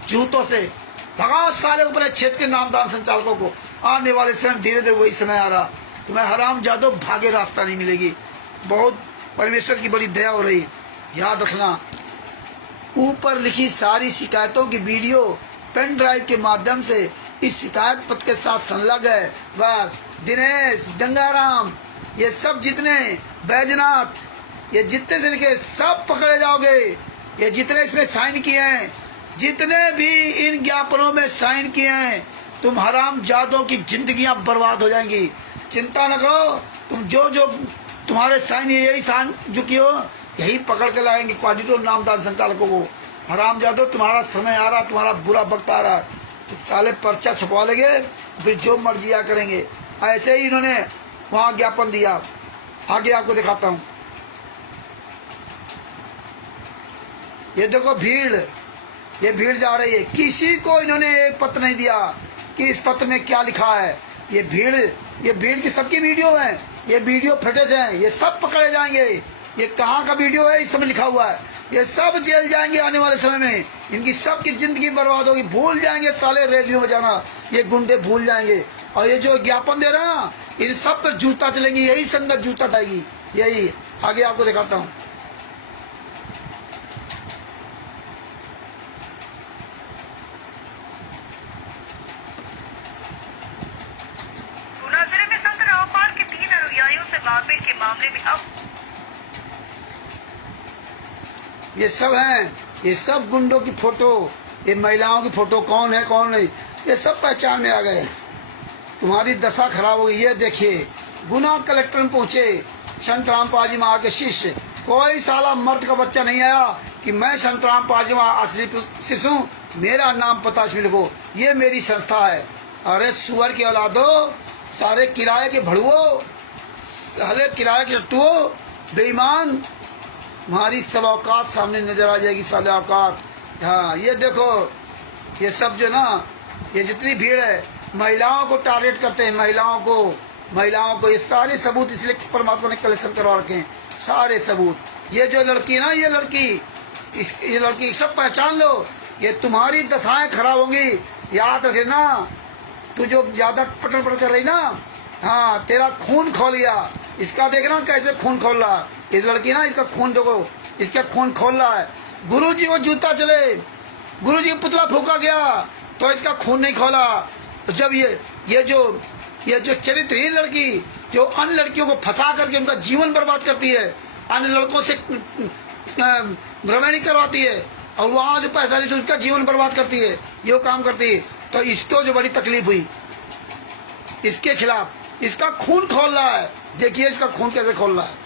जूतों से भगाओ साले अपने क्षेत्र के नामदान संचालकों को। आने वाले समय धीरे धीरे वही समय आ रहा, तुम्हें हरामजादों भागे रास्ता नहीं मिलेगी। बहुत परमेश्वर की बड़ी दया हो रही, याद रखना। ऊपर लिखी सारी शिकायतों की वीडियो पेन ड्राइव के माध्यम से इस शिकायत पत्र के साथ संलग्न है। बस दिनेश, गंगाराम, ये सब जितने बैजनाथ, ये जितने दिन के सब पकड़े जाओगे। ये जितने इसमें साइन किए हैं, जितने भी इन ज्ञापनों में साइन किए हैं, तुम हराम जादों की जिंदगियां बर्बाद हो जाएंगी। चिंता न करो, तुम जो जो तुम्हारे साइन यही साइन जो किए यही पकड़ के लाएंगे क्वाडिटो नामदार संचालकों को। हराम जादो, तुम्हारा समय आ रहा, तुम्हारा बुरा वक्त आ रहा, इस साले पर्चा छपवा लेंगे, फिर जो मर्जिया करेंगे। ऐसे ही इन्होंने वहां ज्ञापन दिया। आगे आपको दिखाता हूं। ये देखो भीड़, ये भीड़ जा रही है। किसी को इन्होंने एक पत्र नहीं दिया कि इस पत्र में क्या लिखा है। ये भीड़ की सबकी वीडियो है, ये वीडियो फुटेज है, ये सब पकड़े जाएंगे। ये कहाँ का वीडियो है, इस समय लिखा हुआ है। ये सब जेल जाएंगे आने वाले समय में। इनकी सबकी जिंदगी बर्बाद होगी। भूल जाएंगे साले रेडियो में जाना, ये गुंडे भूल जाएंगे। और ये जो ज्ञापन दे रहा ना, इन सब पर जूता चलेंगे, यही संगत जूता जाएगी। यही आगे आपको दिखाता हूँ। जिले में संत रामपाल के 3 अनुयायियों से मारपीट के मामले में अब ये सब हैं, ये सब गुंडों की फोटो, ये महिलाओं की फोटो, कौन है कौन नहीं, ये सब पहचान में आ गए। तुम्हारी दशा खराब हो गई। ये देखिए, गुना कलेक्टर में पहुंचे संत रामपाल जी महाराज के शिष्य। कोई साला मर्द का बच्चा नहीं आया कि मैं संत रामपाल जी महाराज असली शिष्य हूँ, मेरा नाम पता इसमें लिखो, ये मेरी संस्था है। अरे सुअर की औलादो, सारे किराए के भड़ुओ, सारे किराए के टट्टुओ, बेईमान, तुम्हारी सब औकात सामने नजर आ जाएगी, साले औकात। हाँ ये देखो, ये सब जो ना, ये जितनी भीड़ है, महिलाओं को टारगेट करते हैं, महिलाओं को। ये सारे सबूत इसलिए परमात्मा ने कलेक्शन करवा रखे हैं, सारे सबूत। ये जो लड़की ना, ये लड़की सब पहचान लो, ये तुम्हारी दशाएं खराब होंगी। याद रखे ना, तू जो ज्यादा पटन कर रही ना, हाँ तेरा खून खोल गया। इसका देखना कैसे खून खोल रहा है। ये लड़की ना, इसका खून देखो, इसका खून खोल रहा है। गुरुजी को जूता चले, गुरुजी को पुतला फूका गया तो इसका खून नहीं खोला। जब ये जो चरित्रहीन लड़की जो अन्य लड़कियों को फंसा करके उनका जीवन बर्बाद करती है, अन्य लड़कों से भ्रमणी करवाती है और वहां जो पैसा लेती है उसका जीवन बर्बाद करती है, ये काम करती है, तो इसको जो बड़ी तकलीफ हुई, इसके खिलाफ इसका खून खोल रहा है। देखिए इसका खून कैसे खोल रहा है।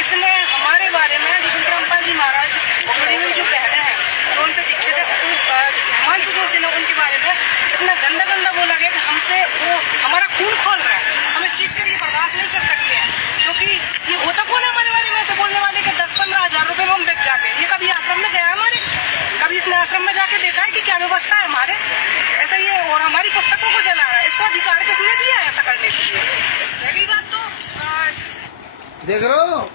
इसने हमारे बारे में रामपाल जी महाराज जुड़ी हुई जो पहले हैं तो उनसे दीक्षित है, हिमांशु जोशी ने उनके बारे में इतना गंदा बोला गया कि हमसे वो हमारा खून खोल रहा है। हम इस चीज के लिए बर्दाश्त नहीं कर सकते हैं, क्योंकि ये होता कौन है हमारे बारे में ऐसे बोलने वाले के 10-15 हजार रुपए में हम बेच जाते हैं। ये कभी आश्रम में गया है हमारे, कभी इसने आश्रम में जाके देखा है कि क्या व्यवस्था है हमारे, ऐसा ये और हमारी पुस्तकों को जला रहा है। इसको अधिकार किसने दिया है ऐसा करने के लिए? पहली बात तो देख रहे हो,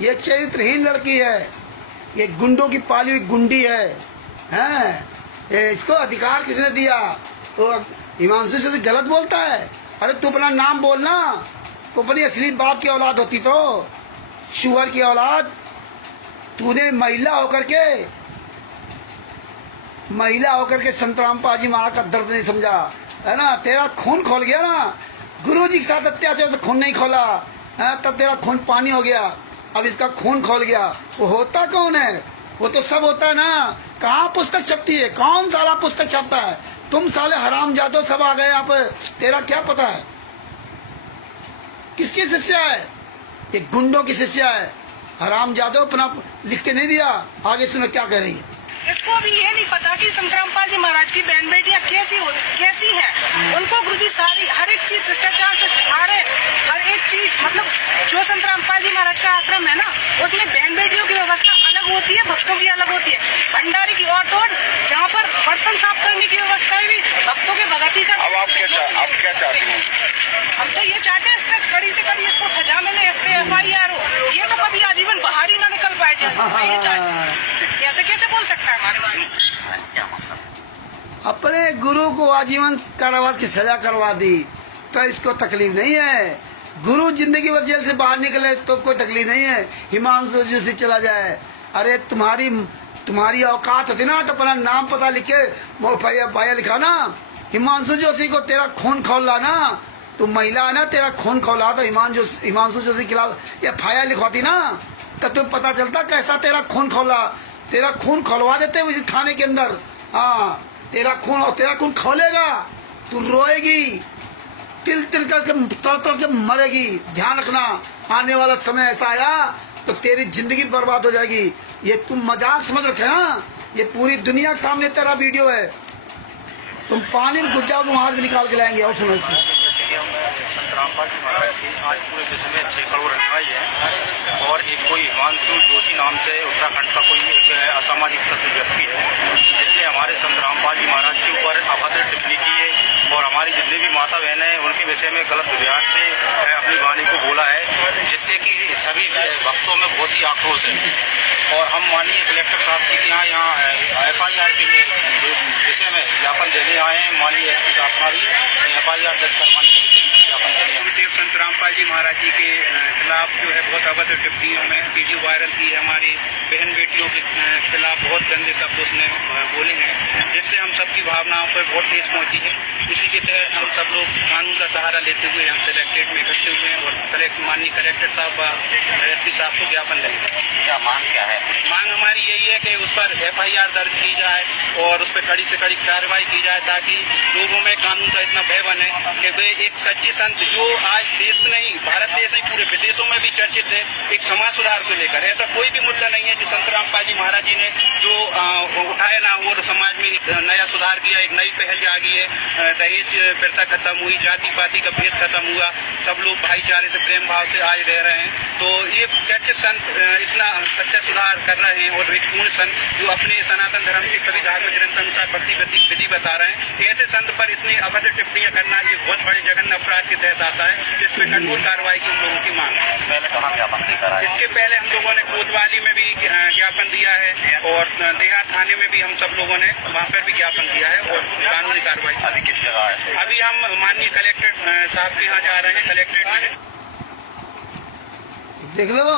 ये चरित्रहीन लड़की है, ये गुंडों की पाली हुई गुंडी है, हैं? इसको अधिकार किसने दिया? तो हिमांशु से गलत बोलता है। अरे तू अपना नाम बोलना, तो अपनी असली बाप की औलाद होती तो, शुअर की औलाद। तूने महिला होकर के संत रामपाल जी महाराज का दर्द नहीं समझा, है ना? तेरा खून खोल गया ना, गुरुजी के साथ अत्याचार तो खून नहीं खोला, तब तेरा खून पानी हो गया, अब इसका खून खोल गया। वो होता कौन है? वो तो सब होता है ना। कहाँ पुस्तक छपती है? कौन साला पुस्तक छपता है? तुम साले हराम जादो सब आ गए आप, तेरा क्या पता है? किसकी शिष्या है? ये गुंडों की शिष्या है। हराम जादो अपना लिख के नहीं दिया। आगे सुनो क्या कह रही है। इसको अभी ये नहीं पता कि संत रामपाल जी महाराज की बहन बेटियां कैसी हैं। उनको गुरुजी सारी हर एक चीज शिष्टाचार से सिखा रहे, हर एक चीज। मतलब जो संत रामपाल जी महाराज का आश्रम है ना, उसमें बहन बेटियों की व्यवस्था अलग होती है, भक्तों की अलग होती है। भंडारी की और जहाँ पर बर्तन साफ करने की व्यवस्था भी भक्तों के भगती का। अब आप क्या चाहती हैं? हम तो ये चाहते हैं इसमें कड़ी से कड़ी इसको सजा मिले, इस पे FIR हो, ये तो कभी आजीवन बाहर ही ना निकल पाए। ये चाहते, कैसे बोल सकता है हमारे बारे में? अपने गुरु को आजीवन कारावास की सजा करवा दी तो इसको तकलीफ नहीं है। गुरु जिंदगी भर जेल से बाहर निकले तो कोई तकलीफ नहीं है। हिमांशु जी से चला जाए, अरे तुम्हारी औकात होती ना तो अपना नाम पता लिख के पाया लिखा ना। हिमांशु जोशी को तेरा खून खौला ना, तू महिला है ना, तेरा खून खौला तो हिमांशु जोशी के खिलाफ ये फाया लिखवाती ना, तब तुम्हें पता चलता कैसा तेरा खून खौला। तेरा खून खोलवा देते उसी थाने के अंदर। हाँ, तेरा खून खोलेगा, तू रोएगी, तिल तिल करके तड़ के मरेगी। ध्यान रखना, आने वाला समय ऐसा आया तो तेरी जिंदगी बर्बाद हो जाएगी। ये तुम मजाक समझ रखे ना, ये पूरी दुनिया के सामने तेरा वीडियो है। तुम पानी में घुस जाओ तो वहां से निकाल के लाएंगे। और सुनो इसमें संत रामपाल जी महाराज की आज पूरे विश्व में 6 करोड़ अनुयायी है और एक कोई हिमांशु जोशी नाम से उत्तराखंड का कोई एक असामाजिक तत्व व्यक्ति है जिसने हमारे संत रामपाल जी महाराज के ऊपर अभद्र टिप्पणी की है और हमारी जितनी भी माता बहन है उनके विषय में गलत व्यवहार से अपनी वाणी को बोला है, जिससे कि सभी भक्तों में बहुत ही आक्रोश है। और हम माननीय कलेक्टर साहब जी के यहाँ FIR के विषय में ज्ञापन देने आए हैं। माननीय SP साहब का भी FIR दर्ज करवाने के विषय में ज्ञापन देने आए हैं। संत रामपाल जी महाराज जी के खिलाफ जो है बहुत अभद्र टिप्पणियों में वीडियो वायरल की है। हमारी बहन बेटियों के खिलाफ बहुत गंदे शब्द उसने बोले हैं, जिससे हम सबकी भावनाओं पर बहुत ठेस पहुंची है। इसी के तहत हम सब लोग कानून का सहारा लेते हुए हम कलेक्ट्रेट में इकट्ठे हुए हैं और माननीय कलेक्टर साहब SP साहब को ज्ञापन देंगे। क्या मांग क्या है? मांग हमारी यही है कि उस पर FIR दर्ज की जाए और उस पर कड़ी से कड़ी कार्रवाई की जाए, ताकि लोगों में कानून का इतना भय बने कि वे एक सच्चे संत जो आज देश नहीं, भारत देश नहीं, पूरे विदेशों में भी चर्चित है, एक समाज सुधार को लेकर। ऐसा कोई भी मुद्दा नहीं है जो संत रामपाल जी महाराज जी ने जो उठाया ना, और समाज में एक नया सुधार किया, एक नई पहल जागी है। दहेज प्रथा खत्म हुई, जाति पाति का भेद खत्म हुआ, सब लोग भाईचारे से प्रेम भाव से आज रह रहे हैं। तो ये कैसे संत इतना सच्चा सुधार कर रहे हैं और एक पूर्ण संत जो अपने सनातन धर्म के सभी धार्मिक ग्रंथ अनुसार भक्ति विधि बता रहे हैं, ऐसे संत पर इतनी अभद्र टिप्पणियां करना ये बहुत बड़े जघन्य अपराध के तहत आता है, जिसमें कठोर कार्रवाई की हम लोगों की मांग है। पहले कहाँ ज्ञापन देकर आए? इसके पहले हम लोगों ने कोतवाली में भी ज्ञापन दिया है और देहात थाने में भी हम सब लोगों ने वहाँ पर भी ज्ञापन दिया है और कानूनी कार्रवाई। अभी किस जगह है? अभी हम माननीय कलेक्टर साहब के यहाँ जा रहे हैं, कलेक्ट्रेट में। देख लो,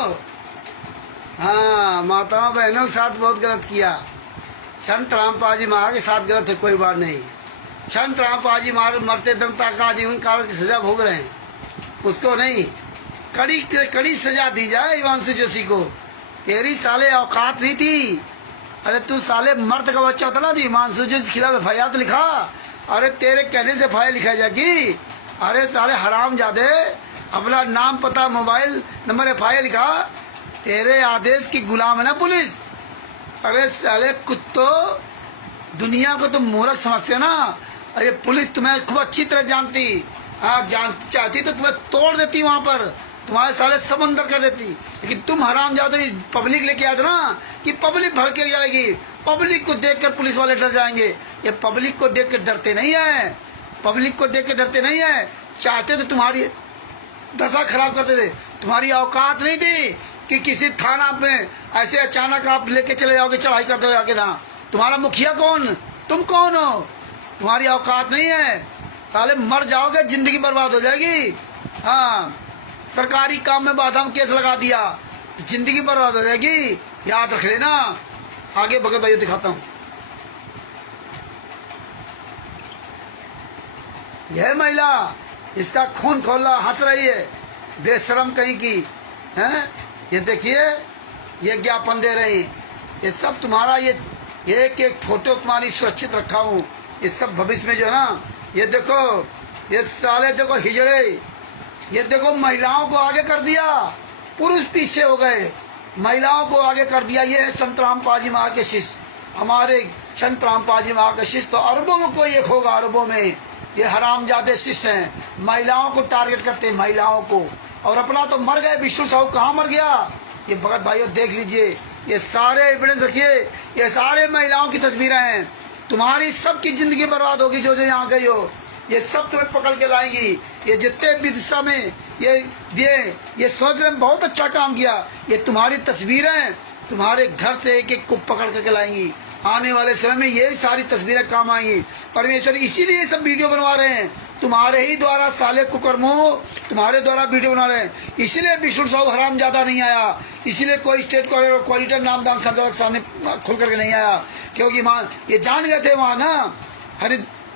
हाँ, माताओं बहनों के साथ बहुत गलत किया। संत रामपाल जी महाराज के साथ गलत है, कोई बात नहीं। संत रामपाल जी महाराज मरते दम तक आजीवन काल की सजा भोग रहे हैं, उसको नहीं, कड़ी से कड़ी सजा दी जाए हिमांशु जोशी को। तेरी साले औकात नहीं थी। अरे तू साले मर्द का बच्चा होता ना, तो हिमांशु जोशी के खिलाफ FIR तो लिखा। अरे तेरे कहने से FIR लिखा जाएगी? अरे साले हराम जादे, अपना नाम पता मोबाइल नंबर FIR लिखा। तेरे आदेश की गुलाम है ना पुलिस। अरे साले कुत्तो, दुनिया को तुम मूर्ख समझते हो ना। अरे पुलिस तुम्हें खूब अच्छी तरह जानती, चाहती तो तुम्हें तोड़ देती, वहां पर तुम्हारे साले सब अंदर कर देती। लेकिन तुम हराम जाओ तो पब्लिक लेके आते ना कि पब्लिक भड़के जाएगी, पब्लिक को देखकर पुलिस वाले डर जाएंगे। ये पब्लिक को देख कर डरते नहीं है, पब्लिक को देख कर डरते नहीं है। चाहते तो तुम्हारी दशा खराब करते थे। तुम्हारी औकात नहीं थी कि किसी थाना में ऐसे अचानक आप लेके चले जाओगे, चढ़ाई करते हो जाके ना। तुम्हारा मुखिया कौन, तुम कौन हो? तुम्हारी औकात नहीं है। साले मर जाओगे, जिंदगी बर्बाद हो जाएगी। हाँ, सरकारी काम में बाधा में केस लगा दिया, जिंदगी बर्बाद हो जाएगी, याद रख लेना। आगे भगत भाई दिखाता हूँ। यह महिला, इसका खून खोला, हंस रही है, बेशरम कहीं की है। ये देखिए, ये ज्ञापन दे रही, ये सब तुम्हारा, ये एक एक फोटो तुम्हारी सुरक्षित रखा हूँ। ये सब भविष्य में जो है ना, ये देखो, ये साले देखो हिजड़े, ये देखो महिलाओं को आगे कर दिया, पुरुष पीछे हो गए, महिलाओं को आगे कर दिया। ये है संत रामपाल जी महाराज के शिष्य, हमारे संत रामपाल जी महाराज के शिष्य तो अरबों में कोई एक होगा, अरबों में। ये हरामजादे शिष्य हैं, महिलाओं को टारगेट करते हैं, महिलाओं को। और अपना तो मर गए, विष्णु साहू कहाँ मर गया? ये भगत भाइयों देख लीजिए, ये सारे एविडेंस रखिए, ये सारे महिलाओं की तस्वीरें हैं। तुम्हारी सबकी जिंदगी बर्बाद होगी जो जो यहाँ गई हो। ये सब तुम्हें पकड़ के लाएंगी। ये जितने भी दिशा में ये दिए, ये सोच रहे हैं बहुत अच्छा काम किया। ये तुम्हारी तस्वीरें तुम्हारे घर से एक एक को पकड़ करके लाएंगी। आने वाले समय में ये सारी तस्वीरें काम आएंगी। परमेश्वर इसीलिए ये सब वीडियो बनवा रहे हैं, तुम्हारे ही द्वारा साले कुकर्मो, तुम्हारे द्वारा वीडियो बना रहे हैं। इसीलिए विष्णु साहब हराम ज्यादा नहीं आया, इसीलिए कोई स्टेट कोऑर्डिनेटर नामदान संचालक सामने खुल करके नहीं आया, क्योंकि वहां ये जान गए थे वहां ना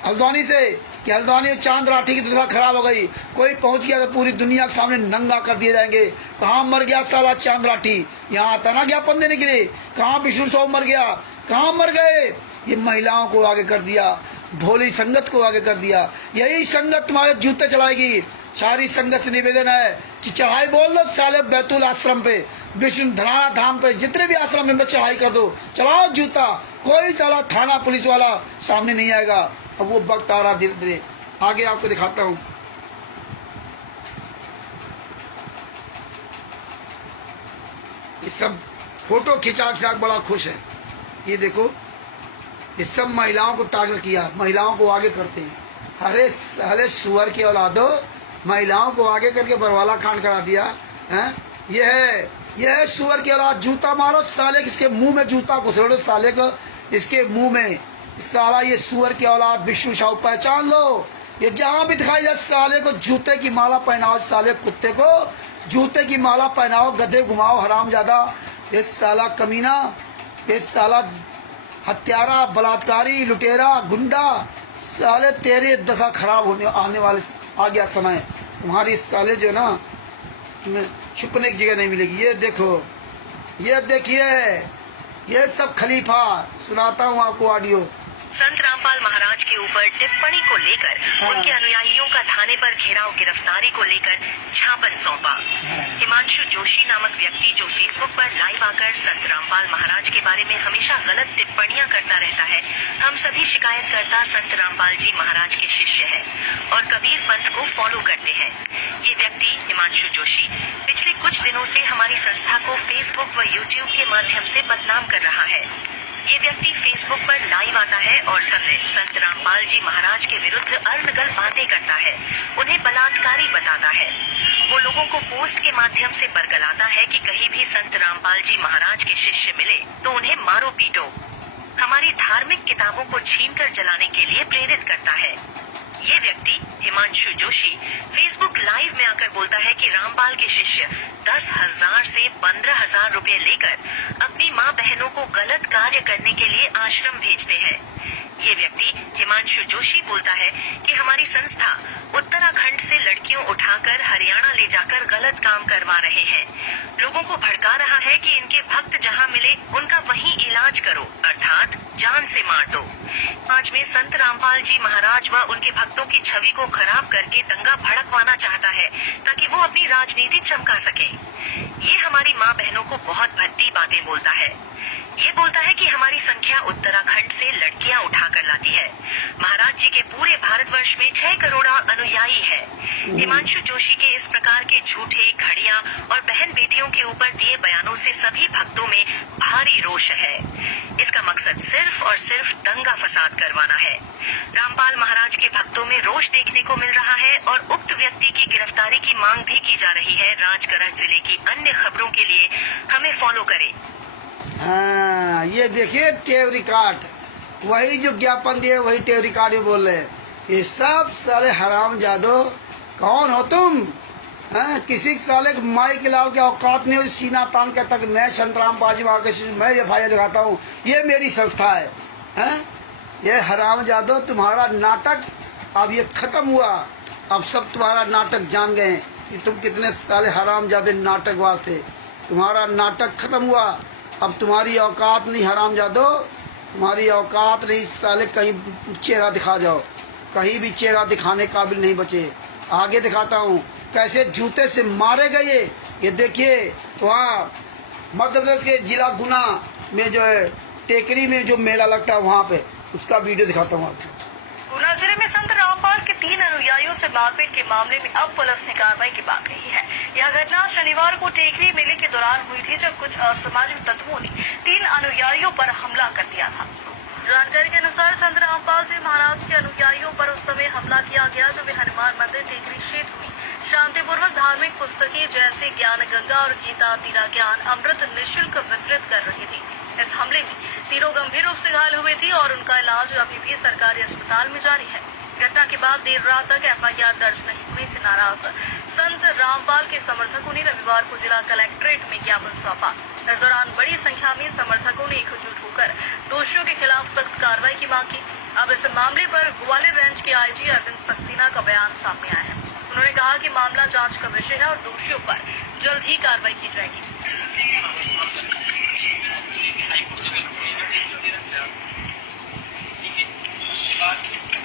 हल्द्वानी से कि हल्द्वानी में चांद राठी की दशा खराब हो गई, कोई पहुंच गया तो पूरी दुनिया के सामने नंगा कर दिए जाएंगे। कहाँ मर गया साला चांद राठी, यहाँ आता ना ज्ञापन देने के लिए, कहाँ विष्णु साहब मर गया, कहाँ मर गए। ये महिलाओं को आगे कर दिया, भोली संगत को आगे कर दिया, यही संगत तुम्हारे जूते चलाएगी। सारी संगत से निवेदन है कि चढ़ाई बोल दो साले बैतुल आश्रम पे, विष्णु धराना धाम पे, जितने भी आश्रम में चढ़ाई कर दो, चलाओ जूता, कोई साला थाना पुलिस वाला सामने नहीं आएगा। अब वो वक्त आ रहा धीरे धीरे, आगे आपको दिखाता हूँ। ये सब फोटो खिंचा बड़ा खुश है, ये देखो ये सब महिलाओं को टारगेट किया, महिलाओं को आगे करते हैं। अरे सुअर की औलादो, महिलाओं को आगे करके बरवाला कांड करा दिया है। ये है सुअर की औलाद, जूता मारो साले, इसके मुंह में जूता घुसेड़ो साले को, इसके मुंह में साला। ये सुअर की औलाद विष्णु साहब पहचान लो, ये जहां भी दिखाई जाए साले को जूते की माला पहनाओ, साले कुत्ते को जूते की माला पहनाओ, गधे घुमाओ हरामजादा। ये साला कमीना, ये साला हत्यारा, बलात्कारी, लुटेरा, गुंडा, साले तेरे दशा खराब होने आने वाले आ गया समय। तुम्हारी साले जो ना छुपने की जगह नहीं मिलेगी। ये देखो, ये देखिए, ये सब खलीफा, सुनाता हूँ आपको ऑडियो। संत रामपाल महाराज के ऊपर टिप्पणी को लेकर उनके अनुयायियों का थाने पर घेराव, गिरफ्तारी को लेकर छापन सौंपा। हिमांशु जोशी नामक व्यक्ति जो फेसबुक पर लाइव आकर संत रामपाल महाराज के बारे में हमेशा गलत टिप्पणियां करता रहता है। हम सभी शिकायतकर्ता संत रामपाल जी महाराज के शिष्य हैं और कबीर पंथ को फॉलो करते हैं। ये व्यक्ति हिमांशु जोशी पिछले कुछ दिनों से हमारी संस्था को फेसबुक व यूट्यूब के माध्यम से बदनाम कर रहा है। ये व्यक्ति फेसबुक पर लाइव आता है और संत रामपाल जी महाराज के विरुद्ध अर्नगल बातें करता है, उन्हें बलात्कारी बताता है। वो लोगों को पोस्ट के माध्यम से बरगलाता है कि कहीं भी संत रामपाल जी महाराज के शिष्य मिले तो उन्हें मारो पीटो। हमारी धार्मिक किताबों को छीनकर जलाने के लिए प्रेरित करता है। ये व्यक्ति हिमांशु जोशी फेसबुक लाइव में आकर बोलता है कि रामपाल के शिष्य 10,000 से 15,000 रुपए लेकर अपनी माँ बहनों को गलत कार्य करने के लिए आश्रम भेजते हैं। ये व्यक्ति हिमांशु जोशी बोलता है कि हमारी संस्था उत्तराखंड से लड़कियों उठाकर हरियाणा ले जाकर गलत काम करवा रहे हैं। लोगों को भड़का रहा है कि इनके भक्त जहां मिले उनका वहीं इलाज करो, अर्थात जान से मार दो। आज में संत रामपाल जी महाराज व उनके भक्तों की छवि को खराब करके दंगा भड़कवाना चाहता है ताकि वो अपनी राजनीति चमका सके। ये हमारी माँ बहनों को बहुत भद्दी बातें बोलता है। ये बोलता है कि हमारी संख्या उत्तराखंड से लड़कियां उठाकर लाती है। महाराज जी के पूरे भारतवर्ष में 6 करोड़ अनुयायी है। हिमांशु जोशी के इस प्रकार के झूठे, घड़िया और बहन बेटियों के ऊपर दिए बयानों से सभी भक्तों में भारी रोष है। इसका मकसद सिर्फ और सिर्फ दंगा फसाद करवाना है। रामपाल महाराज के भक्तों में रोष देखने को मिल रहा है और उक्त व्यक्ति की गिरफ्तारी की मांग भी की जा रही है। राजगढ़ जिले की अन्य खबरों के लिए हमें फॉलो करें। हाँ, ये देखिए टेप रिकॉर्ड, वही जो ज्ञापन दिए वही टेप रिकॉर्ड में बोल रहे। ये सब साले हराम जादो, कौन हो तुम? हाँ, किसी साले माई के लाल के औकात नहीं हो सीना तान के तक मैं संत रामपाल जी मैं एफआईआर दिखाता हूँ, ये मेरी संस्था है। हाँ, ये हराम जादो, तुम्हारा नाटक अब ये खत्म हुआ। अब सब तुम्हारा नाटक जान गए कि तुम कितने साले हराम जादे नाटक वास्ते। तुम्हारा नाटक खत्म हुआ, अब तुम्हारी औकात नहीं हराम जादो, तुम्हारी औकात नहीं साले। कहीं चेहरा दिखा जाओ, कहीं भी चेहरा दिखाने काबिल नहीं बचे। आगे दिखाता हूँ कैसे जूते से मारे गए। ये देखिए वहाँ मध्य प्रदेश के जिला गुना में जो है टेकरी में जो मेला लगता है वहाँ पे, उसका वीडियो दिखाता हूँ आपको। गुना जिले में संत रामपाल के 3 अनुयायियों से मारपीट के मामले में अब पुलिस ने कार्रवाई की बात कही है। यह घटना शनिवार को टेकरी मेले के दौरान हुई थी, जब कुछ असामाजिक तत्वों ने 3 अनुयायियों पर हमला कर दिया था। जानकारी के अनुसार संत रामपाल जी महाराज के अनुयायियों पर उस समय हमला किया गया जब वे हनुमान मंदिर टेकरी क्षेत्र में शांतिपूर्वक धार्मिक पुस्तकें जैसे ज्ञान गंगा और गीता, तीरा ज्ञान, अमृत निःशुल्क वितरित कर रही थी। इस हमले में तीनों गंभीर रूप से घायल हुए थे और उनका इलाज अभी भी सरकारी अस्पताल में जारी है। घटना के बाद देर रात तक FIR दर्ज नहीं होने से नाराज संत रामपाल के समर्थकों ने रविवार को जिला कलेक्ट्रेट में ज्ञापन सौंपा। इस दौरान बड़ी संख्या में समर्थकों ने एकजुट होकर दोषियों के खिलाफ सख्त कार्रवाई की मांग की। अब इस मामले पर ग्वालियर रेंज के IG अरविंद सक्सेना का बयान सामने आया है। उन्होंने कहा कि मामला जांच का विषय है और दोषियों पर जल्द ही कार्रवाई की जाएगी।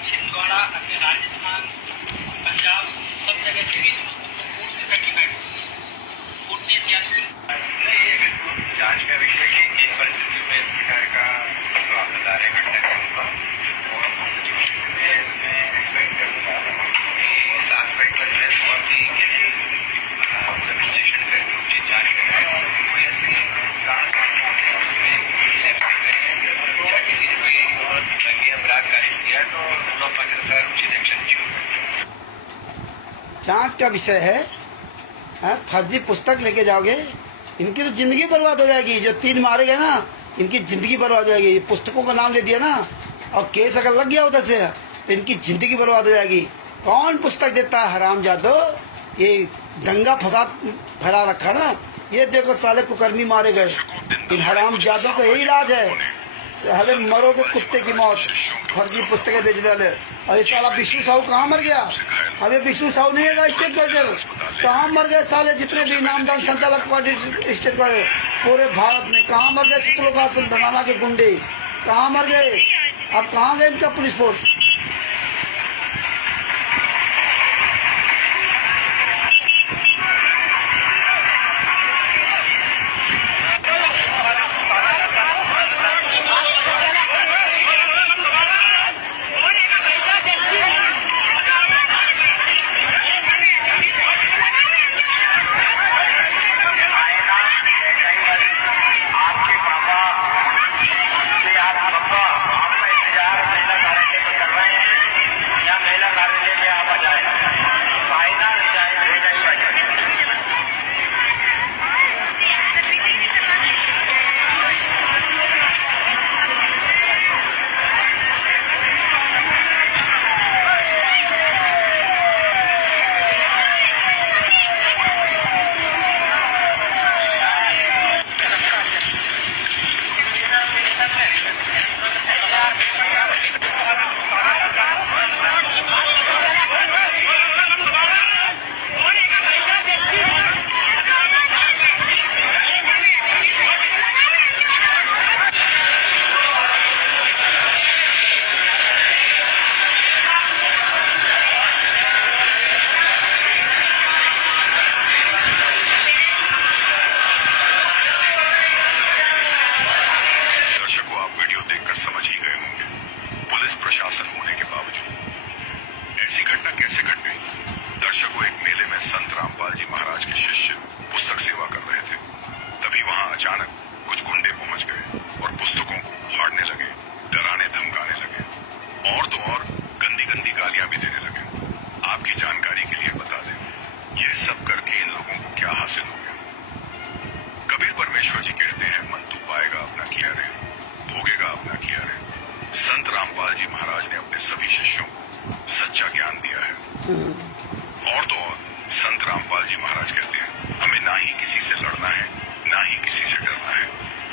छिंदवाड़ा, राजस्थान, पंजाब सब जगह से 20 पुस्तकों कोर्ट से सर्टिफाइड कोर्ट ने इसे नहीं, ये बिल्कुल जांच का विषय है कि इन परिस्थितियों में इस प्रकार का जो आप बता रहे हैं घटना होगा और मैं इसमें एक्सपेक्ट करूँगा कि इस आस्पेक्ट पर जो है बहुत ही विश्लेषण करके उचित जांच करें। कोई ऐसे कारण सामने आते हैं जिसमें किसी ने या किसी ने कोई संज्ञेय अपराध कार्य किया तो लोग के अनुसार उचित एक्शन चाहिए। जांच का विषय है। फर्जी पुस्तक लेके जाओगे, इनकी तो जिंदगी बर्बाद हो जाएगी। जो 3 मारे गए ना, इनकी जिंदगी बर्बाद हो जाएगी। पुस्तकों का नाम ले दिया ना और केस अगर लग गया उधर से तो इनकी जिंदगी बर्बाद हो जाएगी। कौन पुस्तक देता है? हरामजादो, ये दंगा फसाद फैला रखा ना। ये देखो साले कुकर्मी मारे गए। इन हरामजादों का यही इलाज है, हले मरोगे कुत्ते की मौत। फर्जी पुस्तकें बेचने वाले। और इस साला विष्णु साहू कहाँ मर गया? अब ये विष्णु साहू नहीं है स्टेट प्रेसिडेंट। कहाँ मर गए साले जितने भी नामदान संचालक पार्टी स्टेट पर पूरे भारत में? कहाँ मर गए शत्रुघ्न बनाना के गुंडे? कहाँ मर गए? अब कहाँ गए इनका पुलिस फोर्स? अचानक कुछ गुंडे पहुंच गए और पुस्तकों को उखाड़ने लगे, डराने धमकाने लगे और तो और गंदी गंदी गालियां भी देने लगे। आपकी जानकारी के लिए बता दें, यह सब करके इन लोगों को क्या हासिल हो गया? कबीर परमेश्वर जी कहते हैं, मन तू पाएगा अपना किया रे, भोगेगा अपना किया रे। संत रामपाल जी महाराज ने अपने सभी शिष्यों को सच्चा ज्ञान दिया है। और तो और संत रामपाल जी महाराज कहते हैं, हमें ना ही किसी से लड़ना है, ना ही किसी से डरना है।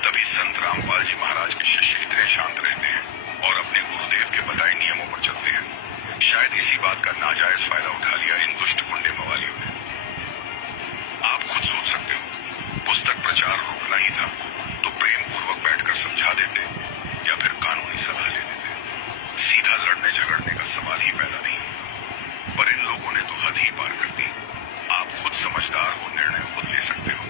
तभी संत रामपाल जी महाराज के शिष्य इतने शांत रहते हैं और अपने गुरुदेव के बताए नियमों पर चलते हैं। शायद इसी बात का नाजायज फायदा उठा लिया इन दुष्ट गुंडे मवालियों ने। आप खुद सोच सकते हो, पुस्तक प्रचार रोकना ही था तो प्रेम पूर्वक बैठकर समझा देते या फिर कानूनी सलाह ले लेते। सीधा लड़ने झगड़ने का सवाल ही पैदा नहीं होता। पर इन लोगों ने तो हद ही पार कर दी। आप खुद समझदार हो, निर्णय खुद ले सकते हो।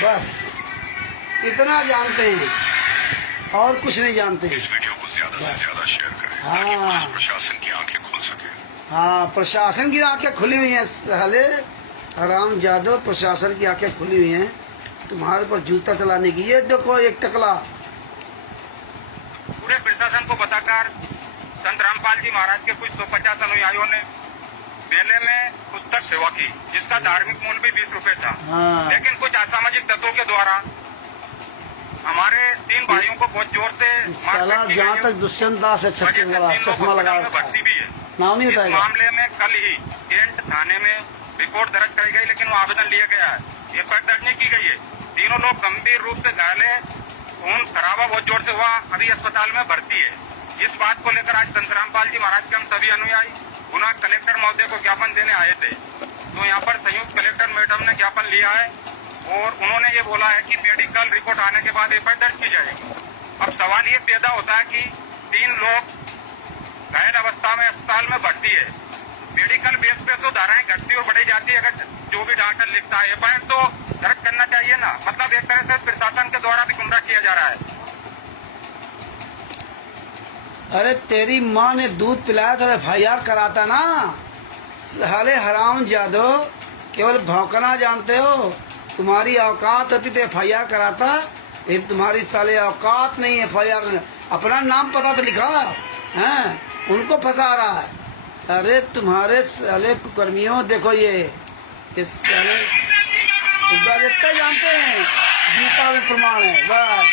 बस इतना जानते हैं और कुछ नहीं जानते हैं। इस वीडियो को ज्यादा से ज्यादा शेयर करें ताकि पुलिस प्रशासन की आंखें खुल सके हाँ, प्रशासन की आंखें खुली हुई हैं साले हराम जादो, प्रशासन की आंखें खुली हुई हैं तुम्हारे पर जूता चलाने की। ये देखो एक टकला पूरे प्रशासन को बताकर संत रामपाल जी महाराज के कुछ 150 अनुयायियों ने मेले में पुस्तक सेवा की, जिसका धार्मिक मूल्य भी 20 रुपए था। हाँ। लेकिन कुछ असामाजिक तत्वों के द्वारा हमारे 3 भाइयों को बहुत जोर से साला मारपीट की जहाँ गई, तक दुष्यंत दास है वजह से छत्तीसगढ़ 3 लोग चश्मा लगा अस्पताल में रखा भर्ती है, भी है। नाम नहीं इस बताएगा। मामले में कल ही कैंट थाने में रिपोर्ट दर्ज कराई गई, लेकिन वो आवेदन लिया गया है, एफआईआर दर्ज नहीं की गई है। तीनों लोग गंभीर रूप से घायल है, खून खराबा बहुत जोर से हुआ, अभी अस्पताल में भर्ती है। इस बात को लेकर आज संत रामपाल जी महाराज के हम सभी अनुयायी गुना कलेक्टर महोदय को ज्ञापन देने आए थे। तो यहाँ पर संयुक्त कलेक्टर मैडम ने ज्ञापन लिया है और उन्होंने ये बोला है कि मेडिकल रिपोर्ट आने के बाद एफआईआर दर्ज की जाएगी। अब सवाल ये पैदा होता है कि 3 लोग घायल अवस्था में अस्पताल में भर्ती है, मेडिकल बेस पे तो धाराएं घटती और बढ़ी जाती है। अगर जो भी डॉक्टर लिखता है एफआईआर तो दर्ज करना चाहिए ना। मतलब एक तरह से प्रशासन के द्वारा भी गुमराह किया जा रहा है। अरे तेरी माँ ने दूध पिलाया तो एफआईआर कराता ना। साले हराम जादो, केवल भौंकना जानते हो, तुम्हारी औकात होती तो एफआईआर कराता। ये तुम्हारी साले औकात नहीं एफआईआर, अपना नाम पता तो लिखा है, उनको फंसा रहा है। अरे तुम्हारे साले कुकर्मियों, देखो ये साले इतना जानते हैं, गीता में प्रमाण है बस।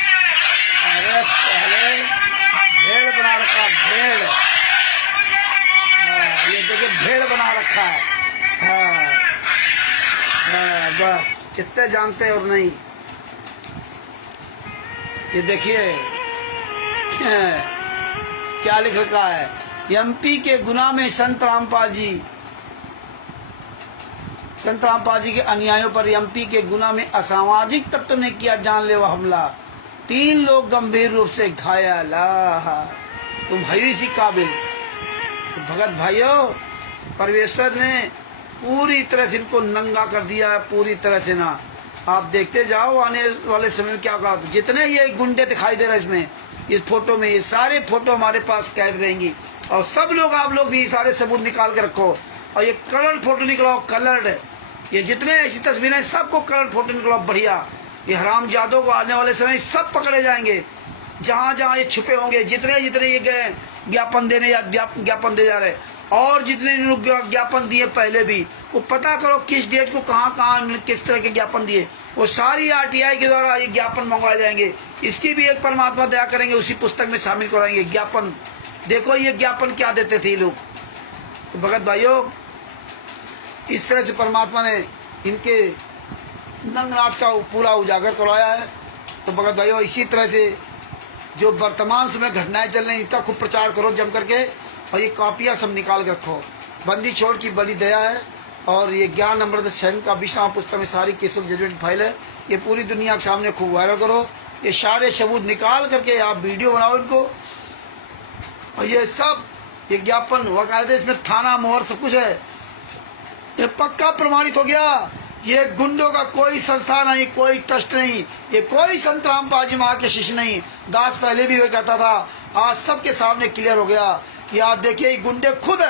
अरे साले भेड़ बना रखा है, भेड़। हाँ, ये देखिए भेड़ बना रखा है। हाँ, हाँ, बस कितने जानते और नहीं। ये देखिए क्या लिख रखा है, एमपी के गुना में संत रामपाल जी के अनुयायियों पर एमपी के गुना में असामाजिक तत्व ने किया जानलेवा हमला, 3 लोग गंभीर रूप से घायल। तुम है इसी काबिल। तो भगत भाइयों, परमेश्वर ने पूरी तरह से इनको नंगा कर दिया है, पूरी तरह से ना। आप देखते जाओ आने वाले समय में क्या होगा। जितने ये गुंडे दिखाई दे रहे हैं इसमें, इस फोटो में, ये सारे फोटो हमारे पास कैद रहेंगी। और सब लोग, आप लोग भी सारे सबूत निकाल के रखो। और ये कलर फोटो निकलाओ, कलर्ड। ये जितने ऐसी तस्वीरें, सबको कलर फोटो निकलाओ बढ़िया। ये हराम जादों को आने वाले समय सब पकड़े जाएंगे, जहां जहां ये छुपे होंगे, जितने जितने ये गए ज्ञापन देने या ज्ञापन दे जा रहे, और जितने लोग ज्ञापन दिए पहले भी, वो पता करो किस डेट को कहां किस तरह के ज्ञापन दिए। वो सारी आरटीआई के द्वारा ये ज्ञापन मंगवाए जाएंगे। इसकी भी एक परमात्मा दया करेंगे, उसी पुस्तक में शामिल कराएंगे ज्ञापन। देखो ये ज्ञापन क्या देते थे लोग। तो भगत भाइयों, इस तरह से परमात्मा ने इनके नंगनाच का पूरा उजागर करवाया है। तो भगत भाइयों, इसी तरह से जो वर्तमान समय घटनाएं चल रही, इनका खूब प्रचार करो जम करके। और ये कॉपियां सब निकाल के रखो। बंदी छोड़ की बड़ी दया है। और ये ज्ञान अमृत शरण का विश्राम पुस्तक में सारी केसों की जजमेंट फाइल है। ये पूरी दुनिया के सामने खूब वायरल करो। ये सारे सबूत निकाल करके आप वीडियो बनाओ इनको। और ये सब ये ज्ञापन वकायदे, इसमें थाना मोहर सब कुछ है। ये पक्का प्रमाणित हो गया। ये गुंडों का कोई संस्था नहीं, कोई ट्रस्ट नहीं, ये कोई संत रामपाल जी महाराज के शिष्य नहीं। दास पहले भी वो कहता था, आज सबके सामने क्लियर हो गया कि आज देखिए ये गुंडे खुद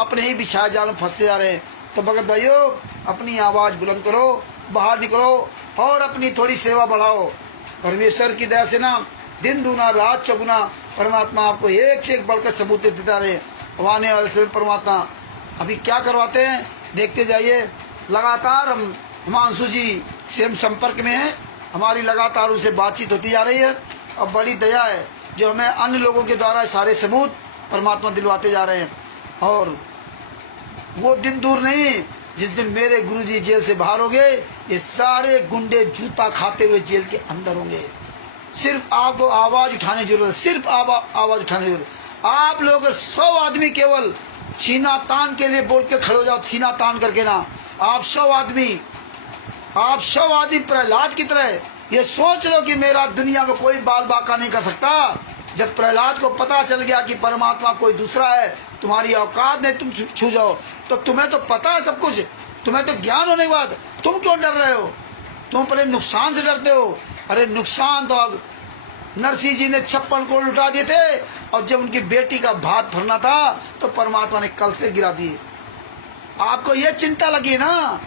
अपने ही बिछाए जाल में फंसते जा रहे हैं। तो भगत भाइयों, अपनी आवाज बुलंद करो, बाहर निकलो और अपनी थोड़ी सेवा बढ़ाओ। परमेश्वर की दया से ना दिन दूना रात चौगुना परमात्मा आपको एक से एक बढ़कर सबूत देता रहे। आने वाले समय परमात्मा अभी क्या करवाते हैं देखते जाइए। लगातार हम हिमांशु जी से हम संपर्क में हैं, हमारी लगातार उनसे बातचीत होती जा रही है। और बड़ी दया है जो हमें अन्य लोगों के द्वारा सारे सबूत परमात्मा दिलवाते जा रहे हैं। और वो दिन दूर नहीं जिस दिन मेरे गुरुजी जेल से बाहर होंगे, ये सारे गुंडे जूता खाते हुए जेल के अंदर होंगे। सिर्फ आपको आवाज उठाने की जरूरत है, सिर्फ आवाज उठाने की जरूरत। आप लोग 100 आदमी केवल सीना तान के लिए बोल के खड़े हो जाओ, सीना तान करके ना। आप 100 आदमी प्रहलाद की तरह ये सोच लो कि मेरा दुनिया में कोई बाल बाका नहीं कर सकता। जब प्रहलाद को पता चल गया कि परमात्मा कोई दूसरा है, तुम्हारी औकात नहीं तुम छू जाओ, तो तुम्हें तो पता है सब कुछ, तुम्हें तो ज्ञान होने के बाद तुम क्यों डर रहे हो? तुम अपने नुकसान से डरते हो। अरे नुकसान तो अब नरसिंह जी ने 56 करोड़ लुटा दिए थे, और जब उनकी बेटी का भात भरना था तो परमात्मा ने कल से गिरा दिए। आपको ये चिंता लगी है ना,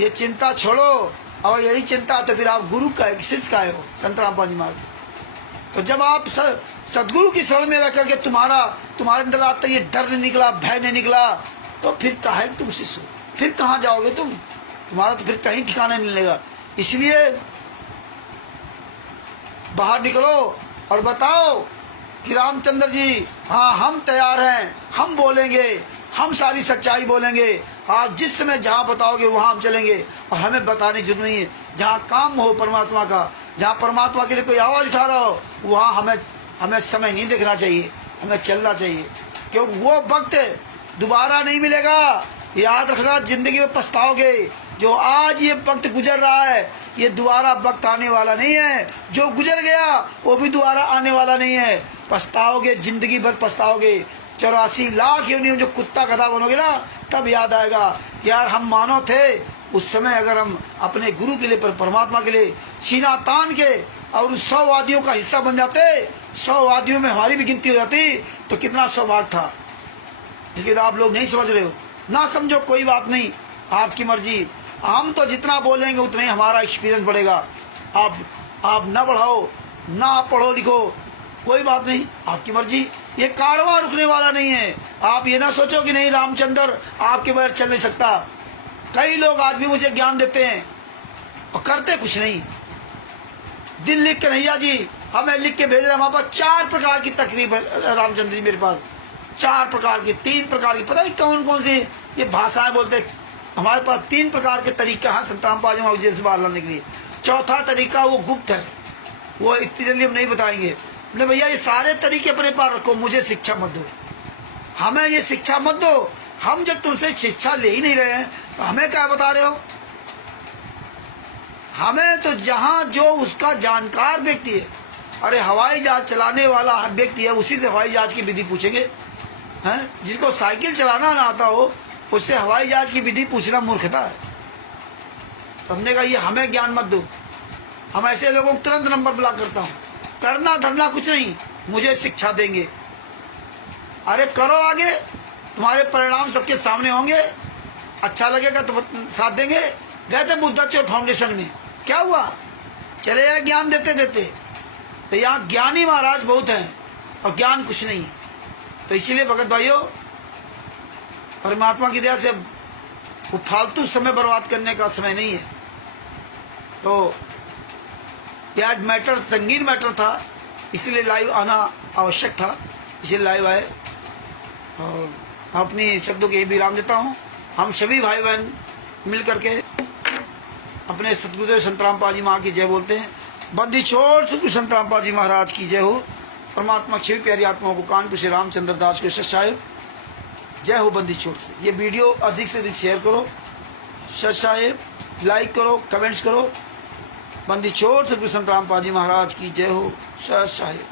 ये चिंता छोड़ो। और यही चिंता तो फिर आप गुरु का शिष्य का हो, संत रामपाल जी महाराज। तो जब आप सदगुरु की शरण में रह करके तुम्हारे अंदर आता ये डर नहीं निकला, भय नहीं निकला, तो फिर काहे तुम शिष्य हो? फिर कहाँ जाओगे तुम? तुम्हारा तो फिर कहीं ठिकाना नहीं मिलेगा। इसलिए बाहर निकलो और बताओ कि रामचंद्र जी, हाँ हम तैयार हैं, हम बोलेंगे, हम सारी सच्चाई बोलेंगे। आप जिस समय जहाँ बताओगे वहाँ हम चलेंगे, और हमें बताने की जरूरत नहीं है। जहाँ काम हो परमात्मा का, जहाँ परमात्मा के लिए कोई आवाज उठा रहा हो, वहाँ हमें समय नहीं देखना चाहिए, हमें चलना चाहिए। क्योंकि वो वक्त दोबारा नहीं मिलेगा। याद रखना, जिंदगी में पछताओगे। जो आज ये वक्त गुजर रहा है, ये दोबारा वक्त आने वाला नहीं है। जो गुजर गया वो भी दोबारा आने वाला नहीं है। पछताओगे, जिंदगी भर पछताओगे। 84 लाख योनियों में जो कुत्ता गधा बनोगे ना, तब याद आएगा यार हम मानव थे। उस समय अगर हम अपने गुरु के लिए, परमात्मा के लिए सीना तान के और 100 वादियों का हिस्सा बन जाते, 100 वादियों में हमारी भी गिनती हो जाती, तो कितना सौभाग्य था। लेकिन आप लोग नहीं समझ रहे हो। ना समझो, कोई बात नहीं, आपकी मर्जी। हम तो जितना बोलेंगे उतना ही हमारा एक्सपीरियंस बढ़ेगा। आप ना बढ़ाओ, ना पढ़ो लिखो, कोई बात नहीं, आपकी मर्जी। ये कारवां रुकने वाला नहीं है। आप ये ना सोचो कि नहीं रामचंद्र आपके बगैर चल नहीं सकता। कई लोग आज भी मुझे ज्ञान देते हैं और करते कुछ नहीं। दिल लिख के नैया जी हमें लिख के भेज रहे, हमारे पास 4 प्रकार की तकरीब है रामचंद्र जी, मेरे पास 4 प्रकार की, 3 प्रकार की, पता नहीं कौन कौन सी ये भाषाएं बोलते। हमारे पास 3 प्रकार के तरीके हैं संत रामपाल जी से बाहर लाने के लिए। चौथा तरीका वो गुप्त है, वो इतनी जल्दी हम नहीं बताएंगे। बोले भैया ये सारे तरीके अपने पास रखो, मुझे शिक्षा मत दो, हमें ये शिक्षा मत दो। हम जब तुमसे शिक्षा ले ही नहीं रहे हैं तो हमें क्या बता रहे हो? हमें तो जहां जो उसका जानकार व्यक्ति है, अरे हवाई जहाज चलाने वाला व्यक्ति है, उसी से हवाई जहाज की विधि पूछेंगे हैं? जिसको साइकिल चलाना ना आता हो उससे हवाई जहाज की विधि पूछना मूर्खता है। तो हमने कहा ये हमें ज्ञान मत दो। हम ऐसे लोगों को तुरंत नंबर ब्लॉक करता हूँ। करना धरना कुछ नहीं, मुझे शिक्षा देंगे। अरे करो आगे, तुम्हारे परिणाम सबके सामने होंगे, अच्छा लगेगा तो साथ देंगे। गए थे बुद्धाचोर फाउंडेशन में, क्या हुआ? चले जाए ज्ञान देते देते। तो यहाँ ज्ञानी महाराज बहुत हैं और ज्ञान कुछ नहीं है। तो इसीलिए भगत भाइयों, परमात्मा की दया से वो फालतू समय बर्बाद करने का समय नहीं है। तो यह आज मैटर संगीन मैटर था, इसलिए लाइव आना आवश्यक था, इसलिए लाइव आए। और अपनी शब्दों के विराम देता हूँ। हम सभी भाई बहन मिल करके अपने सतगुरुदेव संत रामपाल जी महाराज की जय बोलते हैं। बंदी छोड़ सतगुरु संत रामपाल जी महाराज की जय हो। परमात्मा छवि प्यारी आत्माओं को कानपुर से रामचंद्र दास के साहेब जय हो। बंदी छोड़ की ये वीडियो अधिक से अधिक शेयर करो, साहेब लाइक करो, कमेंट्स करो। बंदी छोड़ सतगुरु संत रामपाल जी महाराज की जय हो। साहेब।